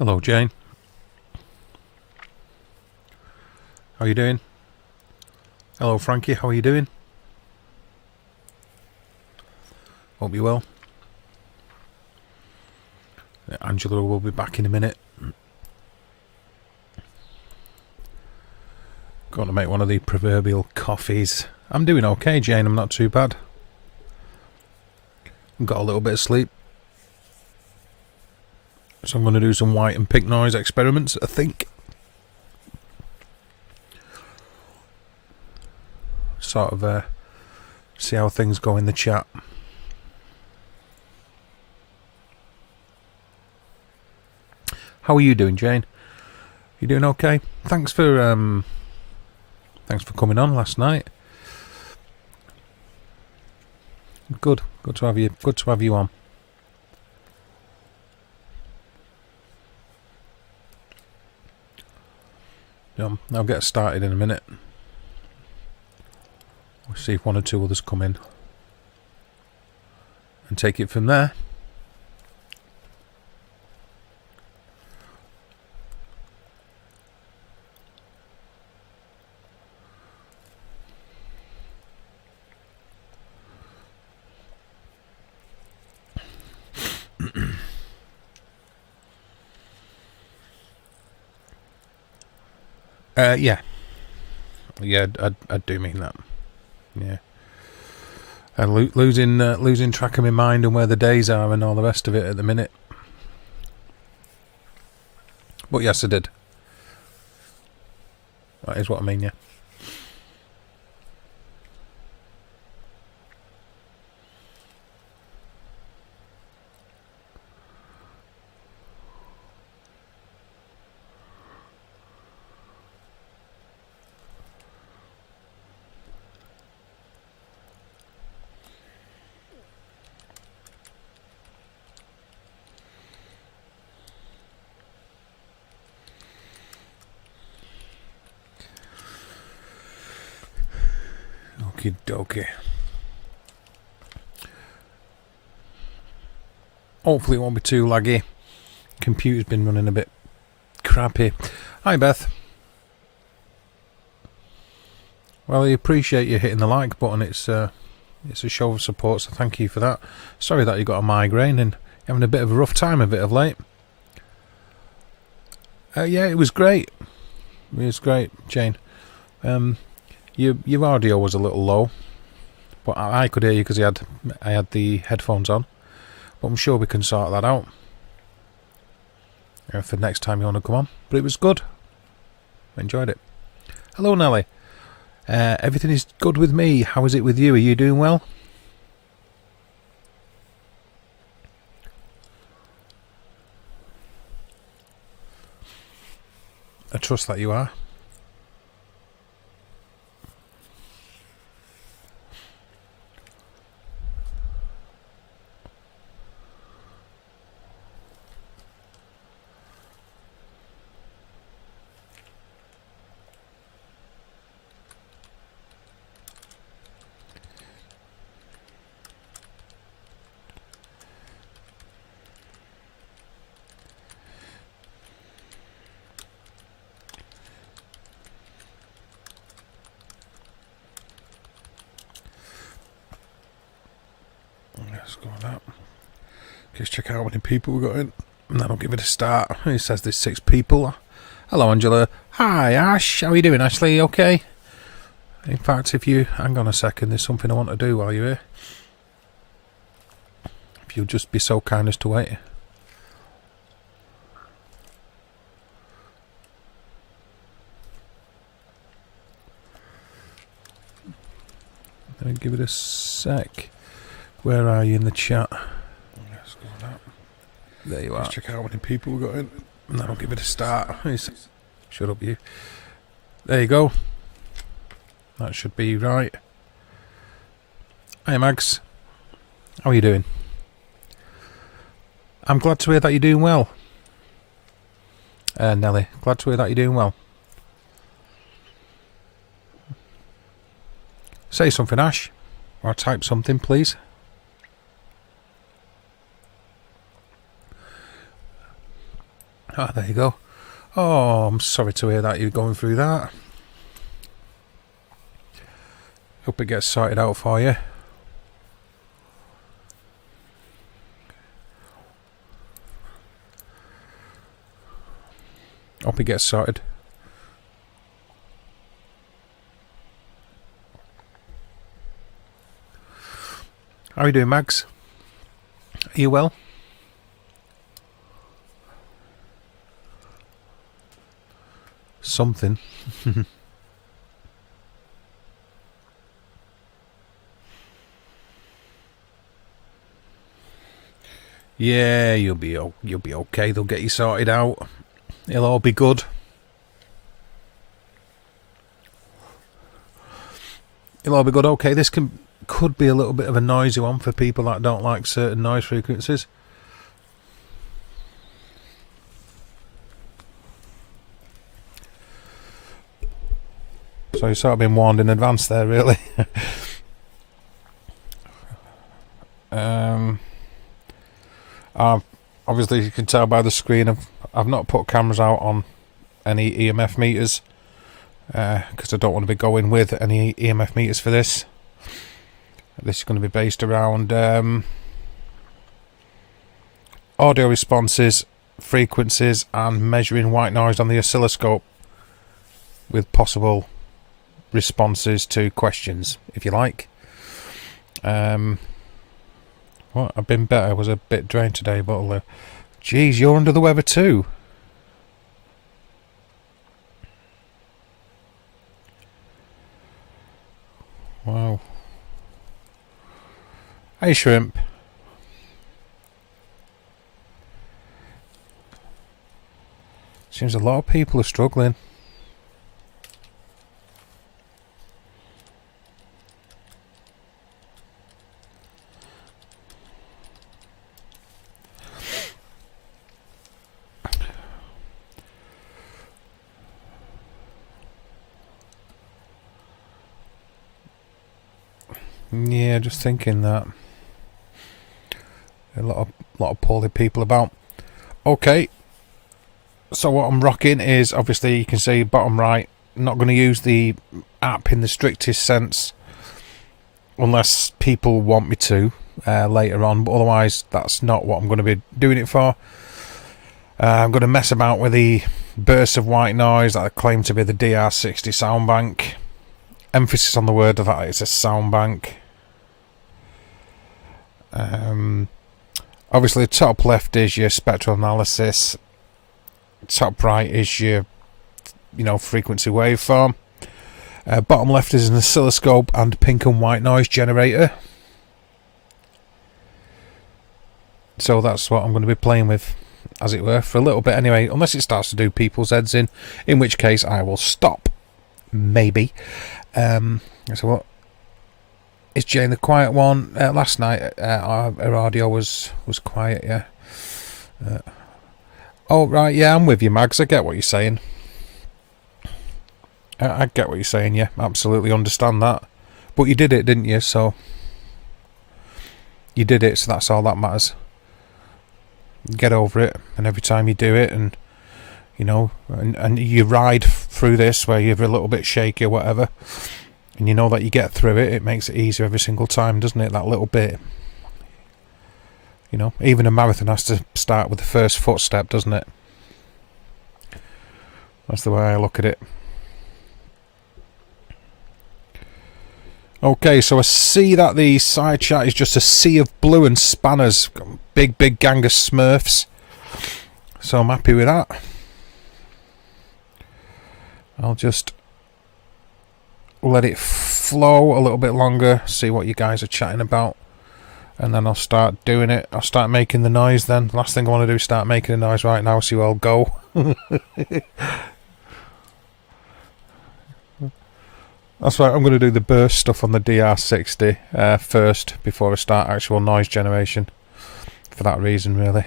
Hello, Jane. How are you doing? Hello, Frankie. How are you doing? Hope you're well. Angela will be back in a minute. Going to make one of the proverbial coffees. I'm doing okay, Jane. I'm not too bad. I've got a little bit of sleep. So I'm going to do some white and pink noise experiments, I think. Sort of see how things go in the chat. How are you doing, Jane? You doing okay? Thanks for coming on last night. Good to have you. Good to have you on. I'll get started in a minute. We'll see if one or two others come in and take it from there. Yeah, I do mean that. Yeah, and losing track of my mind and where the days are and all the rest of it at the minute. But yes, I did. That is what I mean. Yeah. Okie dokie. Hopefully it won't be too laggy. Computer's been running a bit crappy. Hi, Beth. Well, I appreciate you hitting the like button. It's a show of support, so thank you for that. Sorry that you got a migraine and having a bit of a rough time of it of late. Yeah, it was great. It was great, Jane. Your audio was a little low, but I could hear you because I had the headphones on. But I'm sure we can sort that out for next time you want to come on. But it was good. I enjoyed it. Hello, Nelly. Everything is good with me. How is it with you? Are you doing well? I trust that you are. Let's go with that. Just check out how many people we got in, and then I'll give it a start. It says there's 6 people. Hello, Angela. Hi, Ash. How are you doing, Ashley? Okay. In fact, if you hang on a second, there's something I want to do while you're here. If you'll just be so kind as to wait. Then give it a sec. Where are you in the chat? Let's go with that. There you are. Let's check out how many people we got in, and then I'll give it a start. Shut up, you. There you go. That should be right. Hi, Mags. How are you doing? I'm glad to hear that you're doing well. Nelly, glad to hear that you're doing well. Say something, Ash. Or type something, please. Ah, there you go. Oh, I'm sorry to hear that you're going through that. Hope it gets sorted out for you. Hope it gets sorted. How are you doing, Mags? Are you well? Something. Yeah, you'll be okay. They'll get you sorted out. It'll all be good. It'll all be good. Okay, this could be a little bit of a noisy one for people that don't like certain noise frequencies. So you've sort of been warned in advance there, really. Obviously, you can tell by the screen, I've not put cameras out on any EMF meters because I don't want to be going with any EMF meters for this. This is going to be based around audio responses, frequencies, and measuring white noise on the oscilloscope with possible responses to questions, if you like. What? I've been better. I was a bit drained today, but geez, you're under the weather too. Wow. Hey, shrimp. Seems a lot of people are struggling. Yeah, just thinking that a lot of poorly people about. Okay, so what I'm rocking is, obviously you can see bottom right. I'm not going to use the app in the strictest sense unless people want me to later on, but otherwise that's not what I'm going to be doing it for. I'm going to mess about with the bursts of white noise that I claim to be the DR60 sound bank. Emphasis on the word of that, it's a sound bank. Obviously top left is your spectral analysis, top right is your frequency waveform, bottom left is an oscilloscope and pink and white noise generator. So that's what I'm going to be playing with, as it were, for a little bit anyway, unless it starts to do people's heads in which case I will stop, maybe. So what is Jane the quiet one? Last night her audio was quiet, yeah. Oh right, yeah, I'm with you, Mags. I get what you're saying. I get what you're saying, yeah, absolutely understand that. But you did it, didn't you? So you did it, so that's all that matters. Get over it, and every time you do it, and and you ride through this where you're a little bit shaky or whatever, and you know that you get through it, it makes it easier every single time, doesn't it? That little bit. Even a marathon has to start with the first footstep, doesn't it? That's the way I look at it. Okay, so I see that the side chat is just a sea of blue and spanners. Big gang of Smurfs. So I'm happy with that. I'll just let it flow a little bit longer, see what you guys are chatting about, and then I'll start doing it. I'll start making the noise then. Last thing I want to do is start making a noise right now, see where I'll go. That's right, I'm going to do the burst stuff on the DR60 first before I start actual noise generation. For that reason, really.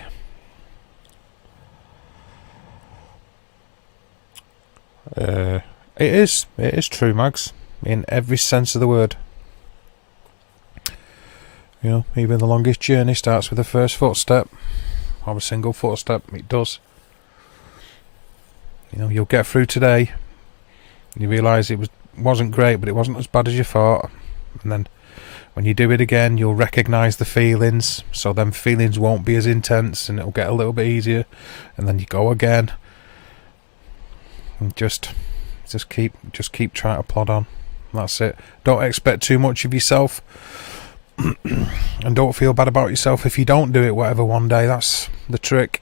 It is true, Mags, in every sense of the word. Even the longest journey starts with the first footstep, or a single footstep. It does. You know, you'll get through today. You realise it wasn't great, but it wasn't as bad as you thought. And then when you do it again, you'll recognise the feelings, so then feelings won't be as intense, and it'll get a little bit easier. And then you go again, and just keep trying to plod on. That's it. Don't expect too much of yourself, and don't feel bad about yourself if you don't do it. Whatever, one day. That's the trick.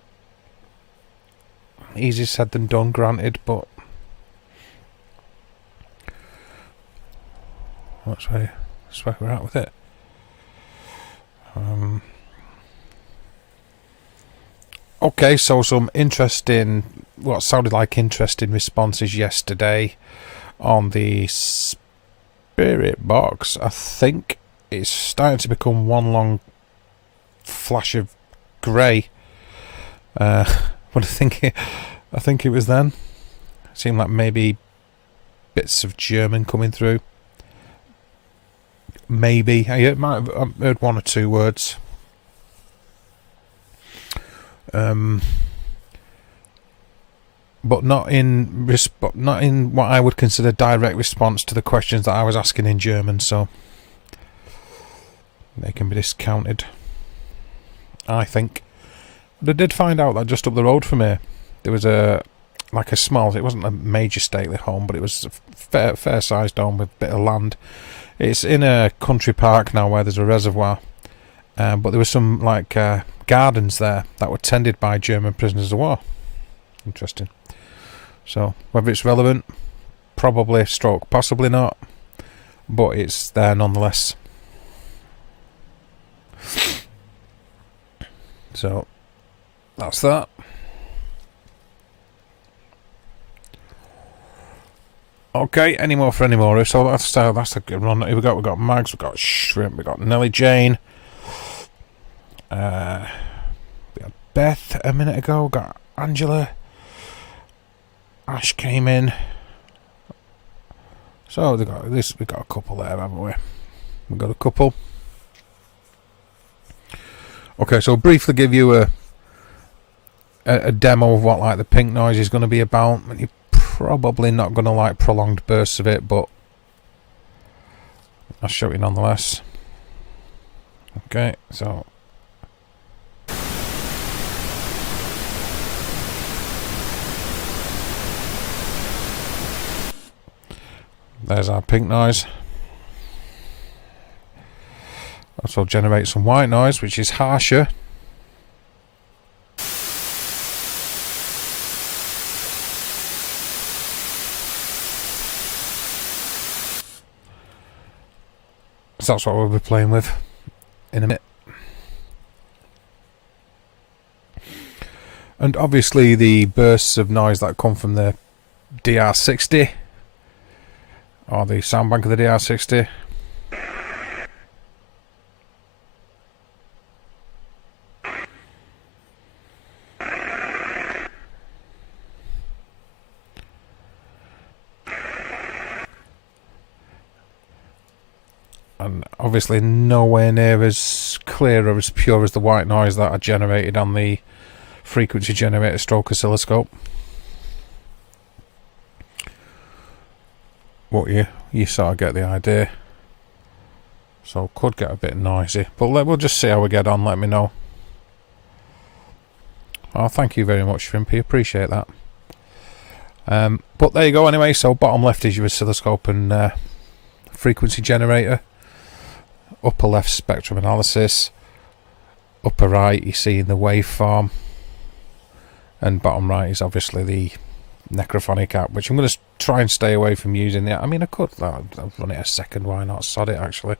Easier said than done, granted, but that's where we're at with it. Okay, so some interesting, what sounded like interesting responses yesterday on the spirit box. I think it's starting to become one long flash of grey. But I think it was then. It seemed like maybe bits of German coming through. Maybe I might have heard one or two words. But not in what I would consider direct response to the questions that I was asking in German. So they can be discounted, I think. But I did find out that just up the road from here there was a small, it wasn't a major stately home, but it was a fair sized home with a bit of land. It's in a country park now where there's a reservoir, but there were some gardens there that were tended by German prisoners of war. Interesting. So whether it's relevant, probably, stroke possibly not, but it's there nonetheless. So that's that. Okay, any more for any more. So that's a good run. We've got Mags, we've got Shrimp, we've got Nelly Jane. We had Beth a minute ago, we've got Angela. Ash came in. So we've got a couple there, haven't we? We've got a couple. Okay, so I'll briefly give you a demo of what the pink noise is going to be about. And you're probably not going to like prolonged bursts of it, but I'll show you nonetheless. Okay, so there's our pink noise. Also generate some white noise, which is harsher. So that's what we'll be playing with in a minute. And obviously the bursts of noise that come from the DR60 or the sound bank of the DR60. And obviously nowhere near as clear or as pure as the white noise that I generated on the frequency generator stroke oscilloscope. But you sort of get the idea. So could get a bit noisy, but we'll just see how we get on. Let me know. Oh, thank you very much, Shrimpy. Appreciate that. But there you go. Anyway, so bottom left is your oscilloscope and frequency generator. Upper left, spectrum analysis. Upper right, you see in the waveform. And bottom right is obviously the Necrophonic app, which I'm going to try and stay away from using. I mean, I could I'll run it a second. Why not? Sod it, actually.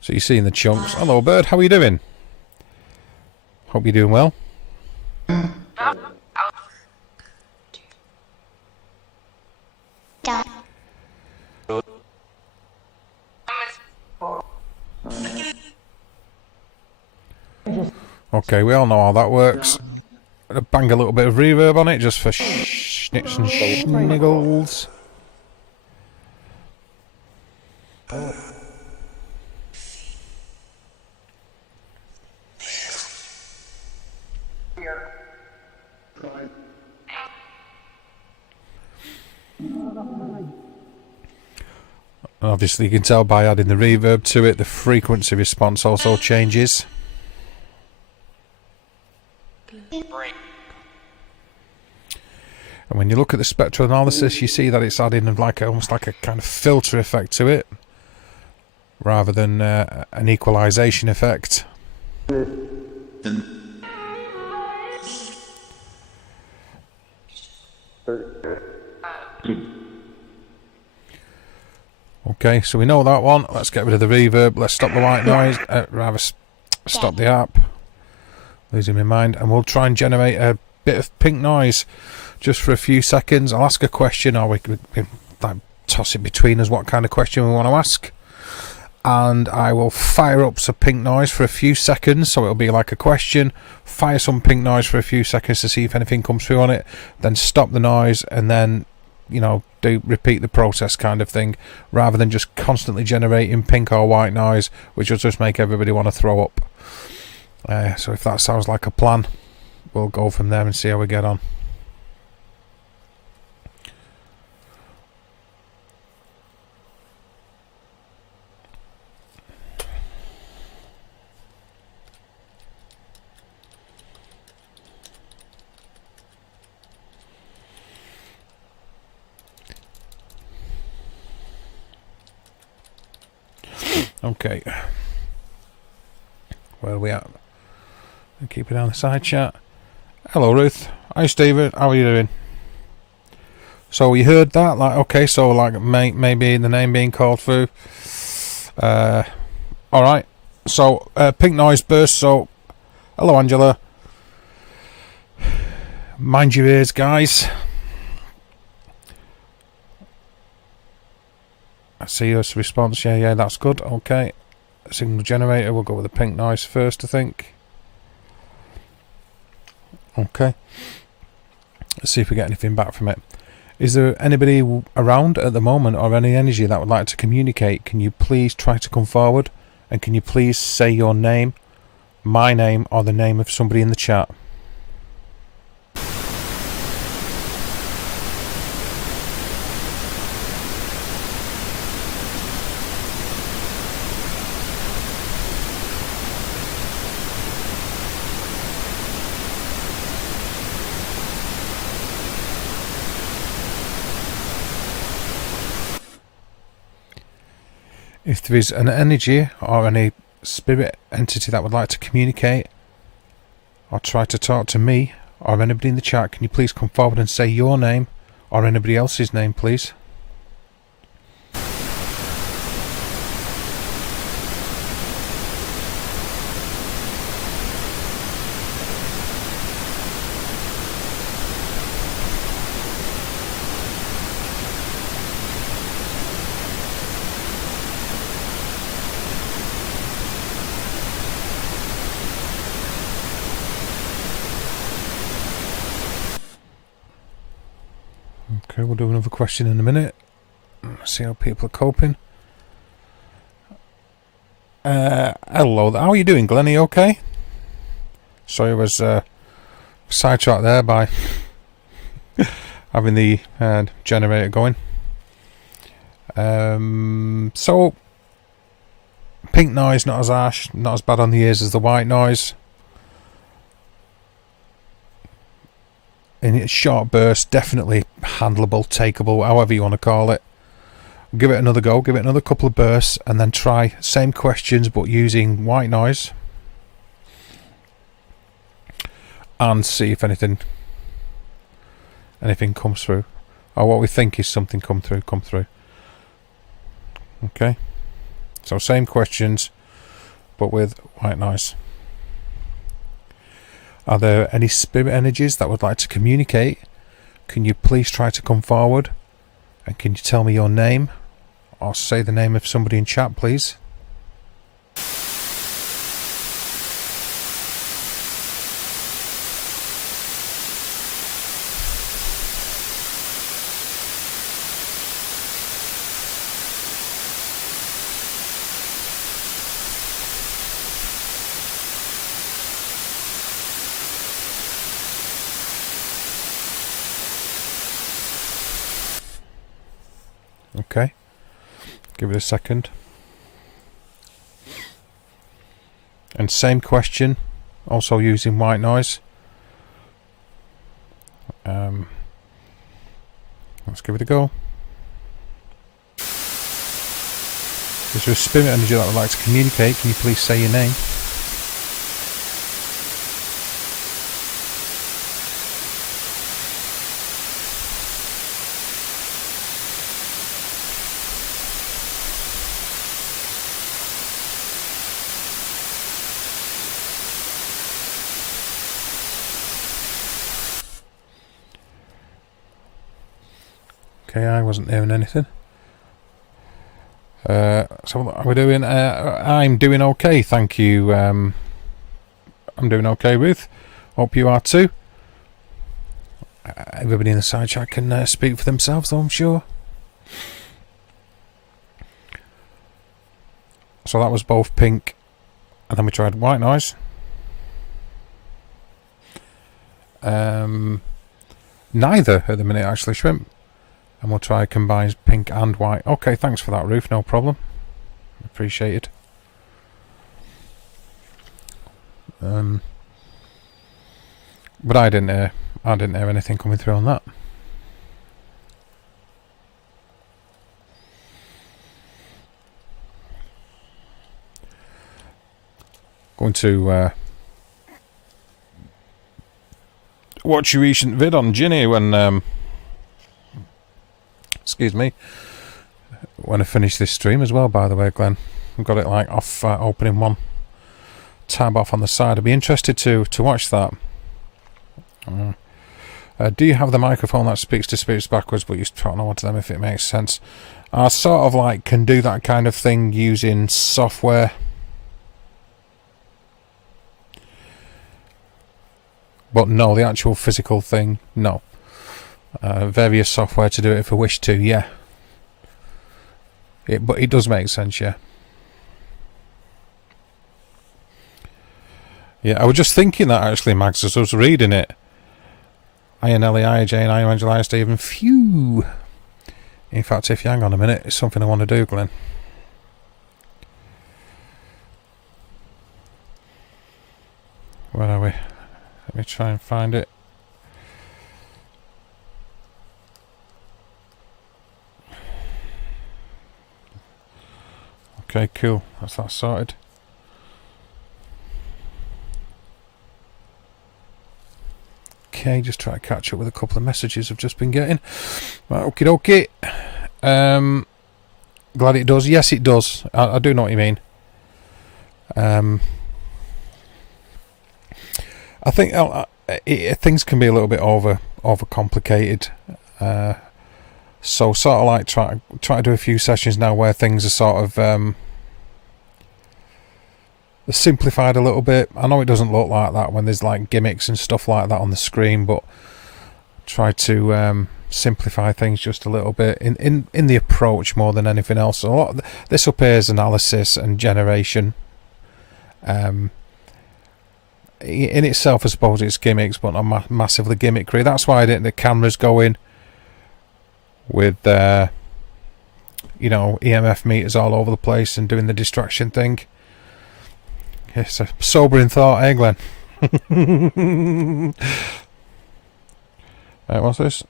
So you're seeing the chunks. Hello, bird. How are you doing? Hope you're doing well. Okay, we all know how that works. Bang a little bit of reverb on it just for schnitz and schniggles. Obviously you can tell by adding the reverb to it, the frequency response also changes. And when you look at the spectral analysis, you see that it's adding like almost like a kind of filter effect to it, rather than an equalization effect. Okay, so we know that one. Let's get rid of the reverb. Let's stop the white noise. Rather stop the app. Losing my mind. And we'll try and generate a bit of pink noise just for a few seconds. I'll ask a question, or we can like, toss it between us what kind of question we want to ask. And I will fire up some pink noise for a few seconds. So it'll be like a question. Fire some pink noise for a few seconds to see if anything comes through on it. Then stop the noise and then, you know, repeat the process kind of thing, rather than just constantly generating pink or white noise, which will just make everybody want to throw up. So if that sounds like a plan, we'll go from there and see how we get on. Okay, where are we at? Keep it on the side chat. Hello Ruth. Hi Stephen, how are you doing? So you heard that, like, okay, so like maybe the name being called through. Alright, so pink noise burst. So hello Angela, mind your ears guys. I see your response. Yeah, that's good. Okay, signal generator, we'll go with the pink noise first, I think. Okay, let's see if we get anything back from it. Is there anybody around at the moment, or any energy that would like to communicate? Can you please try to come forward, and can you please say your name, my name, or the name of somebody in the chat? If there is an energy or any spirit entity that would like to communicate or try to talk to me or anybody in the chat, can you please come forward and say your name or anybody else's name, please? Okay, we'll do another question in a minute. See how people are coping. Hello, how are you doing, Glenn? Are you okay? Sorry, I was sidetracked there by having the generator going. So, pink noise, not as harsh, not as bad on the ears as the white noise. In its short burst, definitely handleable, takeable, however you want to call it. Give it another go, give it another couple of bursts, and then try same questions but using white noise, and see if anything comes through, or what we think is something come through. Okay, so same questions but with white noise. Are there any spirit energies that would like to communicate? Can you please try to come forward? And can you tell me your name? Or say the name of somebody in chat, please? Okay. Give it a second. And same question, also using white noise. Let's give it a go. Is there a spirit energy that would like to communicate? Can you please say your name? Okay, I wasn't hearing anything. So how are we doing? I'm doing okay, thank you. I'm doing okay, Ruth. Hope you are too. Everybody in the side chat can speak for themselves, though, I'm sure. So that was both pink, and then we tried white noise. Neither at the minute, actually, Shrimp. And we'll try combine pink and white. Okay, thanks for that, Ruth. No problem. Appreciate it. But I didn't hear anything coming through on that. Going to watch your recent vid on Ginny when excuse me, when I finish this stream as well, by the way, Glenn. I've got it like off, opening one tab off on the side. I'd be interested to watch that. Do you have the microphone that speaks to spirits backwards but you don't know what to them, if it makes sense? I sort of like can do that kind of thing using software. But no, the actual physical thing, no. Various software to do it if I wish to, yeah. But it does make sense, yeah. Yeah, I was just thinking that actually, Max, as I was reading it. Ian Ellie, I Jane, I Angela, I Stephen, phew. In fact, if you hang on a minute, it's something I want to do, Glenn. Where are we? Let me try and find it. Okay, cool. That's that sorted. Okay, just try to catch up with a couple of messages I've just been getting. Right, okie dokie. Glad it does. Yes, it does. I do know what you mean. I think things can be a little bit over complicated. So sort of like try to do a few sessions now where things are sort of simplified a little bit. I know it doesn't look like that when there's like gimmicks and stuff like that on the screen, but try to simplify things just a little bit in the approach more than anything else. So a lot of this up here is analysis and generation. In itself, I suppose it's gimmicks, but not massively gimmickry. That's why I didn't. The cameras going with you know, EMF meters all over the place and doing the distraction thing. It's a sobering thought, eh, Glenn? Right, what's this?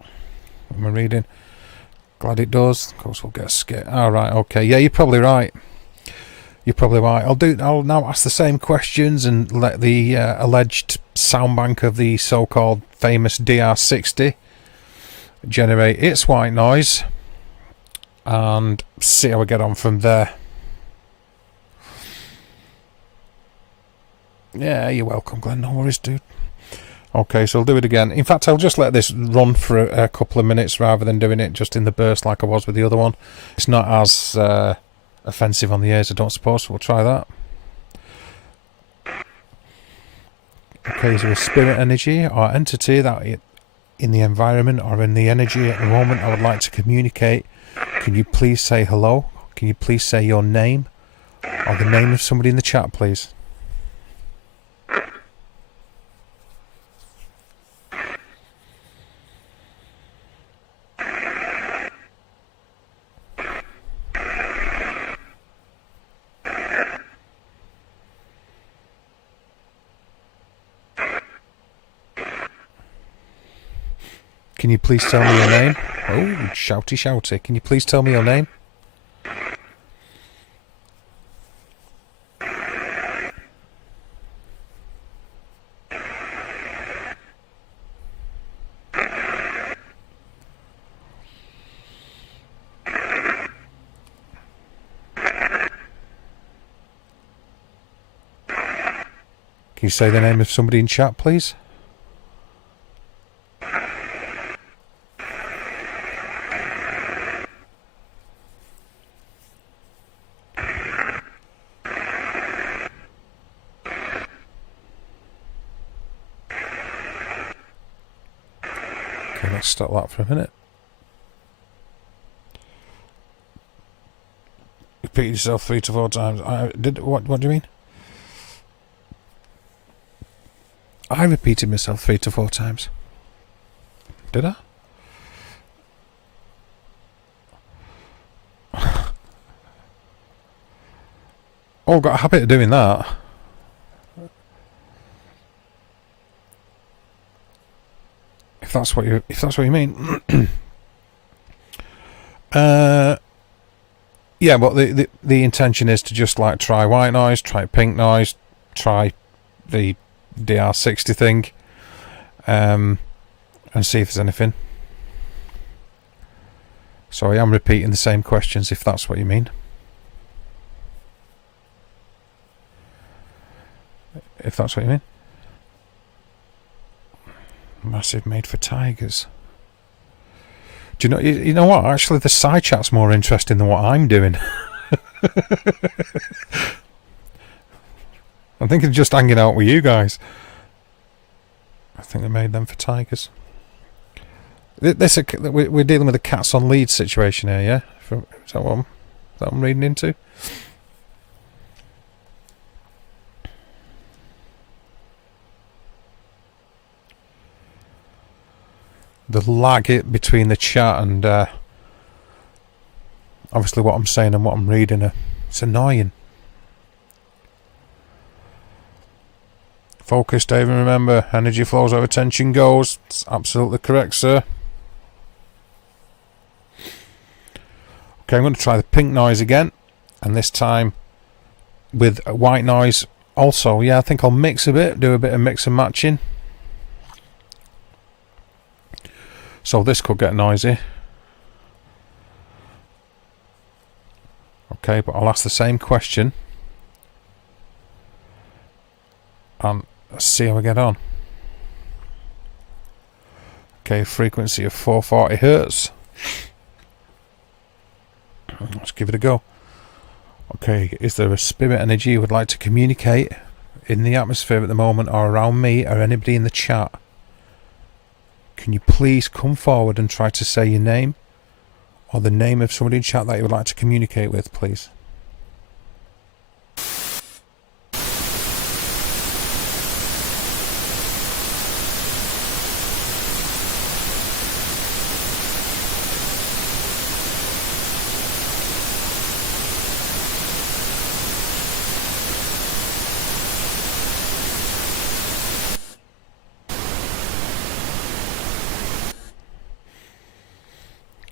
What am I reading? Glad it does. Of course, we'll get scared. All right, okay. Yeah, you're probably right. You're probably right. I'll now ask the same questions and let the alleged sound bank of the so-called famous DR60 generate its white noise and see how we get on from there. Yeah, you're welcome, Glenn. No worries, dude. Okay, so I'll do it again. In fact, I'll just let this run for a couple of minutes rather than doing it just in the burst like I was with the other one. It's not as offensive on the ears, I don't suppose, so we'll try that. Okay, is there a spirit energy or entity that in the environment or in the energy at the moment I would like to communicate? Can you please say hello? Can you please say your name or the name of somebody in the chat, please? Can you please tell me your name? Oh, shouty, shouty. Can you please tell me your name? Can you say the name of somebody in chat, please? Okay, let's stop that for a minute. Repeat yourself 3 to 4 times. What do you mean? I repeated myself 3 to 4 times. Did I? Oh, I've got a habit of doing that. If that's what you mean. Yeah, but the intention is to just like try white noise, try pink noise, try the DR60 thing, and see if there's anything. So I am repeating the same questions, if that's what you mean. If that's what you mean. Massive made for tigers. Do you know? You know what? Actually, the side chat's more interesting than what I'm doing. I'm thinking of just hanging out with you guys. I think they made them for tigers. We're dealing with a cats on lead situation here, yeah? Is that what I'm reading into? The lag between the chat and obviously what I'm saying and what I'm reading, it's annoying. Focus, Dave, and remember, energy flows over tension goes. It's absolutely correct, sir. Okay, I'm going to try the pink noise again, and this time with white noise also. Yeah, I think I'll mix a bit, do a bit of mix and matching. So this could get noisy. Okay, but I'll ask the same question and see how we get on. Okay, frequency of 440 Hertz. Let's give it a go. Okay, is there a spirit energy you would like to communicate in the atmosphere at the moment, or around me, or anybody in the chat? Can you please come forward and try to say your name, or the name of somebody in chat that you would like to communicate with, please?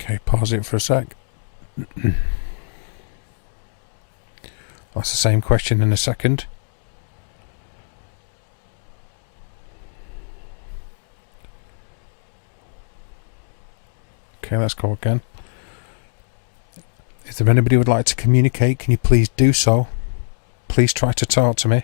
Okay, pause it for a sec. That's the same question in a second. Okay, let's go again. Is there anybody who would like to communicate? Can you please do so? Please try to talk to me.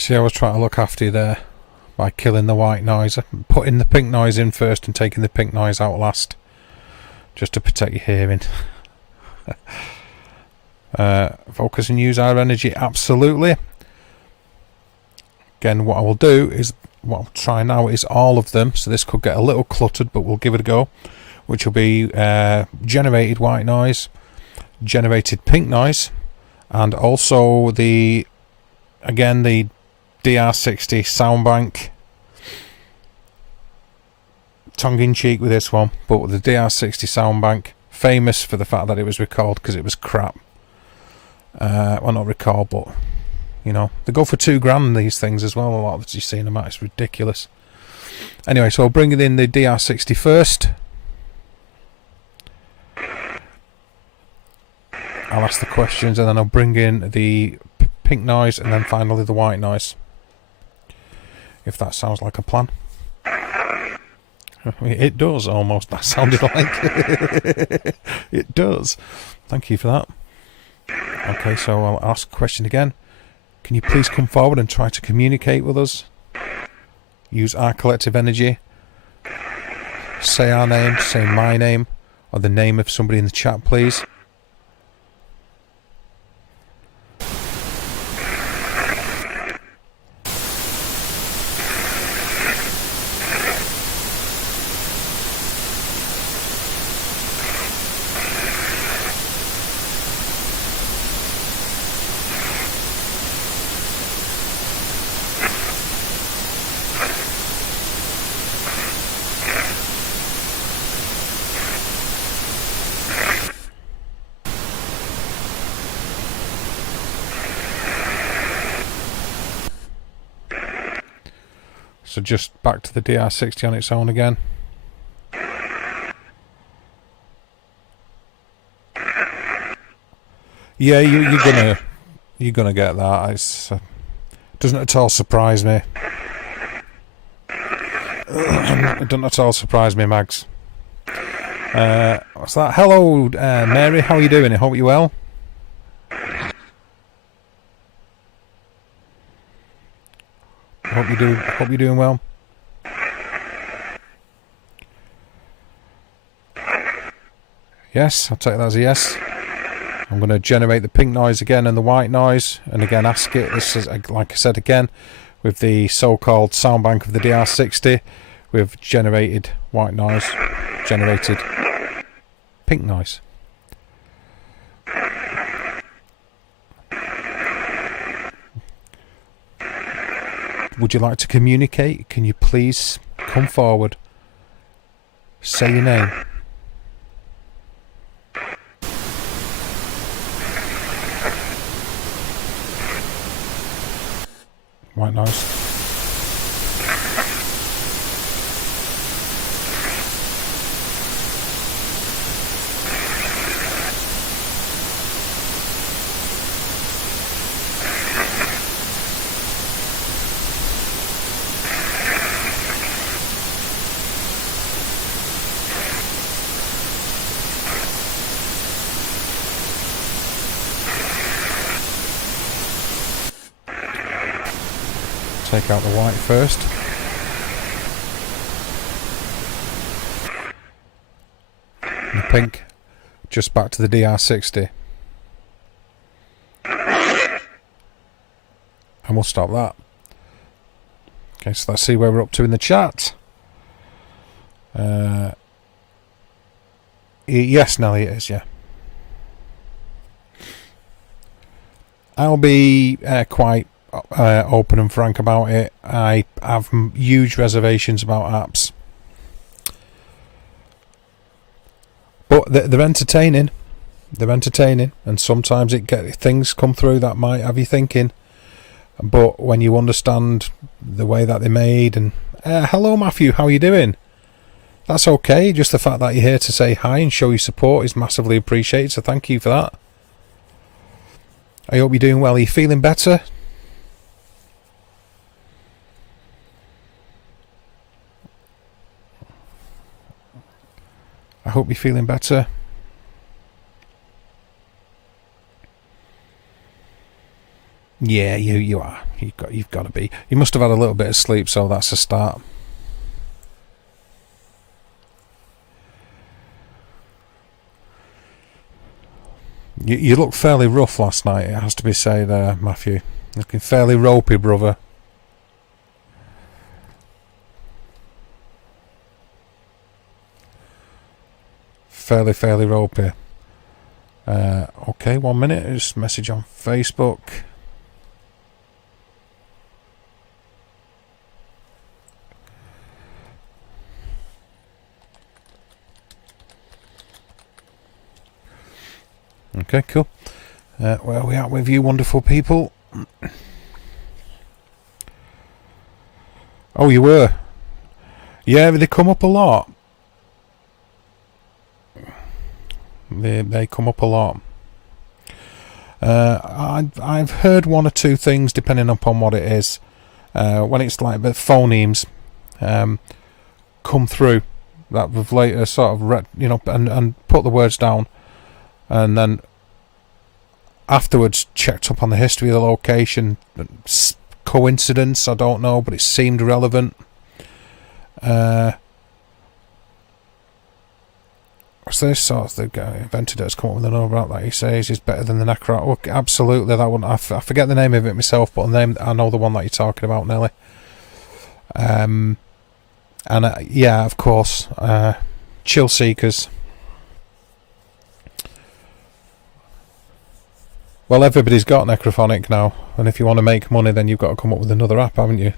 See, I was trying to look after you there by killing the white noise, putting the pink noise in first and taking the pink noise out last, just to protect your hearing. Focus and use our energy, absolutely. Again, what I will do is, what I'll try now is all of them, so this could get a little cluttered, but we'll give it a go, which will be generated white noise, generated pink noise, and also the DR60 sound bank. Tongue-in-cheek with this one, but with the DR60 sound bank, famous for the fact that it was recalled because it was crap. Well, not recalled, but you know, they go for £2,000, these things as well. A lot of it you see in them, it's ridiculous. Anyway, so I'll bring it in the DR60 first. I'll ask the questions, and then I'll bring in the pink noise, and then finally the white noise, if that sounds like a plan. It does, almost. That sounded like it does. Thank you for that. Okay, so I'll ask a question again. Can you please come forward and try to communicate with us? Use our collective energy. Say our name, say my name, or the name of somebody in the chat, please. So just back to the DR60 on its own again. Yeah, you're gonna get that. It's doesn't at all surprise me. It doesn't at all surprise me, Mags. What's that? Hello, Mary. How are you doing? I hope you're well. Hope you're doing well. Yes, I'll take that as a yes. I'm going to generate the pink noise again and the white noise, and again ask it. This is, like I said again, with the so-called sound bank of the DR60, we've generated white noise, generated pink noise. Would you like to communicate? Can you please come forward? Say your name. White noise. Take out the white first. And the pink, just back to the DR60. And we'll stop that. Okay, so let's see where we're up to in the chat. Yes, Nelly, it is, yeah. I'll be quite open and frank about it. I have huge reservations about apps, but they're entertaining. They're entertaining, and sometimes things come through that might have you thinking. But when you understand the way that they're made, and hello Matthew, how are you doing? That's okay. Just the fact that you're here to say hi and show your support is massively appreciated. So thank you for that. I hope you're doing well. Are you feeling better? I hope you're feeling better. Yeah, you are. You've got to be. You must have had a little bit of sleep, so that's a start. You looked fairly rough last night, it has to be said, Matthew. Looking fairly ropey, brother. fairly ropey. Okay, 1 minute. Just message on Facebook. Okay, cool. Where are we at with you wonderful people? Oh, you were? Yeah, they come up a lot. They come up a lot. I've heard one or two things depending upon what it is. When it's like the phonemes come through that we've later sort of read, you know, and put the words down, and then afterwards checked up on the history of the location. Coincidence, I don't know, but it seemed relevant. What's this sort of the guy invented it has come up with an over that he says is better than the Necro. Well, absolutely, that one. I forget the name of it myself, but the name, I know the one that you're talking about, Nelly. Yeah, of course, Chill Seekers. Well, everybody's got Necrophonic now, and if you want to make money, then you've got to come up with another app, haven't you?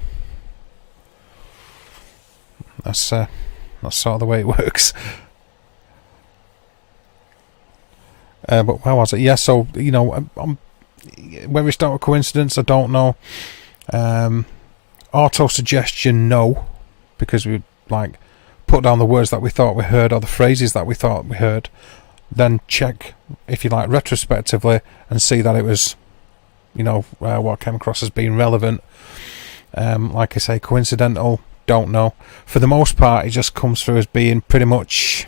That's sort of the way it works. But how was it? Yeah, so, you know, whether it's down to coincidence, I don't know. Auto-suggestion, no, because we, like, put down the words that we thought we heard, or the phrases that we thought we heard, then check, if you like, retrospectively, and see that it was, you know, what came across as being relevant. Like I say, coincidental, don't know. For the most part, it just comes through as being pretty much,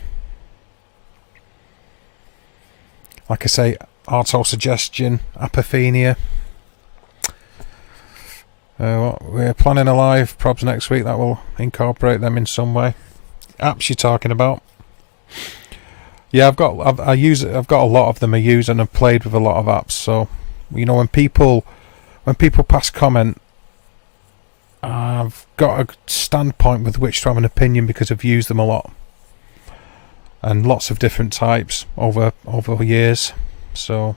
like I say, auto-suggestion, apophenia. We're planning a live probs next week that will incorporate them in some way. Apps you're talking about? Yeah, I've got a lot of them I use, and I've played with a lot of apps. So, you know, when people pass comment, I've got a standpoint with which to have an opinion because I've used them a lot, and lots of different types over years. So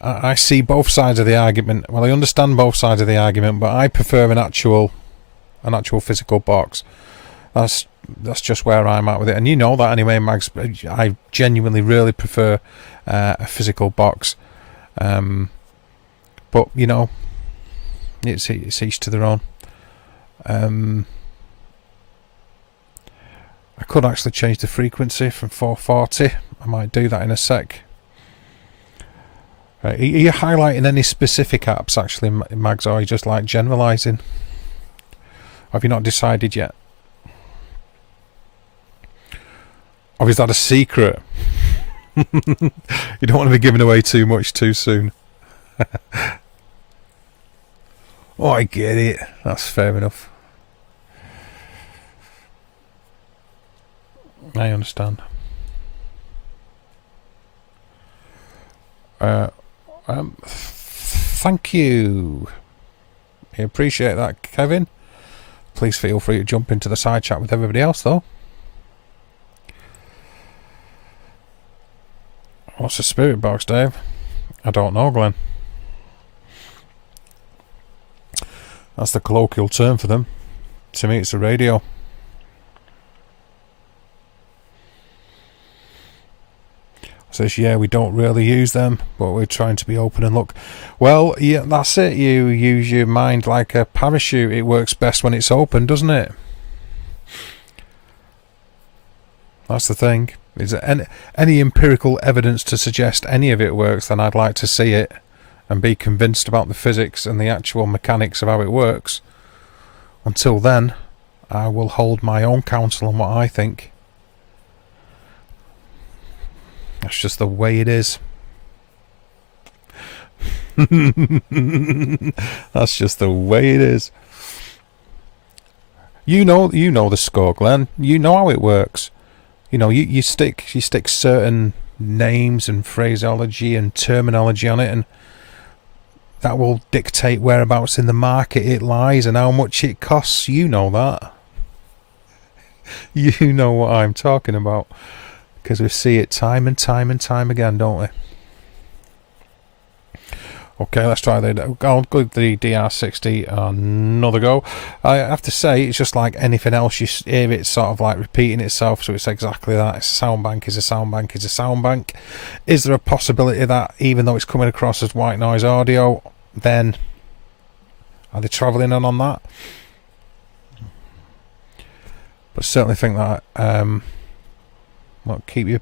I see both sides of the argument. Well, I understand both sides of the argument, but I prefer an actual physical box. That's just where I'm at with it, and you know that anyway, Mags. I genuinely really prefer a physical box, but you know, it's each to their own. I could actually change the frequency from 440. I might do that in a sec. Right, are you highlighting any specific apps actually, Mags, or are you just like generalising? Have you not decided yet? Or is that a secret? You don't want to be giving away too much too soon. Oh, I get it. That's fair enough. I understand. Thank you. I appreciate that, Kevin. Please feel free to jump into the side chat with everybody else, though. What's a spirit box, Dave? I don't know, Glenn. That's the colloquial term for them. To me, it's a radio. Says, yeah, we don't really use them, but we're trying to be open and look. Well, yeah, that's it. You use your mind like a parachute. It works best when it's open, doesn't it? That's the thing. Is there any empirical evidence to suggest any of it works, then I'd like to see it and be convinced about the physics and the actual mechanics of how it works. Until then, I will hold my own counsel on what I think. That's just the way it is. That's just the way it is. You know the score, Glenn. You know how it works. You know, you stick certain names and phraseology and terminology on it, and that will dictate whereabouts in the market it lies and how much it costs. You know that. You know what I'm talking about, because we see it time and time and time again, don't we? Okay, let's try the. I'll give the DR60 another go. I have to say, it's just like anything else. You hear it sort of like repeating itself, so it's exactly that. It's a sound bank, is a sound bank, is a sound bank. Is there a possibility that even though it's coming across as white noise audio, then are they travelling on that? But certainly think that. Well, keep your.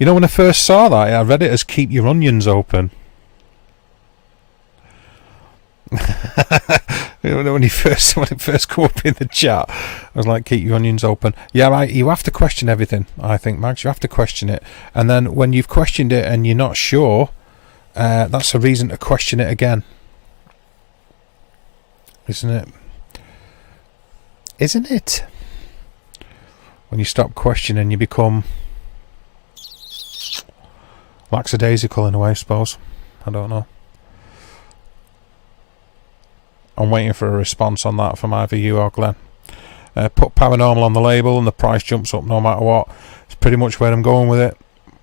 You know, when I first saw that, I read it as "keep your onions open." You know, when it first come up in the chat, I was like, keep your onions open. Yeah, right, you have to question everything, I think, Max. You have to question it, and then when you've questioned it and you're not sure, that's a reason to question it again, isn't it? Isn't it? When you stop questioning, you become lackadaisical in a way, I suppose. I don't know. I'm waiting for a response on that from either you or Glenn. Put paranormal on the label and the price jumps up no matter what. It's pretty much where I'm going with it.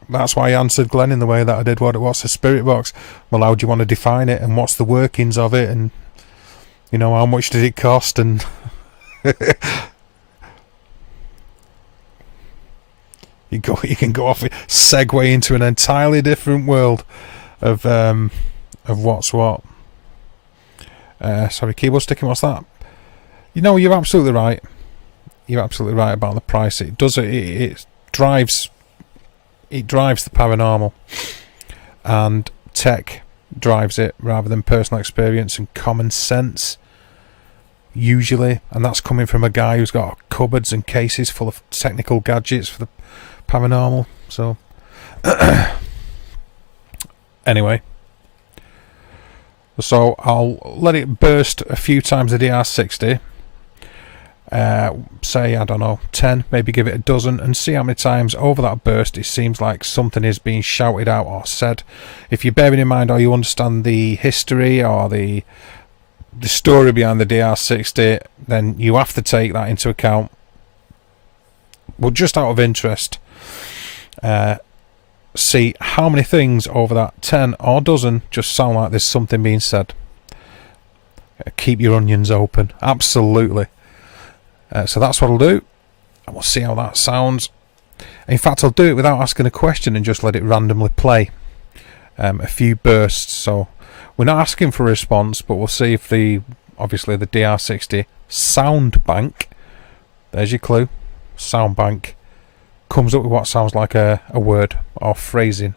That's why I answered Glenn in the way that I did. What's a spirit box? Well, how do you want to define it, and what's the workings of it, and you know, how much did it cost? And you can go off, segue into an entirely different world of what's what. Sorry, keyboard sticking. What's that? You know, you're absolutely right. You're absolutely right about the price. It does. It drives. It drives the paranormal, and tech drives it rather than personal experience and common sense. Usually, and that's coming from a guy who's got cupboards and cases full of technical gadgets for the paranormal. So, anyway. So I'll let it burst a few times the DR60. Say, I don't know, 10, maybe give it a dozen, and see how many times over that burst it seems like something is being shouted out or said. If you're bearing in mind or you understand the history or the story behind the DR60, then you have to take that into account. But just out of interest, see how many things over that 10 or dozen just sound like there's something being said. Keep your onions open. Absolutely. So that's what I'll do, and we'll see how that sounds. In fact, I'll do it without asking a question and just let it randomly play a few bursts. So we're not asking for a response, but we'll see if obviously the DR60 sound bank, there's your clue, sound bank, comes up with what sounds like a word or phrasing.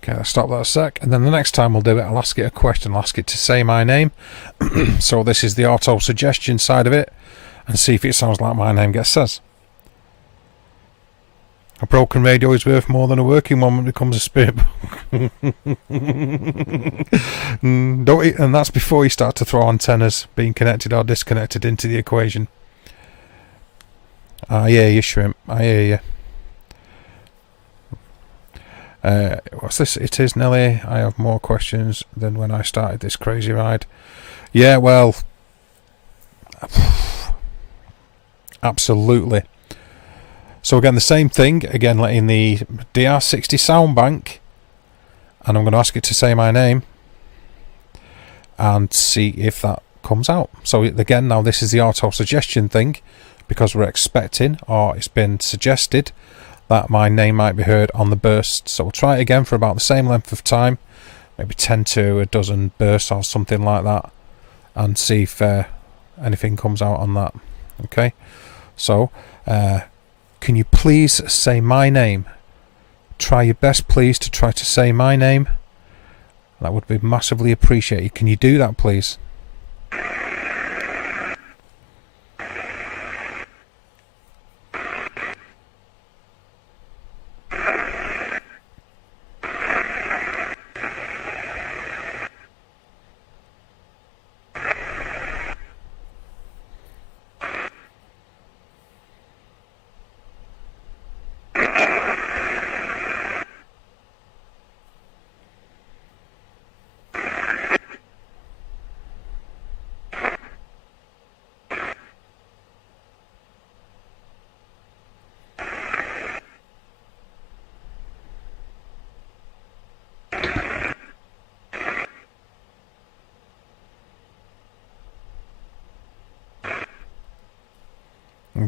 Okay, let's stop that a sec, and then the next time we'll do it, I'll ask it a question. I'll ask it to say my name. So this is the auto suggestion side of it, and see if it sounds like my name gets says. A broken radio is worth more than a working one when it becomes a spirit. And that's before you start to throw antennas being connected or disconnected into the equation. I hear you, Shrimp. I hear you. What's this? It is Nelly. I have more questions than when I started this crazy ride. Yeah, well, absolutely. So again, the same thing. Again, letting the DR60 sound bank, and I'm going to ask it to say my name and see if that comes out. So again, now this is the auto suggestion thing, because we're expecting, or it's been suggested, that my name might be heard on the burst. So we'll try it again for about the same length of time, maybe 10 to a dozen bursts or something like that, and see if anything comes out on that. Okay, so can you please say my name? Try your best, please, to try to say my name. That would be massively appreciated. Can you do that, please?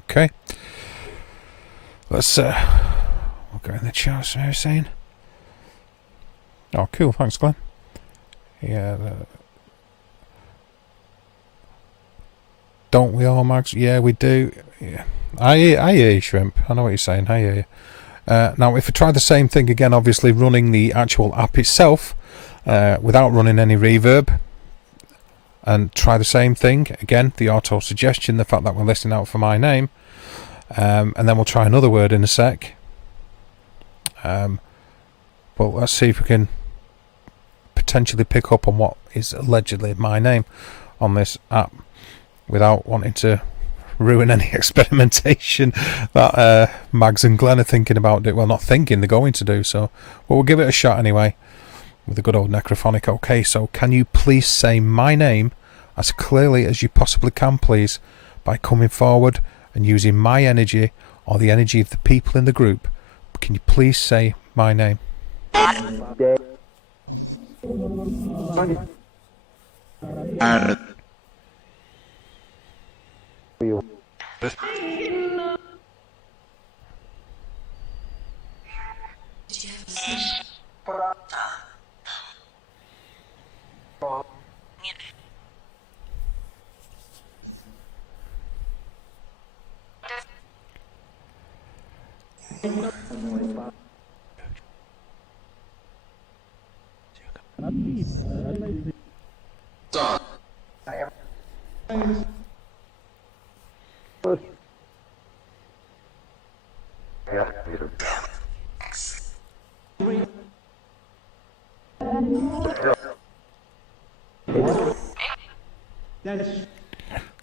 Okay, let's we'll go in the chat. So you're saying, oh, cool, thanks, Glenn. Yeah, don't we all, Mags? Yeah, we do. Yeah, I hear you, Shrimp. I know what you're saying. I hear you. Now, if I try the same thing again, obviously running the actual app itself without running any reverb, and try the same thing again, the auto suggestion, the fact that we're listening out for my name, and then we'll try another word in a sec. But let's see if we can potentially pick up on what is allegedly my name on this app without wanting to ruin any experimentation that Mags and Glenn are thinking about it. Well, not thinking, they're going to do so. Well, we'll give it a shot anyway with the good old necrophonic. Okay, so can you please say my name as clearly as you possibly can, please, by coming forward and using my energy or the energy of the people in the group? Can you please say my name?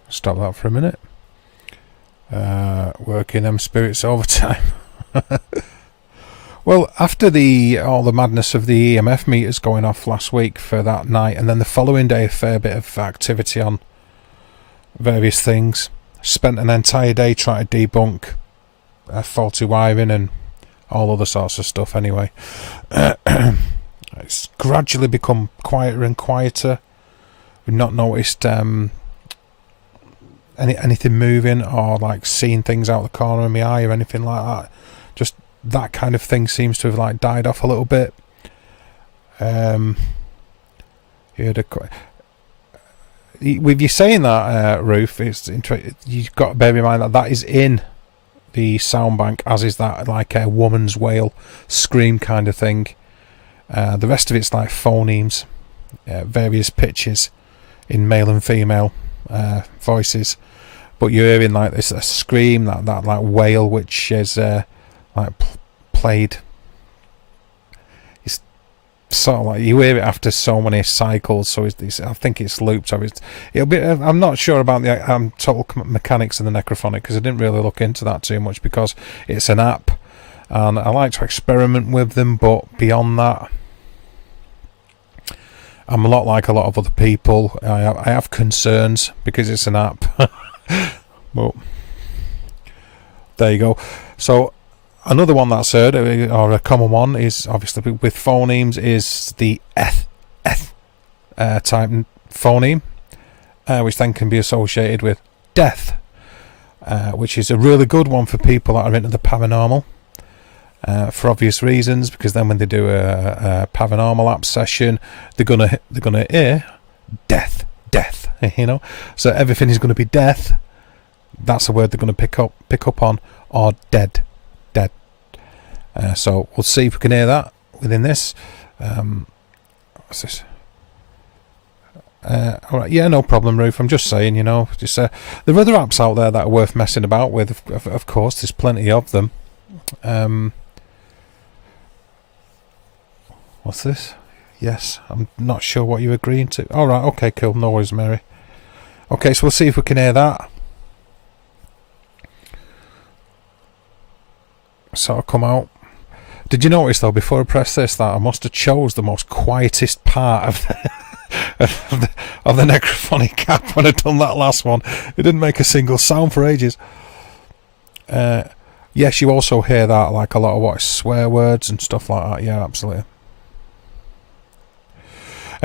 Stop that for a minute. Working them spirits overtime. Well, after all the madness of the EMF meters going off last week for that night, and then the following day a fair bit of activity on various things, spent an entire day trying to debunk faulty wiring and all other sorts of stuff anyway. It's gradually become quieter and quieter. We've not noticed anything moving or like seeing things out the corner of my eye or anything like that. Just that kind of thing seems to have like died off a little bit. With you saying that, Ruth, you've got to bear in mind that is in the sound bank, as is that like a woman's wail scream kind of thing. The rest of it's like phonemes, various pitches in male and female voices, but you're hearing like this a scream, that like wail, which is like played. It's sort of like you hear it after so many cycles, so I think it's looped. So it'll be. I'm not sure about the total mechanics of the necrophonic because I didn't really look into that too much because it's an app, and I like to experiment with them. But beyond that, I'm a lot like a lot of other people. I have concerns because it's an app. But there you go. So another one that's heard, or a common one, is obviously with phonemes, is the type phoneme, which then can be associated with death, which is a really good one for people that are into the paranormal. for obvious reasons, because then when they do a paranormal app session, they're gonna hear death, you know. So everything is going to be death. That's a word they're going to pick up on, or dead. So we'll see if we can hear that within this. What's this? All right, yeah, no problem, Ruth. I'm just saying, you know, there are other apps out there that are worth messing about with. Of course, there's plenty of them. What's this? Yes, I'm not sure what you're agreeing to. All right, okay, cool. No worries, Mary. Okay, so we'll see if we can hear that. Sort of come out. Did you notice though, before I press this, that I must have chose the most quietest part of the necrophonic app when I'd done that last one. It didn't make a single sound for ages. Yes, you also hear that, like a lot of what is swear words and stuff like that. Yeah, absolutely.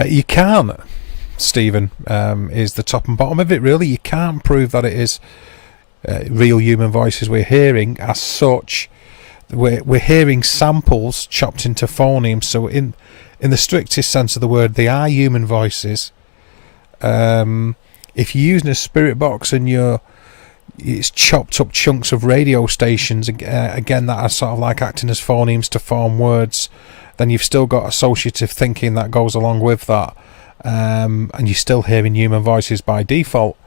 You can, Stephen, is the top and bottom of it, really. You can't prove that it is real human voices we're hearing as such. We're hearing samples chopped into phonemes, so in the strictest sense of the word, they are human voices. If you're using a spirit box and it's chopped up chunks of radio stations, again, that are sort of like acting as phonemes to form words, then you've still got associative thinking that goes along with that, and you're still hearing human voices by default.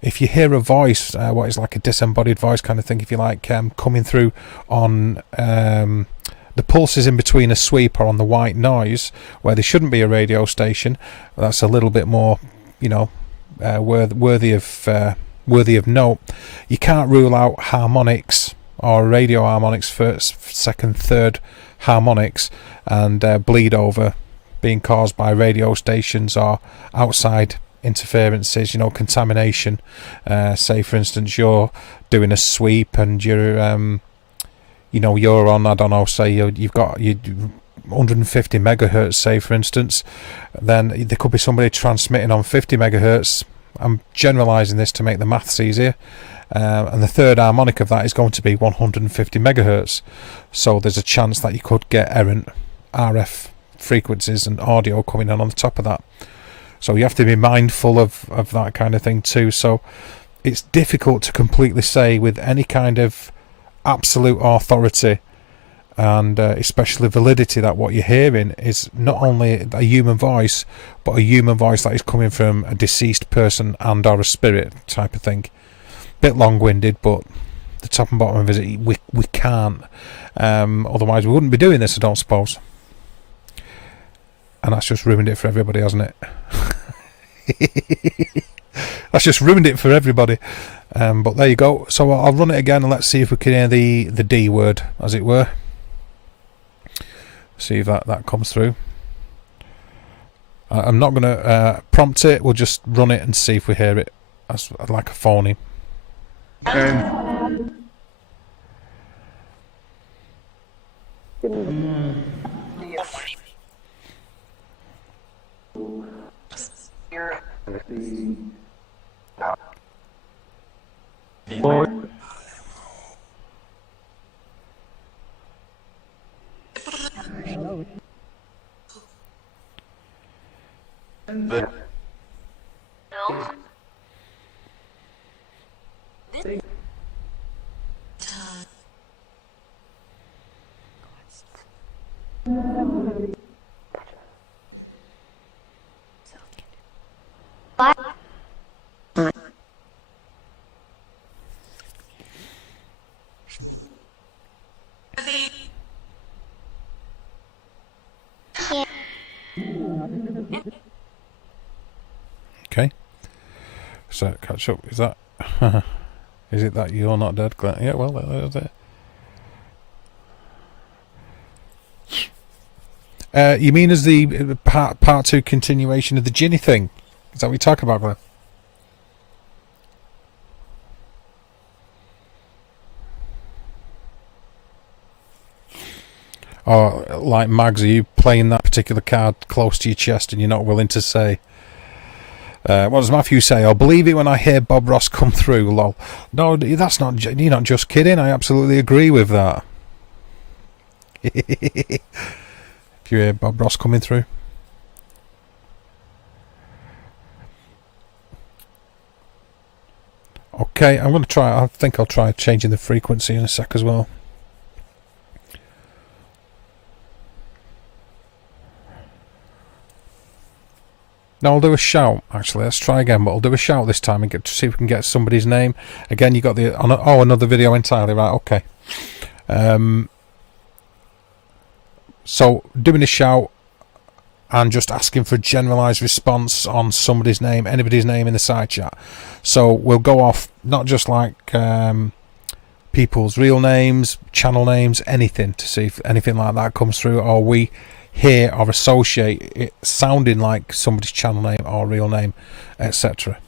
If you hear a voice, what is like a disembodied voice kind of thing, if you like, coming through on the pulses in between a sweep or on the white noise, where there shouldn't be a radio station, that's a little bit more, you know, worthy of note. You can't rule out harmonics or radio harmonics, first, second, third harmonics, and bleed over being caused by radio stations or outside interferences, you know, contamination. Say for instance you're doing a sweep and you're you know, you're on, I don't know, say you've got 150 megahertz, say for instance, then there could be somebody transmitting on 50 megahertz. I'm generalizing this to make the maths easier, and the third harmonic of that is going to be 150 megahertz, so there's a chance that you could get errant RF frequencies and audio coming in on the top of that. So you have to be mindful of that kind of thing too. So it's difficult to completely say with any kind of absolute authority and especially validity that what you're hearing is not only a human voice, but a human voice that is coming from a deceased person and or a spirit type of thing. Bit long-winded, but the top and bottom of it is we can't. Otherwise we wouldn't be doing this, I don't suppose. And that's just ruined it for everybody, hasn't it? That's just ruined it for everybody. But there you go. So I'll run it again and let's see if we can hear the D word, as it were. See if that comes through. I'm not going to prompt it. We'll just run it and see if we hear it as like a phony. Okay, so catch up. Is that is it that you're not dead, Glenn? Yeah, well, that's it. You mean as the part 2 continuation of the Ginny thing? Is that what you're talking about, Glenn? Or like Mags, are you playing that particular card close to your chest and you're not willing to say? What does Matthew say? I'll believe it when I hear Bob Ross come through, lol. No, that's not. You're not just kidding. I absolutely agree with that. If you hear Bob Ross coming through. Okay, I'm going to try. I think I'll try changing the frequency in a sec as well. Now I'll do a shout. Actually, let's try again. But I'll do a shout this time and get to see if we can get somebody's name. Again, you got the another video entirely, right? Okay. So doing a shout and just asking for a generalised response on somebody's name, anybody's name in the side chat. So we'll go off not just like people's real names, channel names, anything, to see if anything like that comes through, or we hear or associate it sounding like somebody's channel name or real name, etc.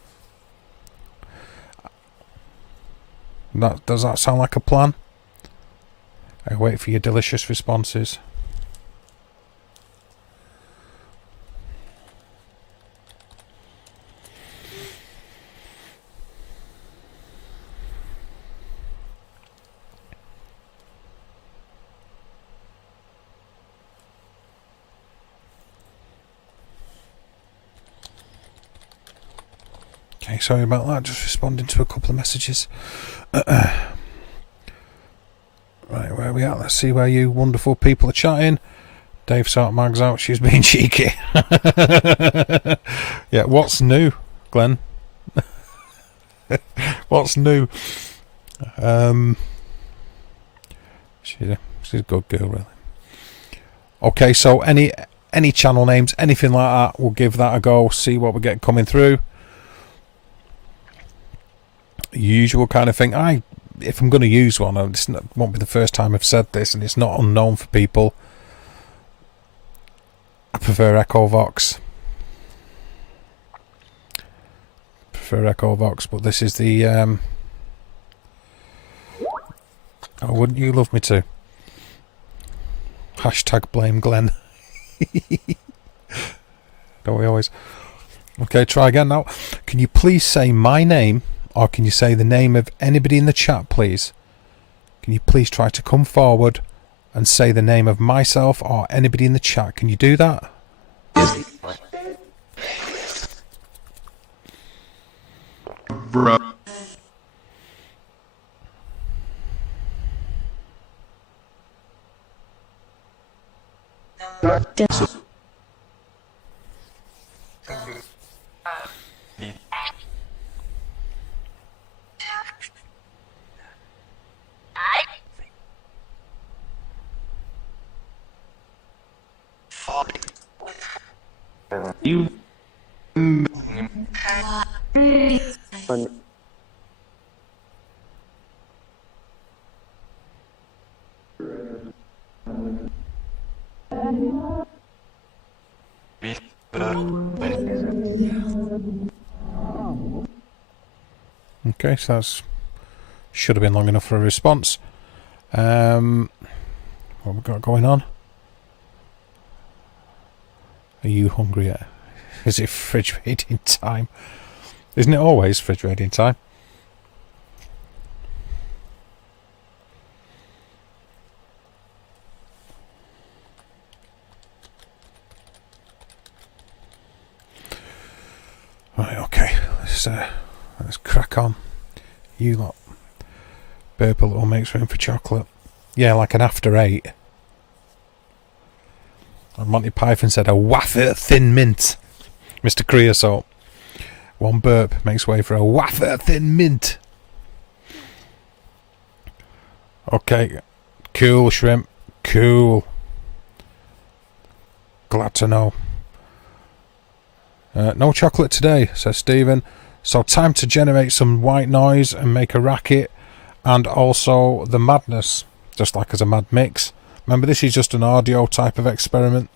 Does that sound like a plan? I wait for your delicious responses. Okay, sorry about that, just responding to a couple of messages. Right, where are we at? Let's see where you wonderful people are chatting. Dave sort mags out, she's being cheeky. Yeah, what's new, Glenn? What's new? She's a good girl, really. Okay, so any channel names, anything like that, we'll give that a go, see what we get coming through. Usual kind of thing. If I'm going to use one, it won't be the first time I've said this, and it's not unknown for people. I prefer Echo Vox. But this is the oh, wouldn't you love me to? Hashtag blame Glenn. Don't we always? Okay, try again now. Can you please say my name, or can you say the name of anybody in the chat, please? Can you please try to come forward and say the name of myself or anybody in the chat? Can you do that? Bro. You. Okay, so that's should have been long enough for a response. What we got going on? Are you hungry yet? Is it fridge raiding time? Isn't it always fridge raiding time? Right, okay. Let's crack on. You lot. Burp a little makes room for chocolate. Yeah, like an after 8. And Monty Python said a wafer thin mint. Mr. Creosote. One burp makes way for a wafer thin mint. Okay. Cool, shrimp. Cool. Glad to know. No chocolate today, says Stephen. So time to generate some white noise and make a racket. And also the madness. Just like as a mad mix. Remember, this is just an audio type of experiment.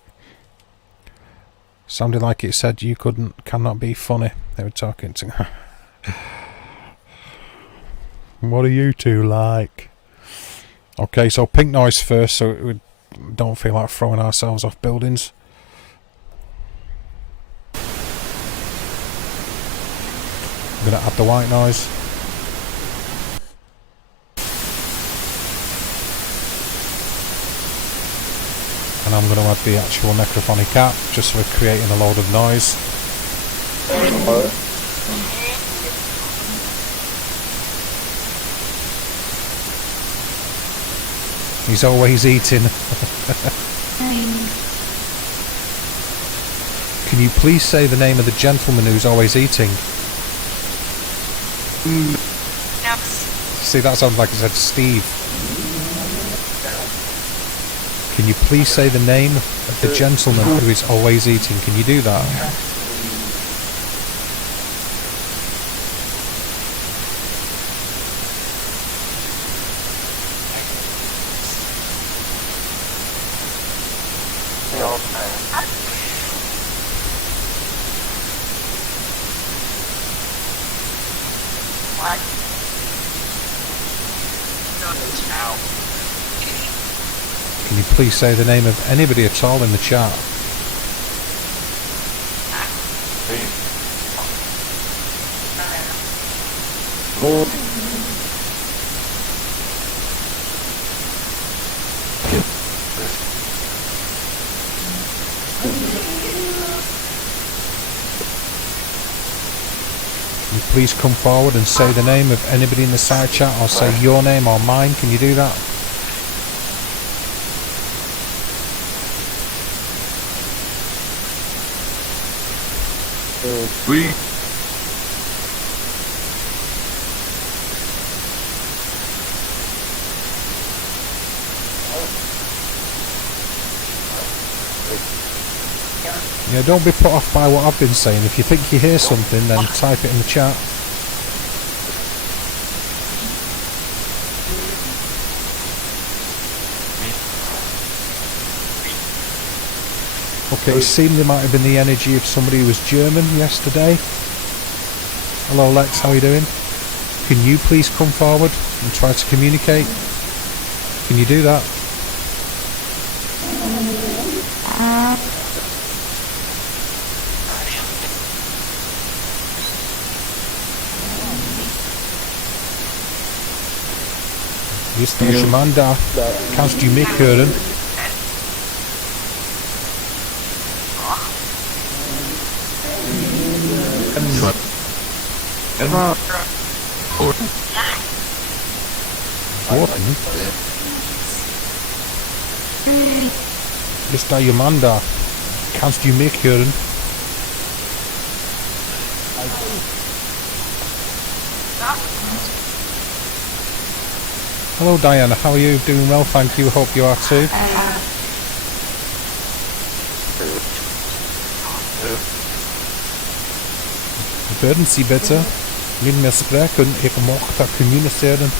Sounded like it said you cannot be funny. They were talking to... What are you two like? Okay, so pink noise first, so we don't feel like throwing ourselves off buildings. I'm going to add the white noise. and I'm going to add the actual necrophonic app just for creating a load of noise. He's always eating. Can you please say the name of the gentleman who's always eating? See, that sounds like it said Steve. Can you please say the name of the gentleman who is always eating? Can you do that? Can you please say the name of anybody at all in the chat? Can you please come forward and say the name of anybody in the side chat, or say your name or mine? Can you do that? We. Yeah, don't be put off by what I've been saying. If you think you hear something, then type it in the chat. Okay, it seemed there might have been the energy of somebody who was German yesterday. Hello Lex, how are you doing? Can you please come forward and try to communicate? Can you do that? Ist der Mann da? Kannst du mich hören? Ist da jemand da? Kannst du mich hören? Hello Diana, how are you? Doing well, thank you. Hope you are too. Würden Sie bitte mit mir sprechen? Ich möchte kommunizieren.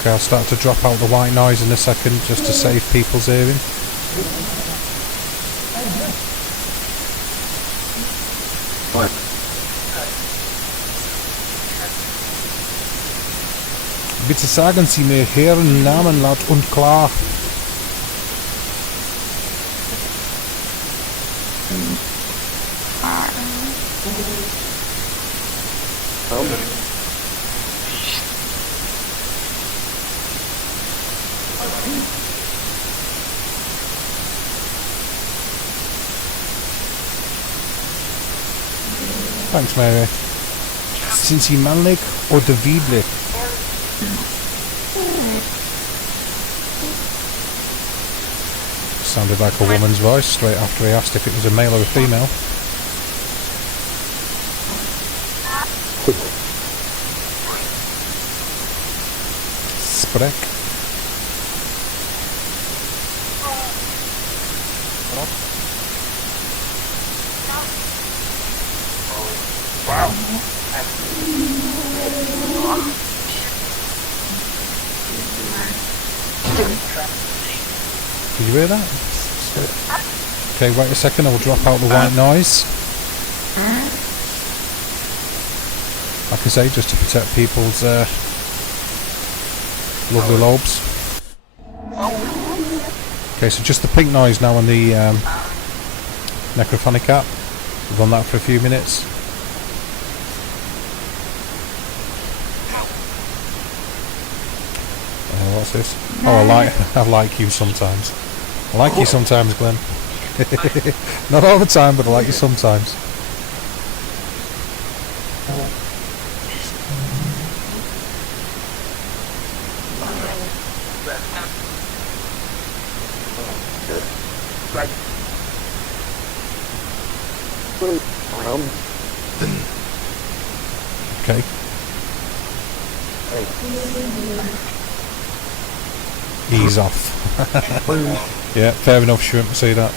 Okay, I'll start to drop out the white noise in a second just to save people's hearing. Bitte sagen Sie mir Ihren Namen laut und klar. Thanks, Mary. Sind Sie männlich oder weiblich? Sounded like a woman's voice straight after he asked if it was a male or a female. Sprek. Wow. Did you hear that? Okay, wait a second, I'll drop out the white noise. like I say, just to protect people's lovely lobes. Okay, so just the pink noise now on the necrophonic app. We've done that for a few minutes. What's this? Oh, I like you sometimes. I like you sometimes, Glenn. Not all the time, but I like you sometimes. Okay. Ease off. Yeah, fair enough, shrimp, see that.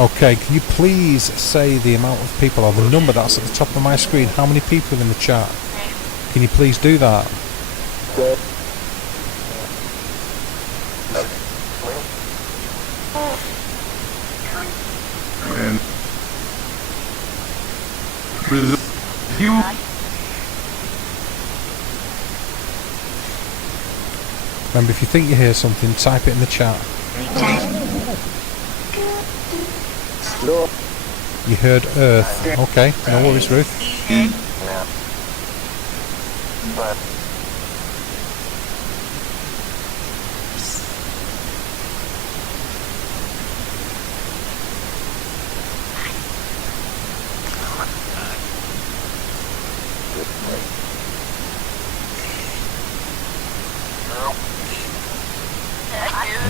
Okay, can you please say the amount of people, or the number that's at the top of my screen, how many people in the chat? Can you please do that? Remember, if you think you hear something, type it in the chat. You heard Earth. Okay, no worries, Ruth.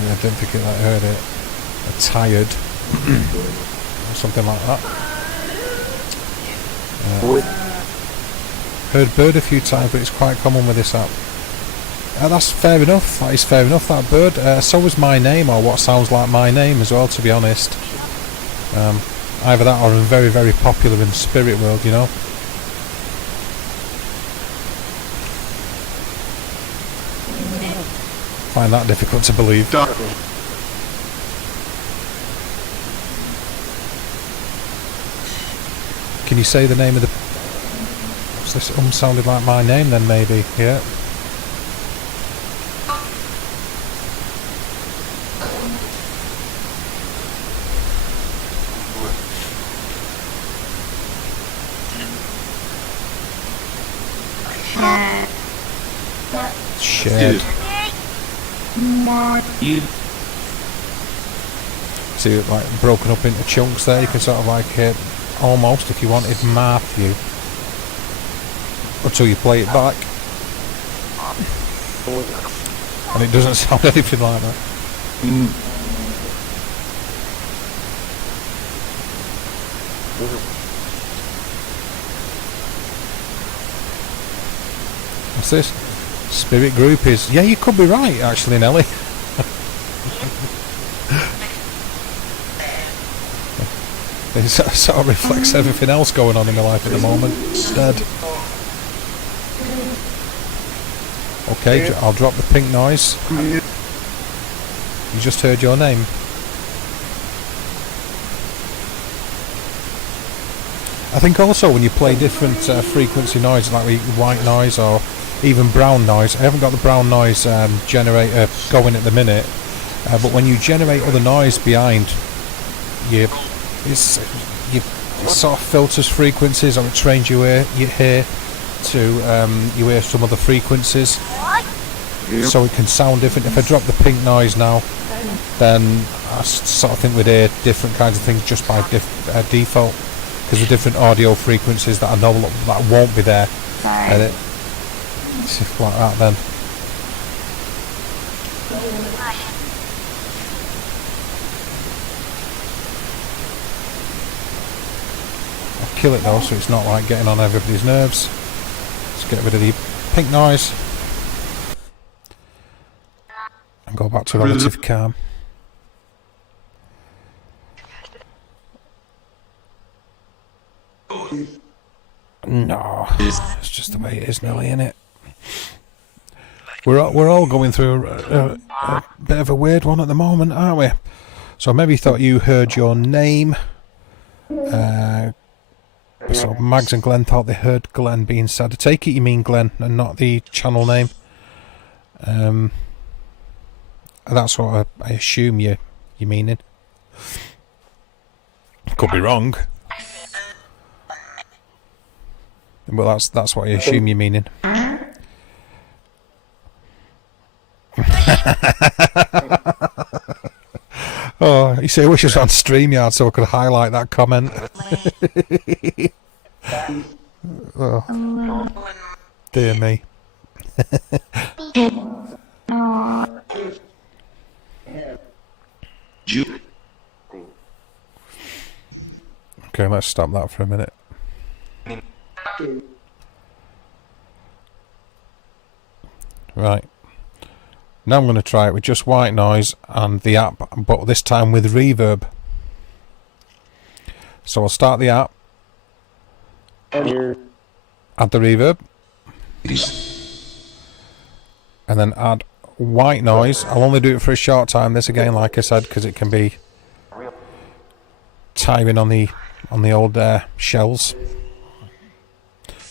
I don't think I heard it. Tired. Or something like that. Heard bird a few times, but it's quite common with this app. That's fair enough. That is fair enough, that bird. So was my name, or what sounds like my name as well, to be honest. Either that or I'm very, very popular in the spirit world, you know. Find that difficult to believe. Can you say the name of the... What's this? Sounded like my name then, maybe. Yeah. Shed. See it like broken up into chunks there. You can sort of like almost, if you wanted, Matthew, until you play it back, and it doesn't sound anything like that. What's this? Spirit group is... Yeah, you could be right, actually, Nelly. It sort of reflects everything else going on in my life at the moment. Instead. Okay, I'll drop the pink noise. You just heard your name. I think also when you play different frequency noise, like white noise or even brown noise. I haven't got the brown noise generator going at the minute, but when you generate other noise behind you, it sort of filters frequencies, or it trains you hear to you hear some other frequencies, so it can sound different. If I drop the pink noise now, then I sort of think we'd hear different kinds of things just by default, because the different audio frequencies that I know that won't be there, and it's like that then. I'll kill it though, so it's not like getting on everybody's nerves. Let's get rid of the pink noise and go back to relative calm. No, it's just the way it is, Nelly, innit? We're all going through a bit of a weird one at the moment, aren't we? So maybe you thought you heard your name. So Mags and Glenn thought they heard Glenn being said. I take it you mean Glenn and not the channel name. That's what I assume you're meaning. Could be wrong. Well, that's what I assume you're meaning. Oh, you see, I wish I was on StreamYard so I could highlight that comment. Oh, dear me. Okay, let's stop that for a minute. Right. Now I'm going to try it with just white noise and the app, but this time with reverb. So I'll start the app. Add the reverb. And then add white noise. I'll only do it for a short time. This again, like I said, because it can be tiring on the old shells.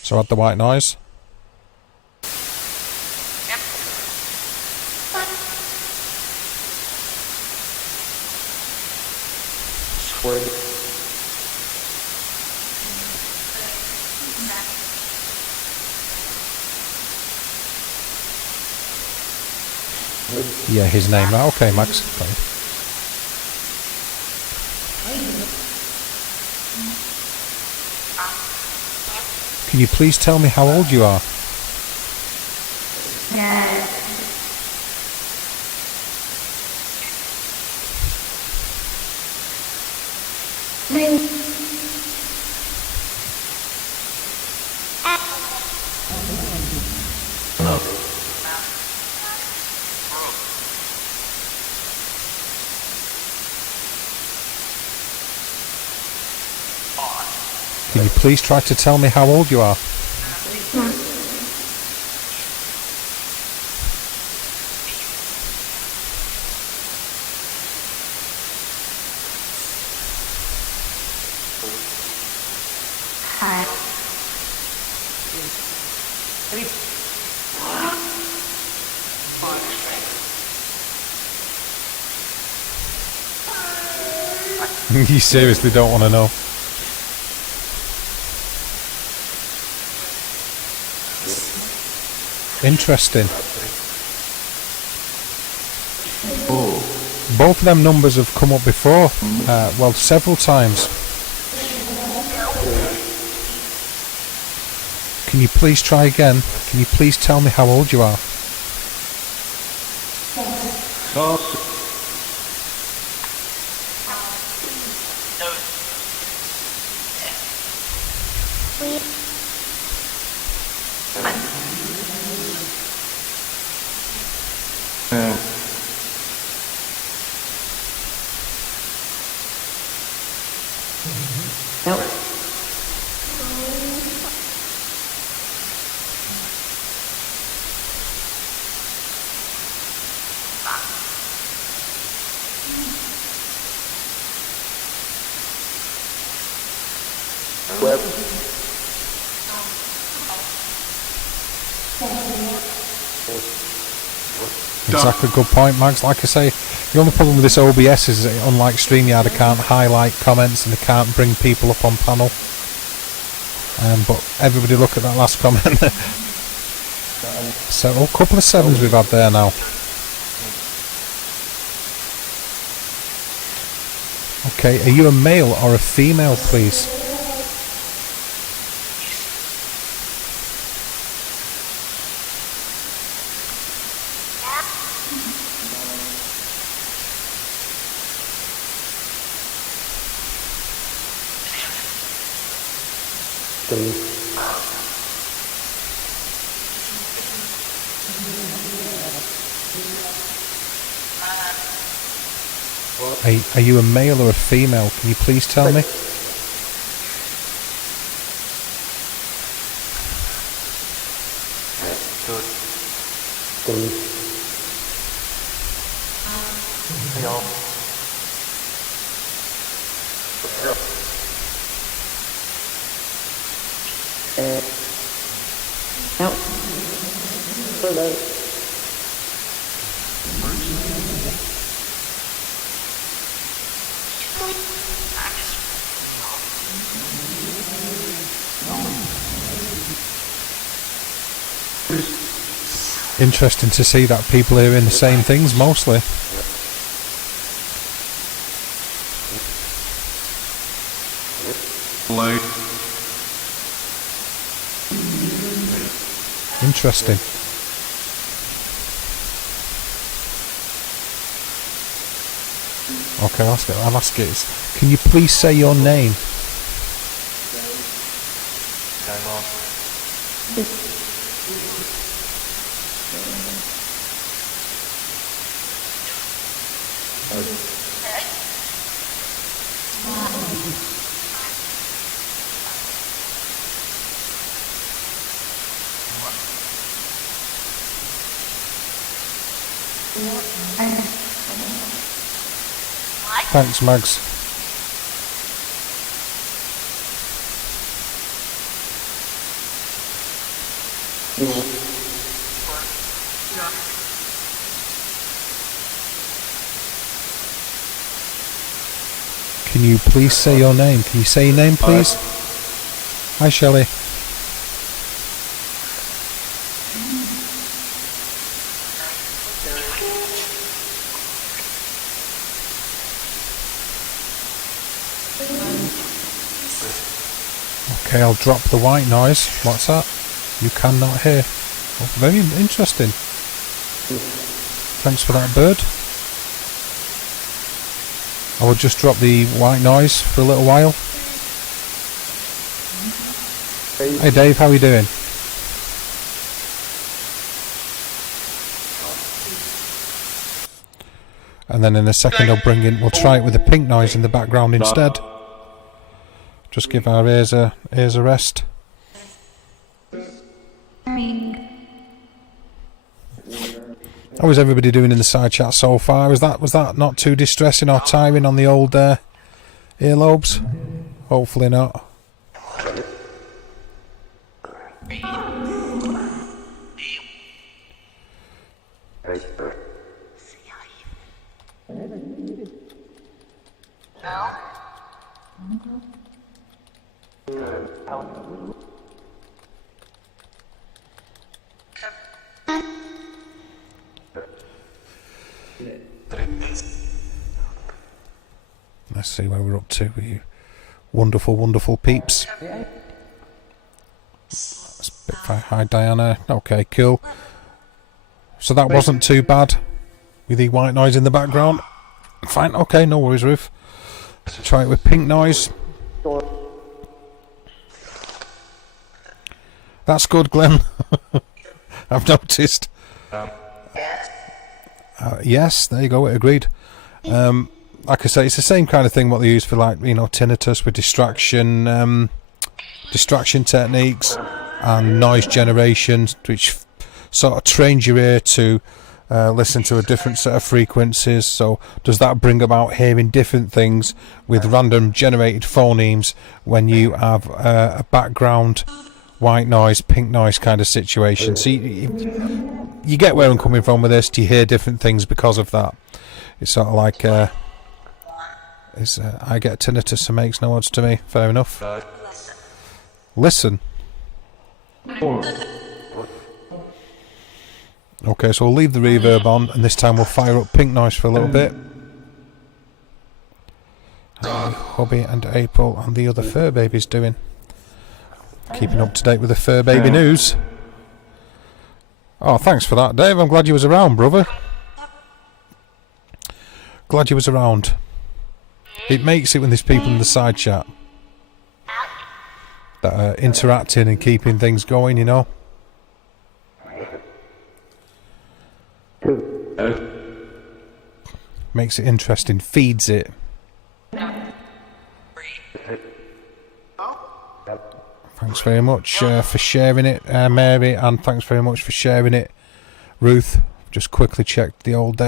So add the white noise. Yeah, his name. Right, okay, Max. Got it. Can you please tell me how old you are? Can you please try to tell me how old you are? You seriously don't want to know? Interesting. Both of them numbers have come up before, well, several times. Can you please try again? Can you please tell me how old you are? Exactly, good point, Mags. Like I say, the only problem with this OBS is that, unlike StreamYard, I can't highlight comments and I can't bring people up on panel. But everybody look at that last comment. So, a couple of sevens we've had there now. Okay, are you a male or a female, please? Are you a male or a female? Can you please tell me? Interesting to see that people are hearing the same things mostly. Like. Interesting. Okay, I'll ask it. Can you please say your name? Thanks, Mags. Can you please say your name? Can you say your name, please? Hi, Shelley. Okay, I'll drop the white noise. What's that? You cannot hear. Oh, very interesting. Thanks for that, bird. I will just drop the white noise for a little while. Hey Dave, how are you doing? And then in a second we'll try it with the pink noise in the background instead. Just give our ears a rest. How is everybody doing in the side chat so far? Was that not too distressing or tiring on the old earlobes? Hopefully not. Let's see where we're up to with you wonderful, wonderful peeps. Hi Diana. Okay, cool. So that wasn't too bad with the white noise in the background. Fine, okay, no worries, Ruth. Let's try it with pink noise. That's good, Glenn. I've noticed. Yes, there you go, agreed. Like I say, it's the same kind of thing what they use for, like, you know, tinnitus with distraction techniques and noise generation, which sort of trains your ear to listen to a different set of frequencies. So does that bring about hearing different things with random generated phonemes when you have a background white noise, pink noise kind of situation? So you get where I'm coming from with this. Do you hear different things because of that? It's sort of like I get tinnitus, so makes no odds to me. Fair enough. Listen. Okay, so we'll leave the reverb on, and this time we'll fire up pink noise for a little bit. Hubby and April and the other fur babies doing. Keeping up to date with the fur baby news. Oh, thanks for that, Dave. I'm glad you was around, brother. Glad you was around. It makes it when there's people in the side chat that are interacting and keeping things going, you know. Makes it interesting, feeds it. Thanks very much for sharing it, Mary, and thanks very much for sharing it, Ruth. Just quickly checked the old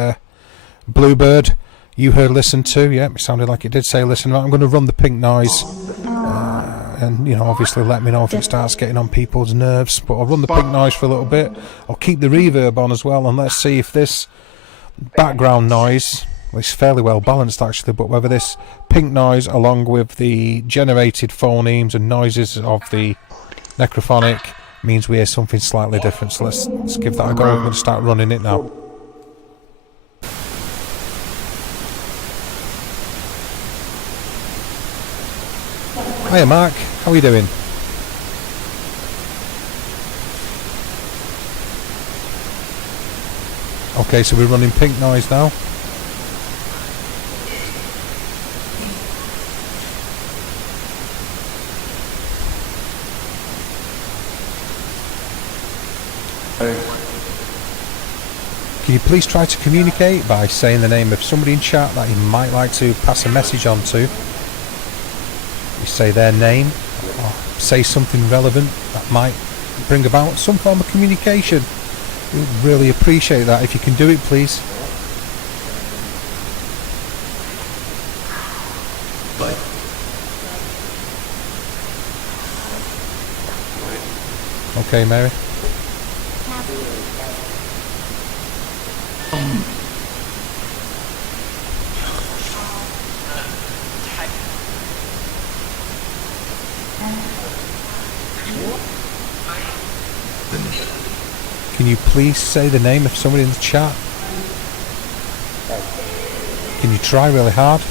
Bluebird. You heard listen to, yeah, it sounded like it did say listen. Right, I'm going to run the pink noise. and you know, obviously let me know if it starts getting on people's nerves. But I'll run the pink noise for a little bit. I'll keep the reverb on as well, and let's see if this background noise, well, it's fairly well balanced actually, but whether this pink noise along with the generated phonemes and noises of the necrophonic means we hear something slightly different. So let's give that a go. I'm going to start running it now. Hiya Mark, how are you doing? Okay, so we're running pink noise now. Can you please try to communicate by saying the name of somebody in chat that you might like to pass a message on to? You say their name, or say something relevant that might bring about some form of communication. We'd really appreciate that if you can do it, please. Okay, Mary. Can you please say the name of somebody in the chat? Can you try really hard?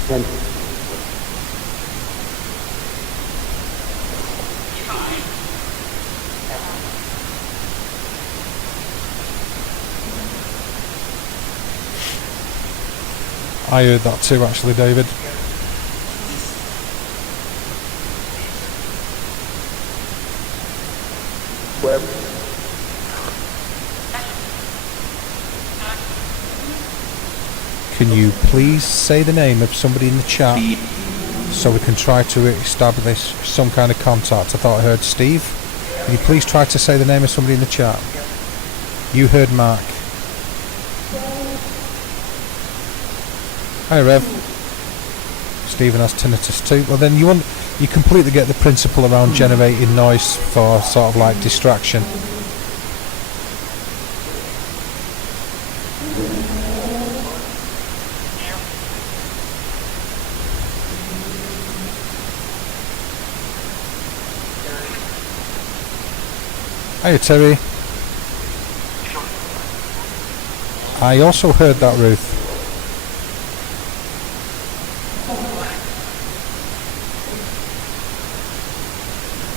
I heard that too actually, David. Can you please say the name of somebody in the chat so we can try to establish some kind of contact? I thought I heard Steve. Can you please try to say the name of somebody in the chat? You heard Mark. Hi Rev. Stephen has tinnitus too. Well then you completely get the principle around generating noise for sort of like distraction. Hiya Terry. I also heard that, Ruth.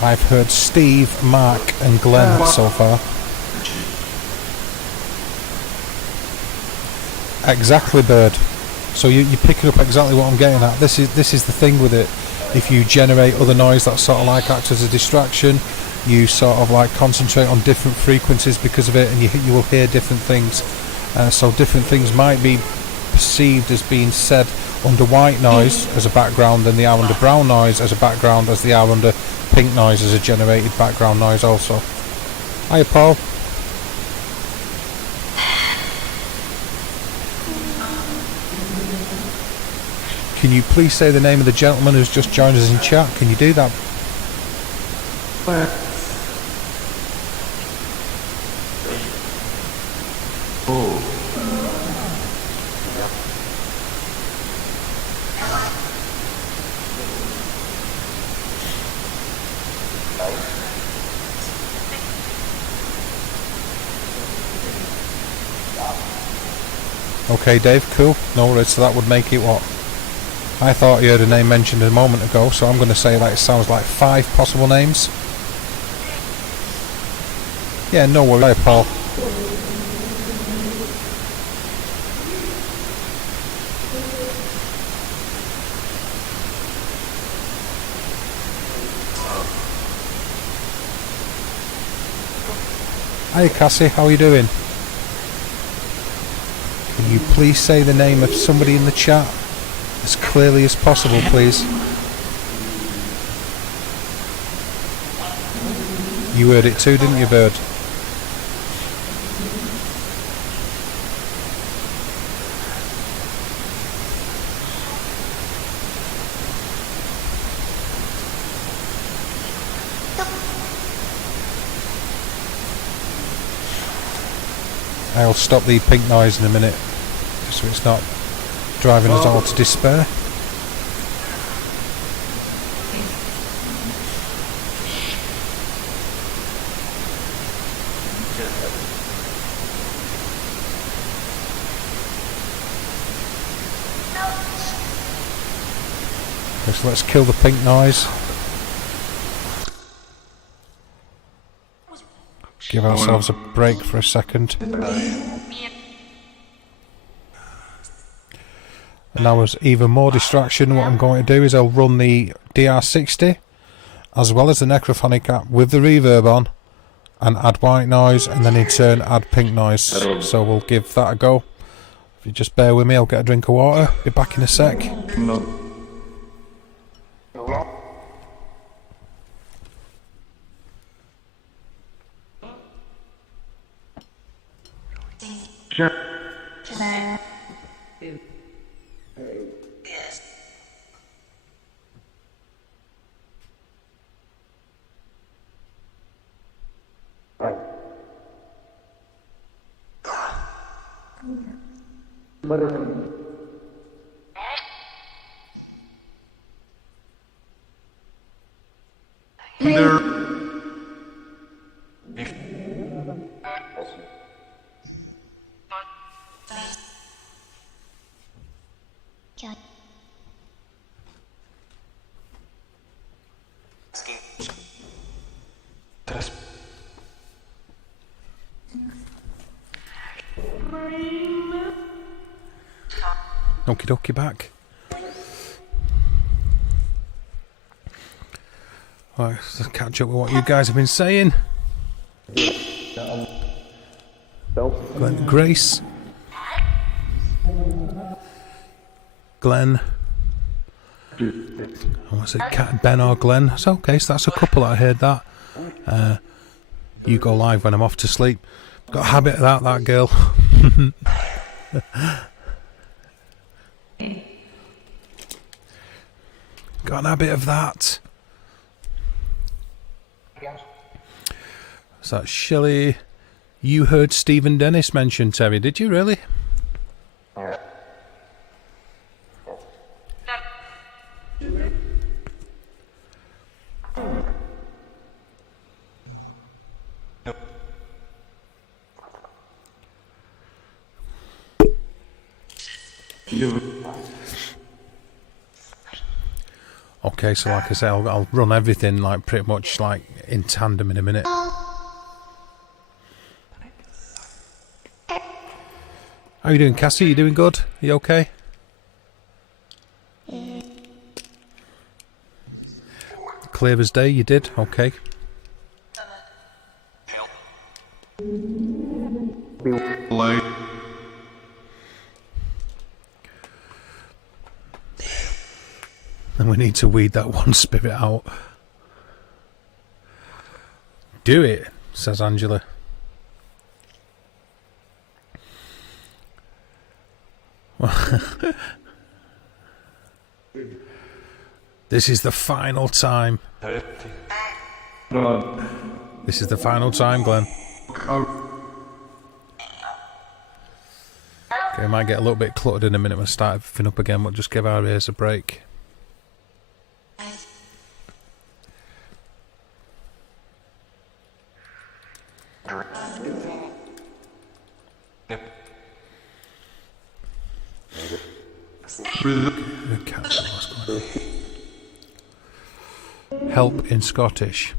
I've heard Steve, Mark and Glenn so far. Exactly, Bird. So you're picking up exactly what I'm getting at. This is the thing with it. If you generate other noise that sort of like acts as a distraction, you sort of like concentrate on different frequencies because of it, and you will hear different things. So different things might be perceived as being said under white noise as a background than they are under brown noise as a background, as they are under pink noise as a generated background noise also. Hiya Paul. Can you please say the name of the gentleman who's just joined us in chat? Can you do that? Okay Dave, cool. No worries, so that would make it what? I thought you heard a name mentioned a moment ago, so I'm going to say that it sounds like 5 possible names. Yeah, no worries. Hi Paul. Hi Cassie, how are you doing? Can you please say the name of somebody in the chat as clearly as possible, please? You heard it too, didn't you, Bird? I'll stop the pink noise in a minute, just so it's not driving us all to despair. So let's kill the pink noise. Give ourselves a break for a second. And now, as even more distraction, what I'm going to do is I'll run the DR60 as well as the Necrophonic app with the reverb on and add white noise, and then in turn add pink noise. So we'll give that a go. If you just bear with me, I'll get a drink of water. Be back in a sec. Sure. Okie dokie, back. Right, let's catch up with what you guys have been saying. Glenn, Grace. Glenn. Was it Cat, Ben or Glenn? It's okay, so that's a couple that I heard that. You go live when I'm off to sleep. Got a habit of that girl. Got an habit of that. So that's Shelley. You heard Stephen Dennis mention Terry, did you really? Okay, so like I say, I'll run everything like pretty much like in tandem in a minute. How you doing, Cassie? You doing good? Are you okay? Clear as day, you did? Okay. And we need to weed that one spirit out. Do it, says Angela. This is the final time. This is the final time, Glenn. Okay, we might get a little bit cluttered in a minute when I start everything up again, but just give our ears a break. Help in Scottish.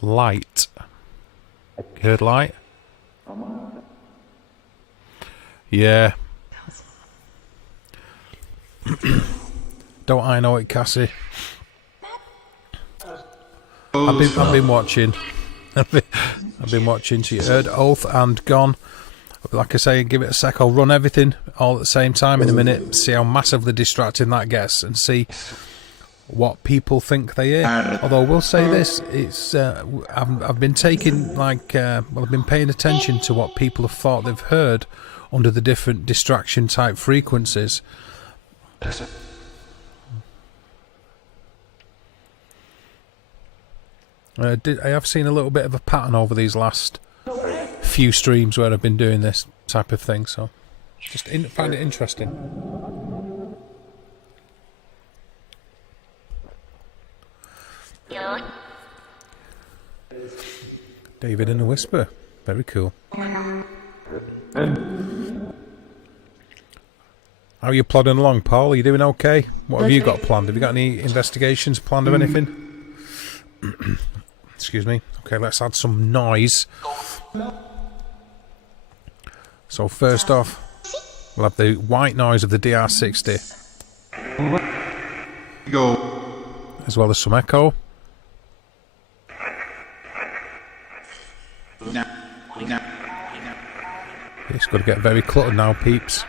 Light. You heard light? Yeah. Don't I know it, Cassie? I've been watching. I've been watching. So you heard Oath and Gone. Like I say, give it a sec. I'll run everything all at the same time in a minute. See how massively distracting that gets, and see what people think they hear. Although I will say this: it's I've been taking I've been paying attention to what people have thought they've heard under the different distraction type frequencies. I have seen a little bit of a pattern over these last few streams where I've been doing this type of thing, so just find it interesting. David in a whisper. Very cool. How are you plodding along, Paul? Are you doing okay? What have you got planned? Have you got any investigations planned or anything? Excuse me. Okay, let's add some noise. So first off, we'll have the white noise of the DR60. Go. As well as some echo. It's got to get very cluttered now, peeps.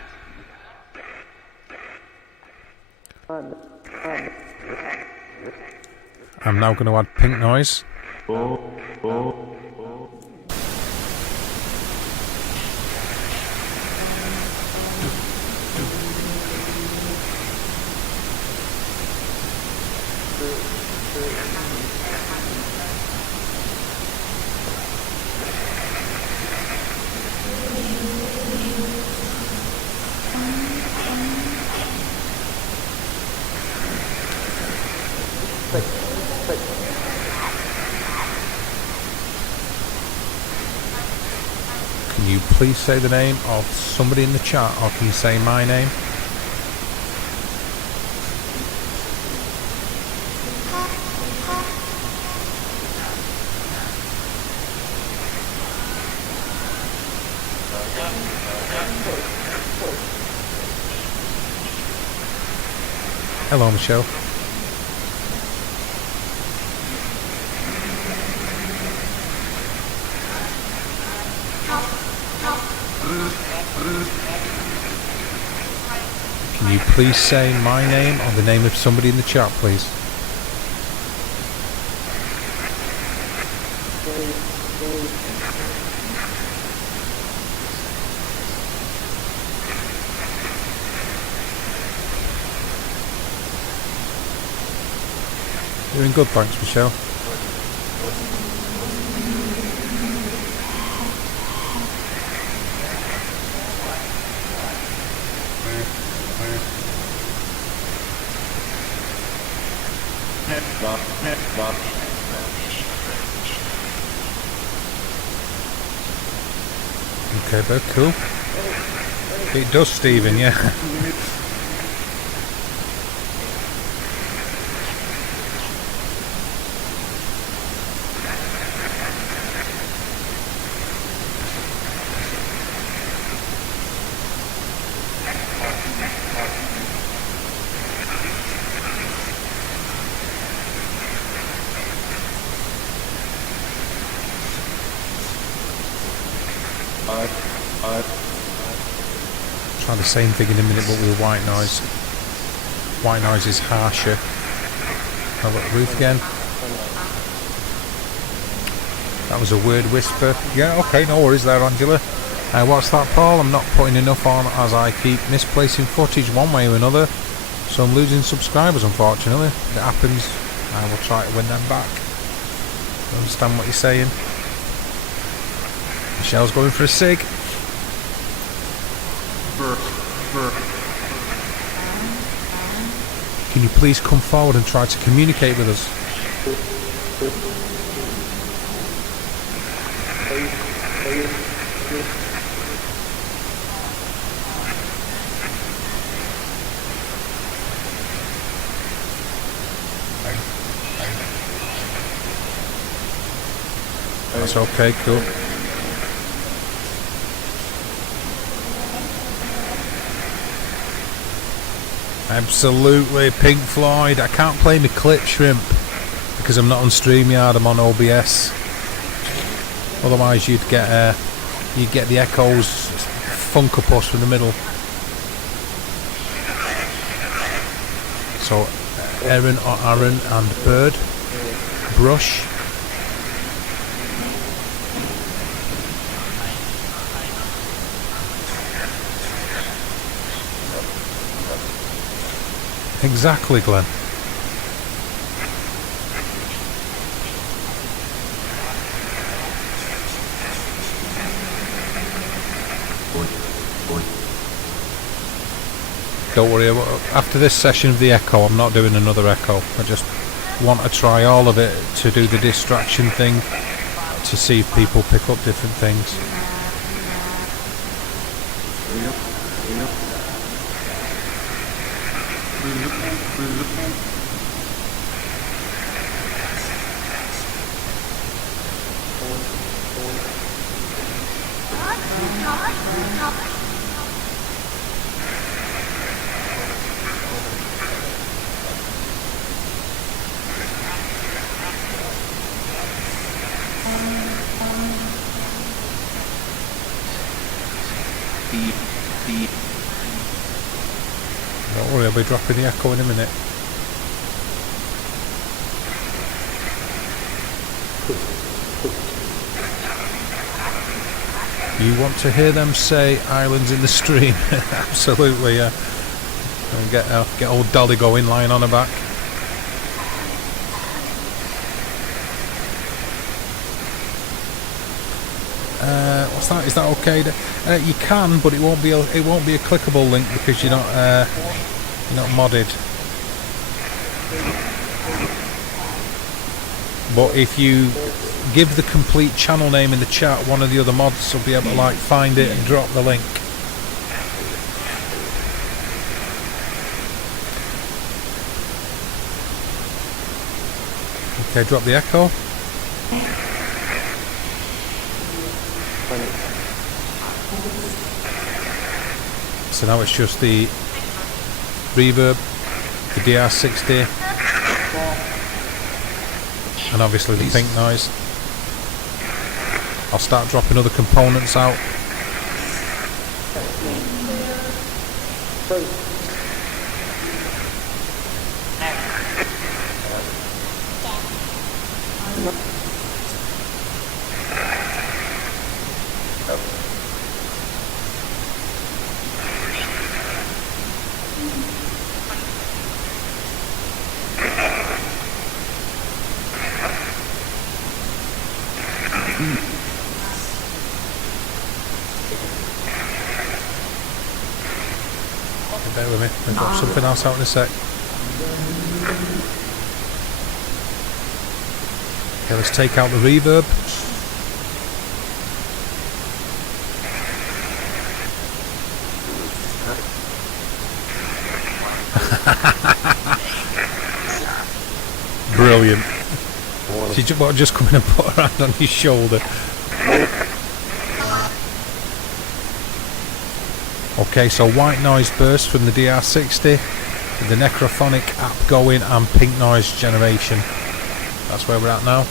I'm now going to add pink noise. Can you please say the name of somebody in the chat, or can you say my name? Hello, Michelle. Can you please say my name or the name of somebody in the chat, please? Doing good, thanks, Michelle. Okay, but cool. It does, Stephen, yeah. Try the same thing in a minute, but with white noise. White noise is harsher. How about the roof again? That was a word whisper. Yeah, okay, no worries there, Angela. What's that, Paul? I'm not putting enough on as I keep misplacing footage one way or another, so I'm losing subscribers, unfortunately. If it happens, I will try to win them back. I understand what you're saying. Michelle's going for a cig. Can you please come forward and try to communicate with us? That's okay, cool. Absolutely, Pink Floyd. I can't play my clip, Shrimp, because I'm not on StreamYard. I'm on OBS. Otherwise, you'd get the echoes, Funkopus from the middle. So, Aaron or Aaron and Bird, Brush. Exactly, Glenn. Don't worry, after this session of the echo I'm not doing another echo. I just want to try all of it to do the distraction thing, to see if people pick up different things. Don't worry, I'll be dropping the echo in a minute. You want to hear them say islands in the stream? Absolutely, yeah. And get old Dolly going, lying on her back. What's that? Is that okay? You can, but it won't be a clickable link because you're not modded. But if you give the complete channel name in the chat, one of the other mods will be able to find it and drop the link. Okay, drop the echo. So now it's just the reverb, the DR60, and obviously the pink noise. I'll start dropping other components out. Bear with me, I'll drop something else out in a sec. Okay, let's take out the reverb. Brilliant. She just come in and put her hand on his shoulder. Okay, so white noise burst from the DR60, the necrophonic app going, and pink noise generation. That's where we're at now.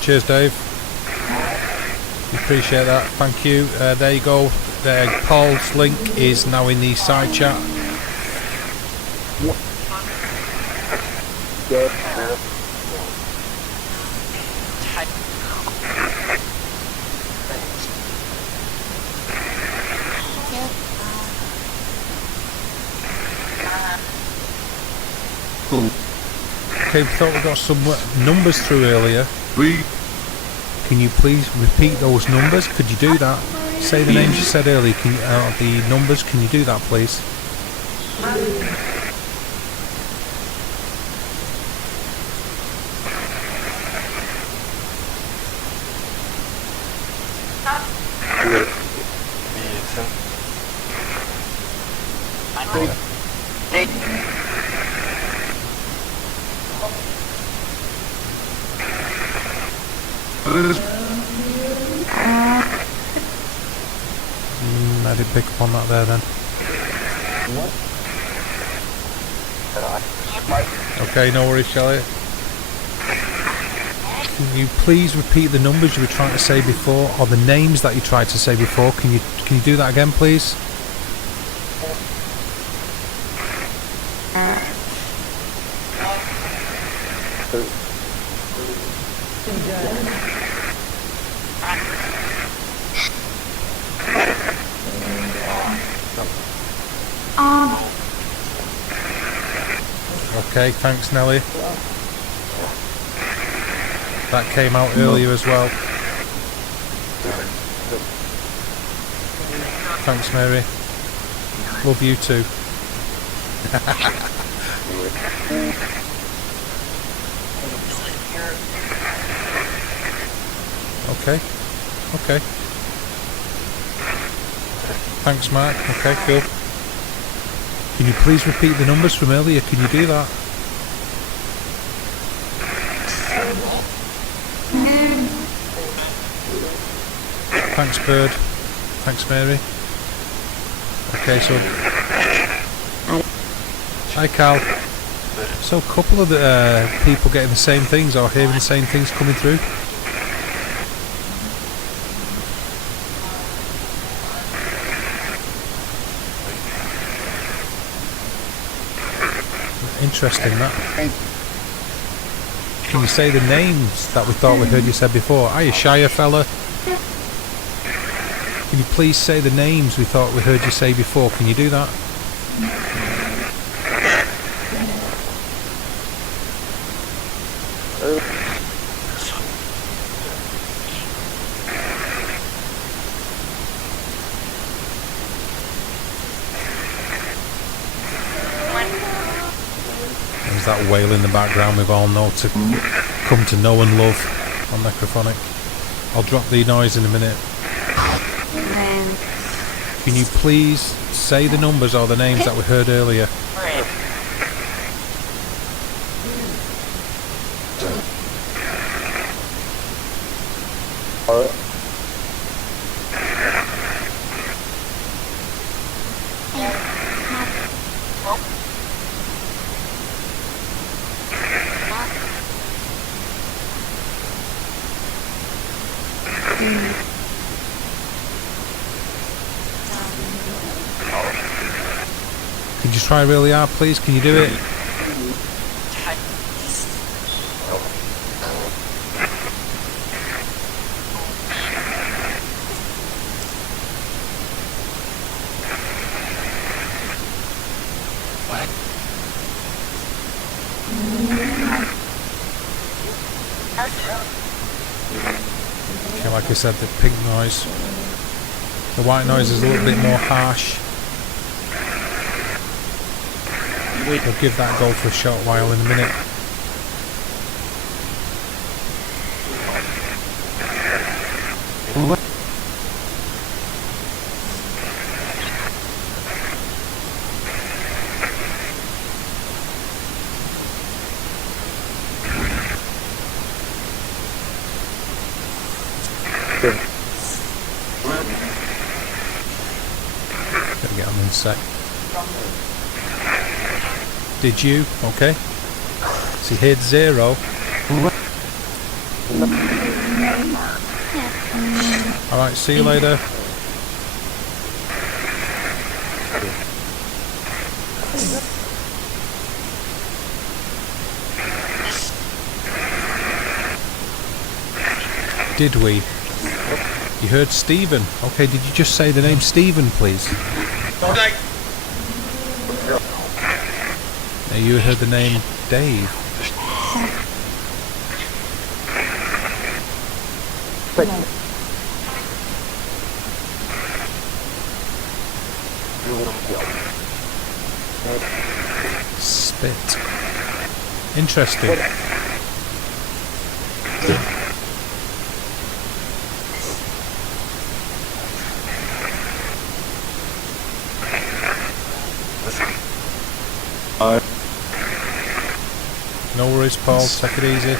Cheers, Dave. Appreciate that. Thank you. There you go. Paul's link is now in the side chat. Okay, we thought we got some numbers through earlier. Can you please repeat those numbers? Could you do that? Say the names you said earlier. Can you, the numbers? Can you do that, please? I didn't pick up on that there then. Okay, no worries, Charlie. Can you please repeat the numbers you were trying to say before, or the names that you tried to say before? Can you do that again, please? Okay, thanks Nelly. That came out earlier as well. Thanks Mary. Love you too. Okay. Okay. Thanks Mark. Okay, cool. Can you please repeat the numbers from earlier? Can you do that? Thanks Bird. Thanks Mary. Okay, so... Hi Cal. So a couple of the people getting the same things or hearing the same things coming through. Interesting that. Can you say the names that we thought we heard you said before? Are you Shire fella? Can you please say the names we thought we heard you say before? Can you do that? There's that wail in the background we've all know to come to know and love on Necrophonic. I'll drop the noise in a minute. Can you please say the numbers or the names that we heard earlier? Could you try really hard, please? Can you do it? Okay, like I said, the pink noise. The white noise is a little bit more harsh. We'll give that go for a short while in a minute. Gotta get on in a sec. Did you? Okay. So he hit 0. Alright, see you later. Did we? You heard Stephen. Okay, did you just say the name Stephen, please? You heard the name Dave. Spit. Interesting. No worries, Paul. Take it easy.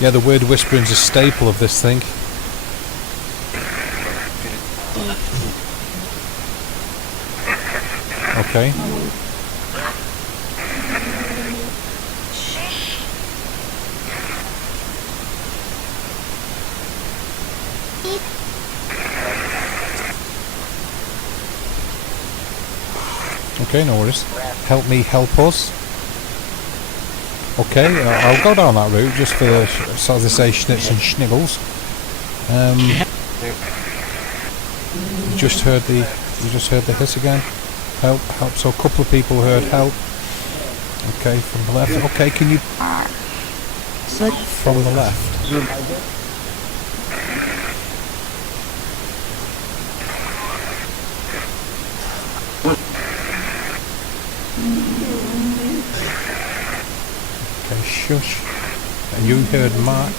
Yeah, the word whispering's a staple of this thing. Okay. Okay, no worries. Help me help us. Okay, I'll go down that route just for the, so they say, schnitz and schniggles. You just heard the hiss again. Help, help. So a couple of people heard help. Okay, from the left. Okay, can you... From the left. Okay, shush. And you heard Mark.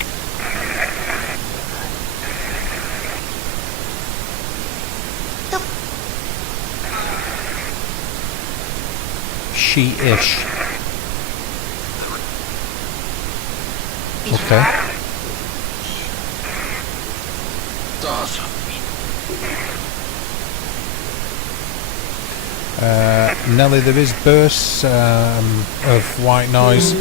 She-ish. Okay. Nelly, there is bursts of white noise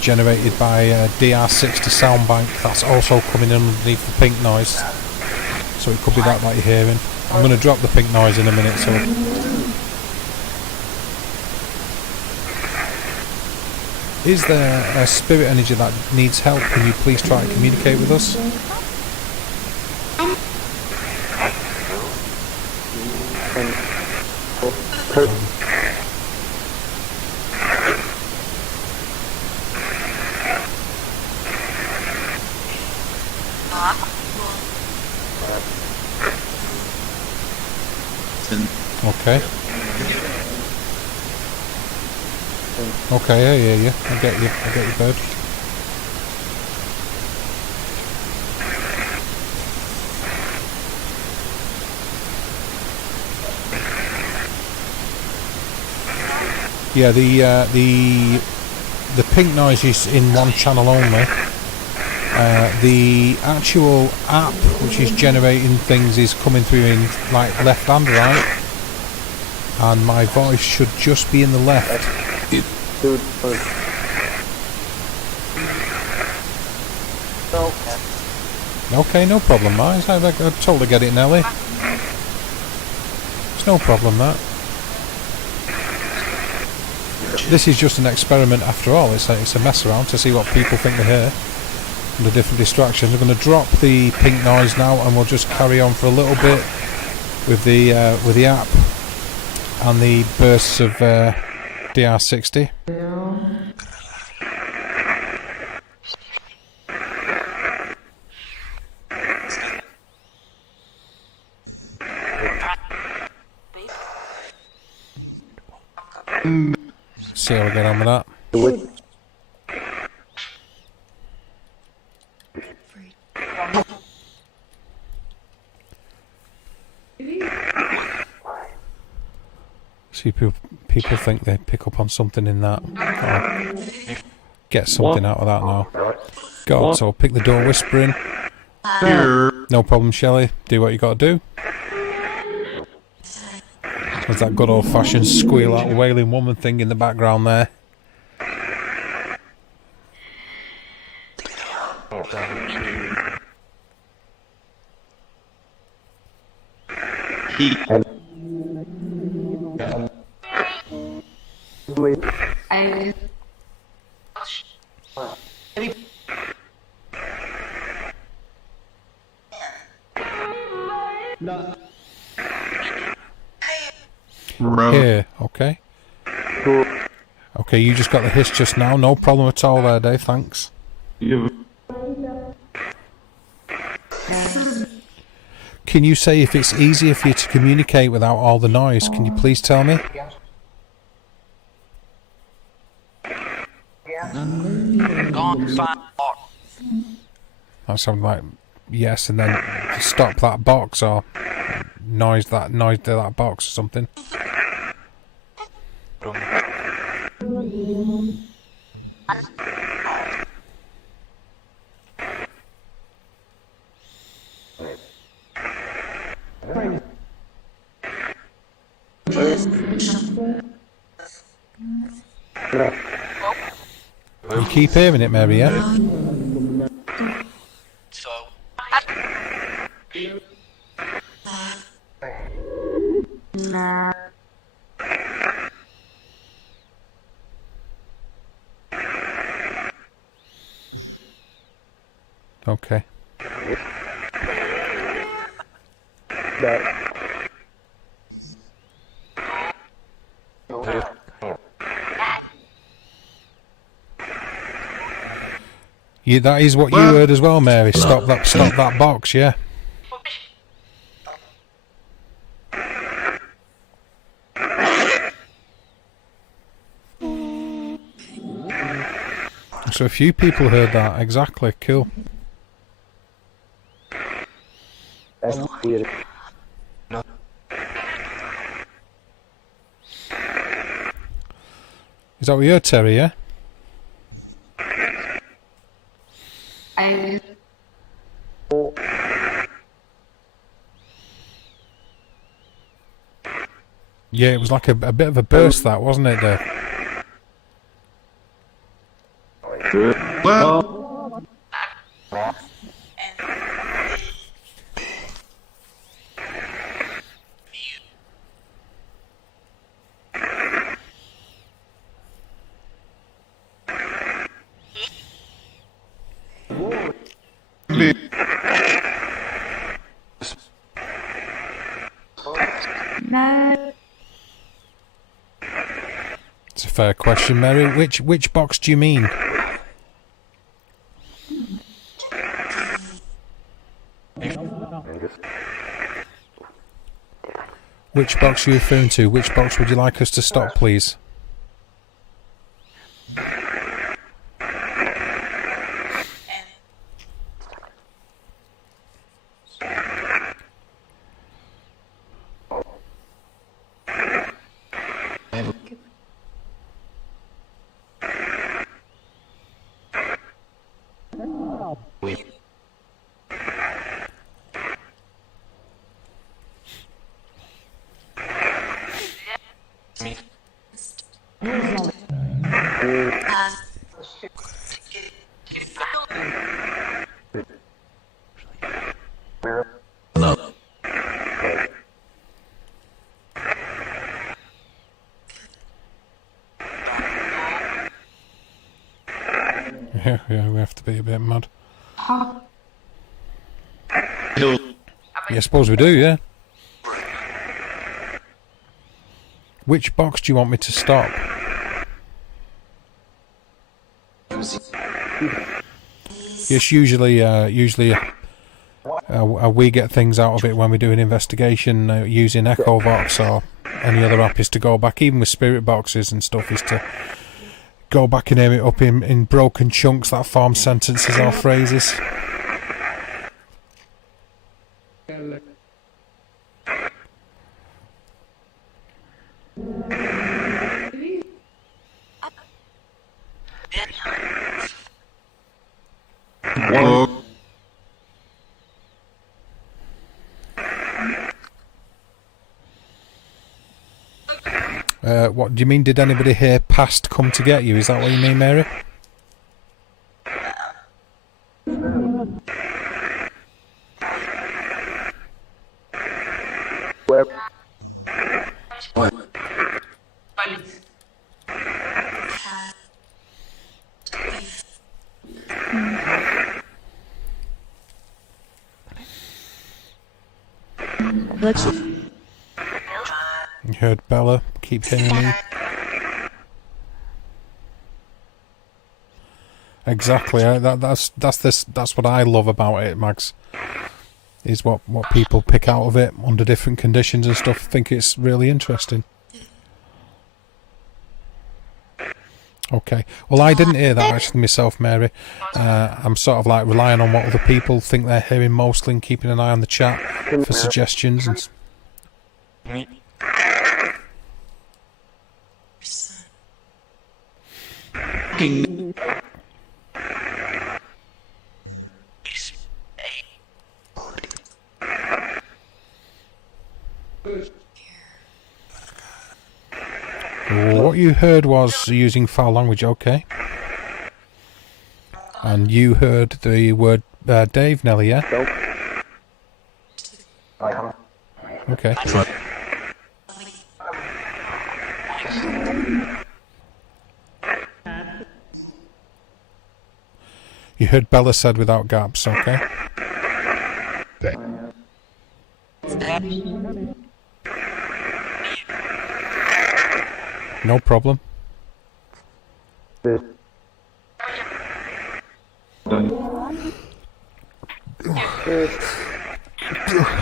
generated by DR60 sound bank. That's also coming in underneath the pink noise. So it could be that you're hearing. I'm going to drop the pink noise in a minute. So. Is there a spirit energy that needs help? Can you please try to communicate with us? Okay. Okay, I hear you. I get you, bird. Yeah, the pink noise is in one channel only. The actual app, which is generating things, is coming through in like left and right, and my voice should just be in the left. Okay, no problem, Mars. I'm told to get it, Nelly. It's no problem, that. This is just an experiment after all. It's a mess around to see what people think they hear and the different distractions. We're going to drop the pink noise now, and we'll just carry on for a little bit with the app and the bursts of DR60. See how we get on with that. See, people think they pick up on something in that. Or get something out of that now. Go on, so pick the door whispering. No problem, Shelley. Do what you got to do. There's that good old fashioned squeal out wailing woman thing in the background there. Here, okay. Okay, you just got the hiss just now. No problem at all there, Dave. Thanks. Can you say if it's easier for you to communicate without all the noise? Can you please tell me? That sounded like yes, and then stop that box or noise to that box or something. You keep hearing it, Mary, yeah? Okay. That is what you heard as well, Mary. Stop that box, yeah. So a few people heard that, exactly, cool. That's weird. Is that what you heard, Terry, yeah? Yeah, it was like a bit of a burst, that, wasn't it, Dave? Well, It's a fair question, Mary. Which box do you mean? Which box are you referring to? Which box would you like us to stop, please? Yeah, we have to be a bit mad. Yeah, I suppose we do, yeah. Which box do you want me to stop? Yes, usually we get things out of it when we do an investigation using EchoVox or any other app, is to go back, even with spirit boxes and stuff, is to go back and aim it up in broken chunks that form sentences or phrases. What do you mean? Did anybody here past come to get you? Is that what you mean, Mary? You heard Bella. Keep hearing me. Exactly. That's what I love about it, Max. Is what people pick out of it under different conditions and stuff. I think it's really interesting. Okay. Well, I didn't hear that actually myself, Mary. I'm sort of like relying on what other people think they're hearing mostly, and keeping an eye on the chat for suggestions and. What you heard was using foul language, okay? And you heard the word Dave, Nelly, yeah? Okay. You heard Bella said without gaps, okay? No problem.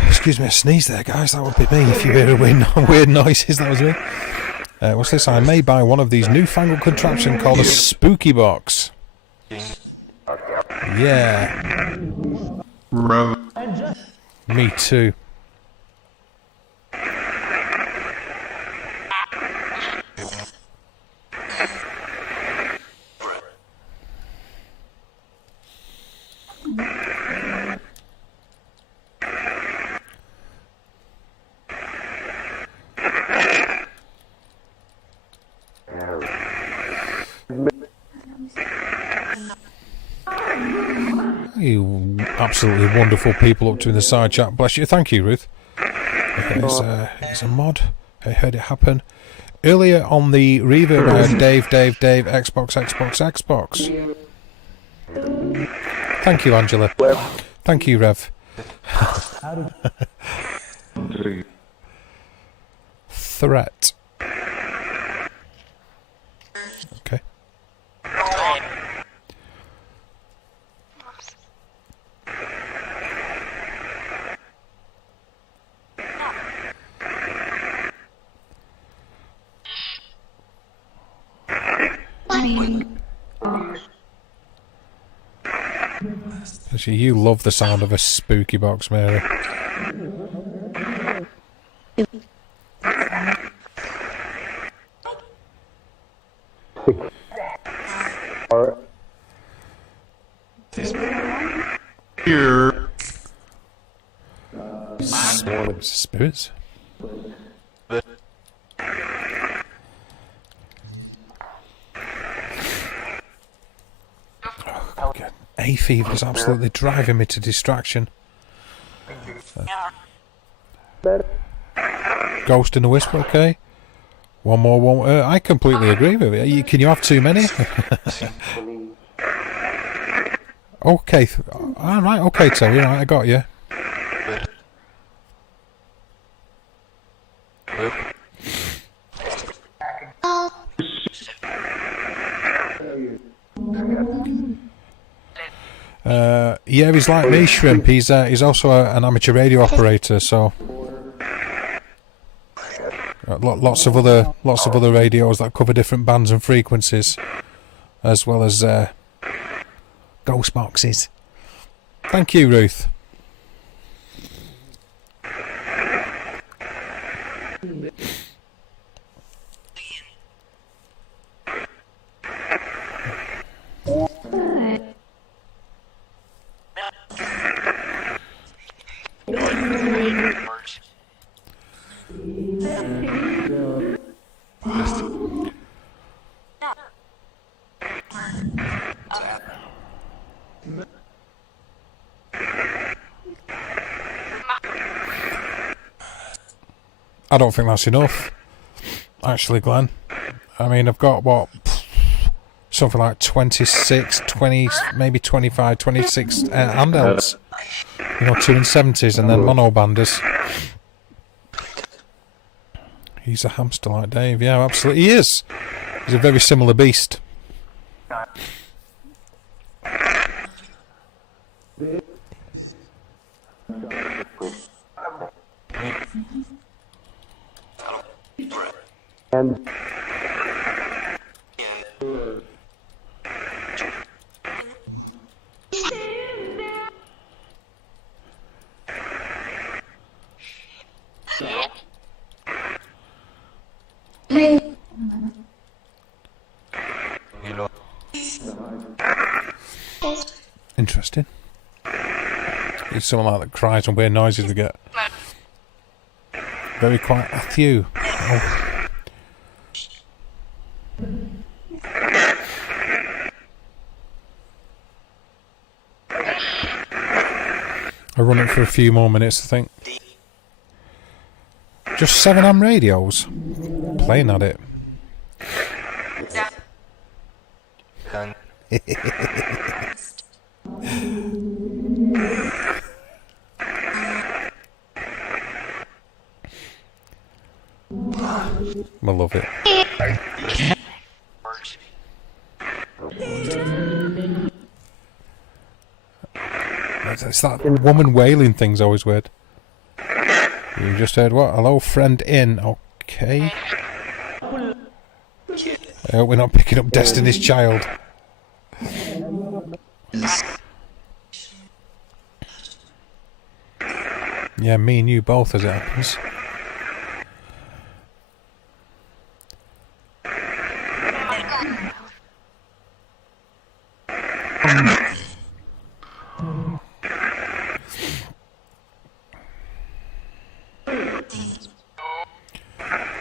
Excuse me, a sneeze there, guys. That would be me if you hear weird noises. That was me. What's this? I may buy one of these newfangled contraptions called a spooky box. Yeah. Me too. You absolutely wonderful people up to in the side chat. Bless you. Thank you, Ruth. It's a mod. I heard it happen. Earlier on the reverb, I heard Dave, Xbox. Thank you, Angela. Thank you, Rev. Threat. Okay. Actually, you love the sound of a spooky box, Mary. Here. Spirits? Hay fever is absolutely driving me to distraction. Ghost in the Whisper, okay. One more won't hurt. I completely agree with it. Can you have too many? Okay. Alright, okay, Terry. Right, I got you. Yeah, he's like me, Shrimp. He's also an amateur radio operator, so lots of other radios that cover different bands and frequencies, as well as ghost boxes. Thank you, Ruth. I don't think that's enough, actually, Glenn. I mean, I've got, what, something like 26, 20, maybe 25, 26 handhelds. You know, 270s and then monobanders. He's a hamster like Dave. Yeah, absolutely. He is. He's a very similar beast. And interesting. It's someone like that cries and weird noises we get. Very quiet. A few. Oh. I'll run it for a few more minutes, I think. Just 7am radios. Playing at it. I love it. It's that woman wailing thing's always weird. You just heard what? Hello, friend in. Okay. I hope we're not picking up Destiny's Child. Yeah, me and you both, as it happens.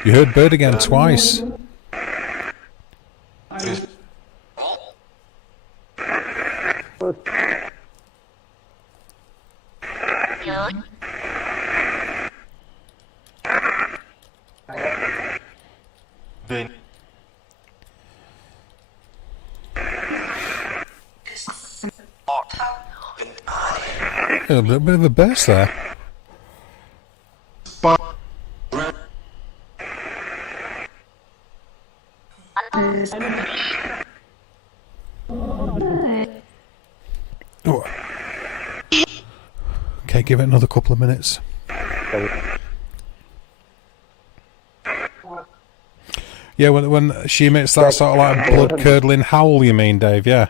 You heard Bird again twice. A bit of a burst there. Oh. Okay, give it another couple of minutes. Yeah, when she emits that sort of like blood-curdling howl, you mean, Dave? Yeah.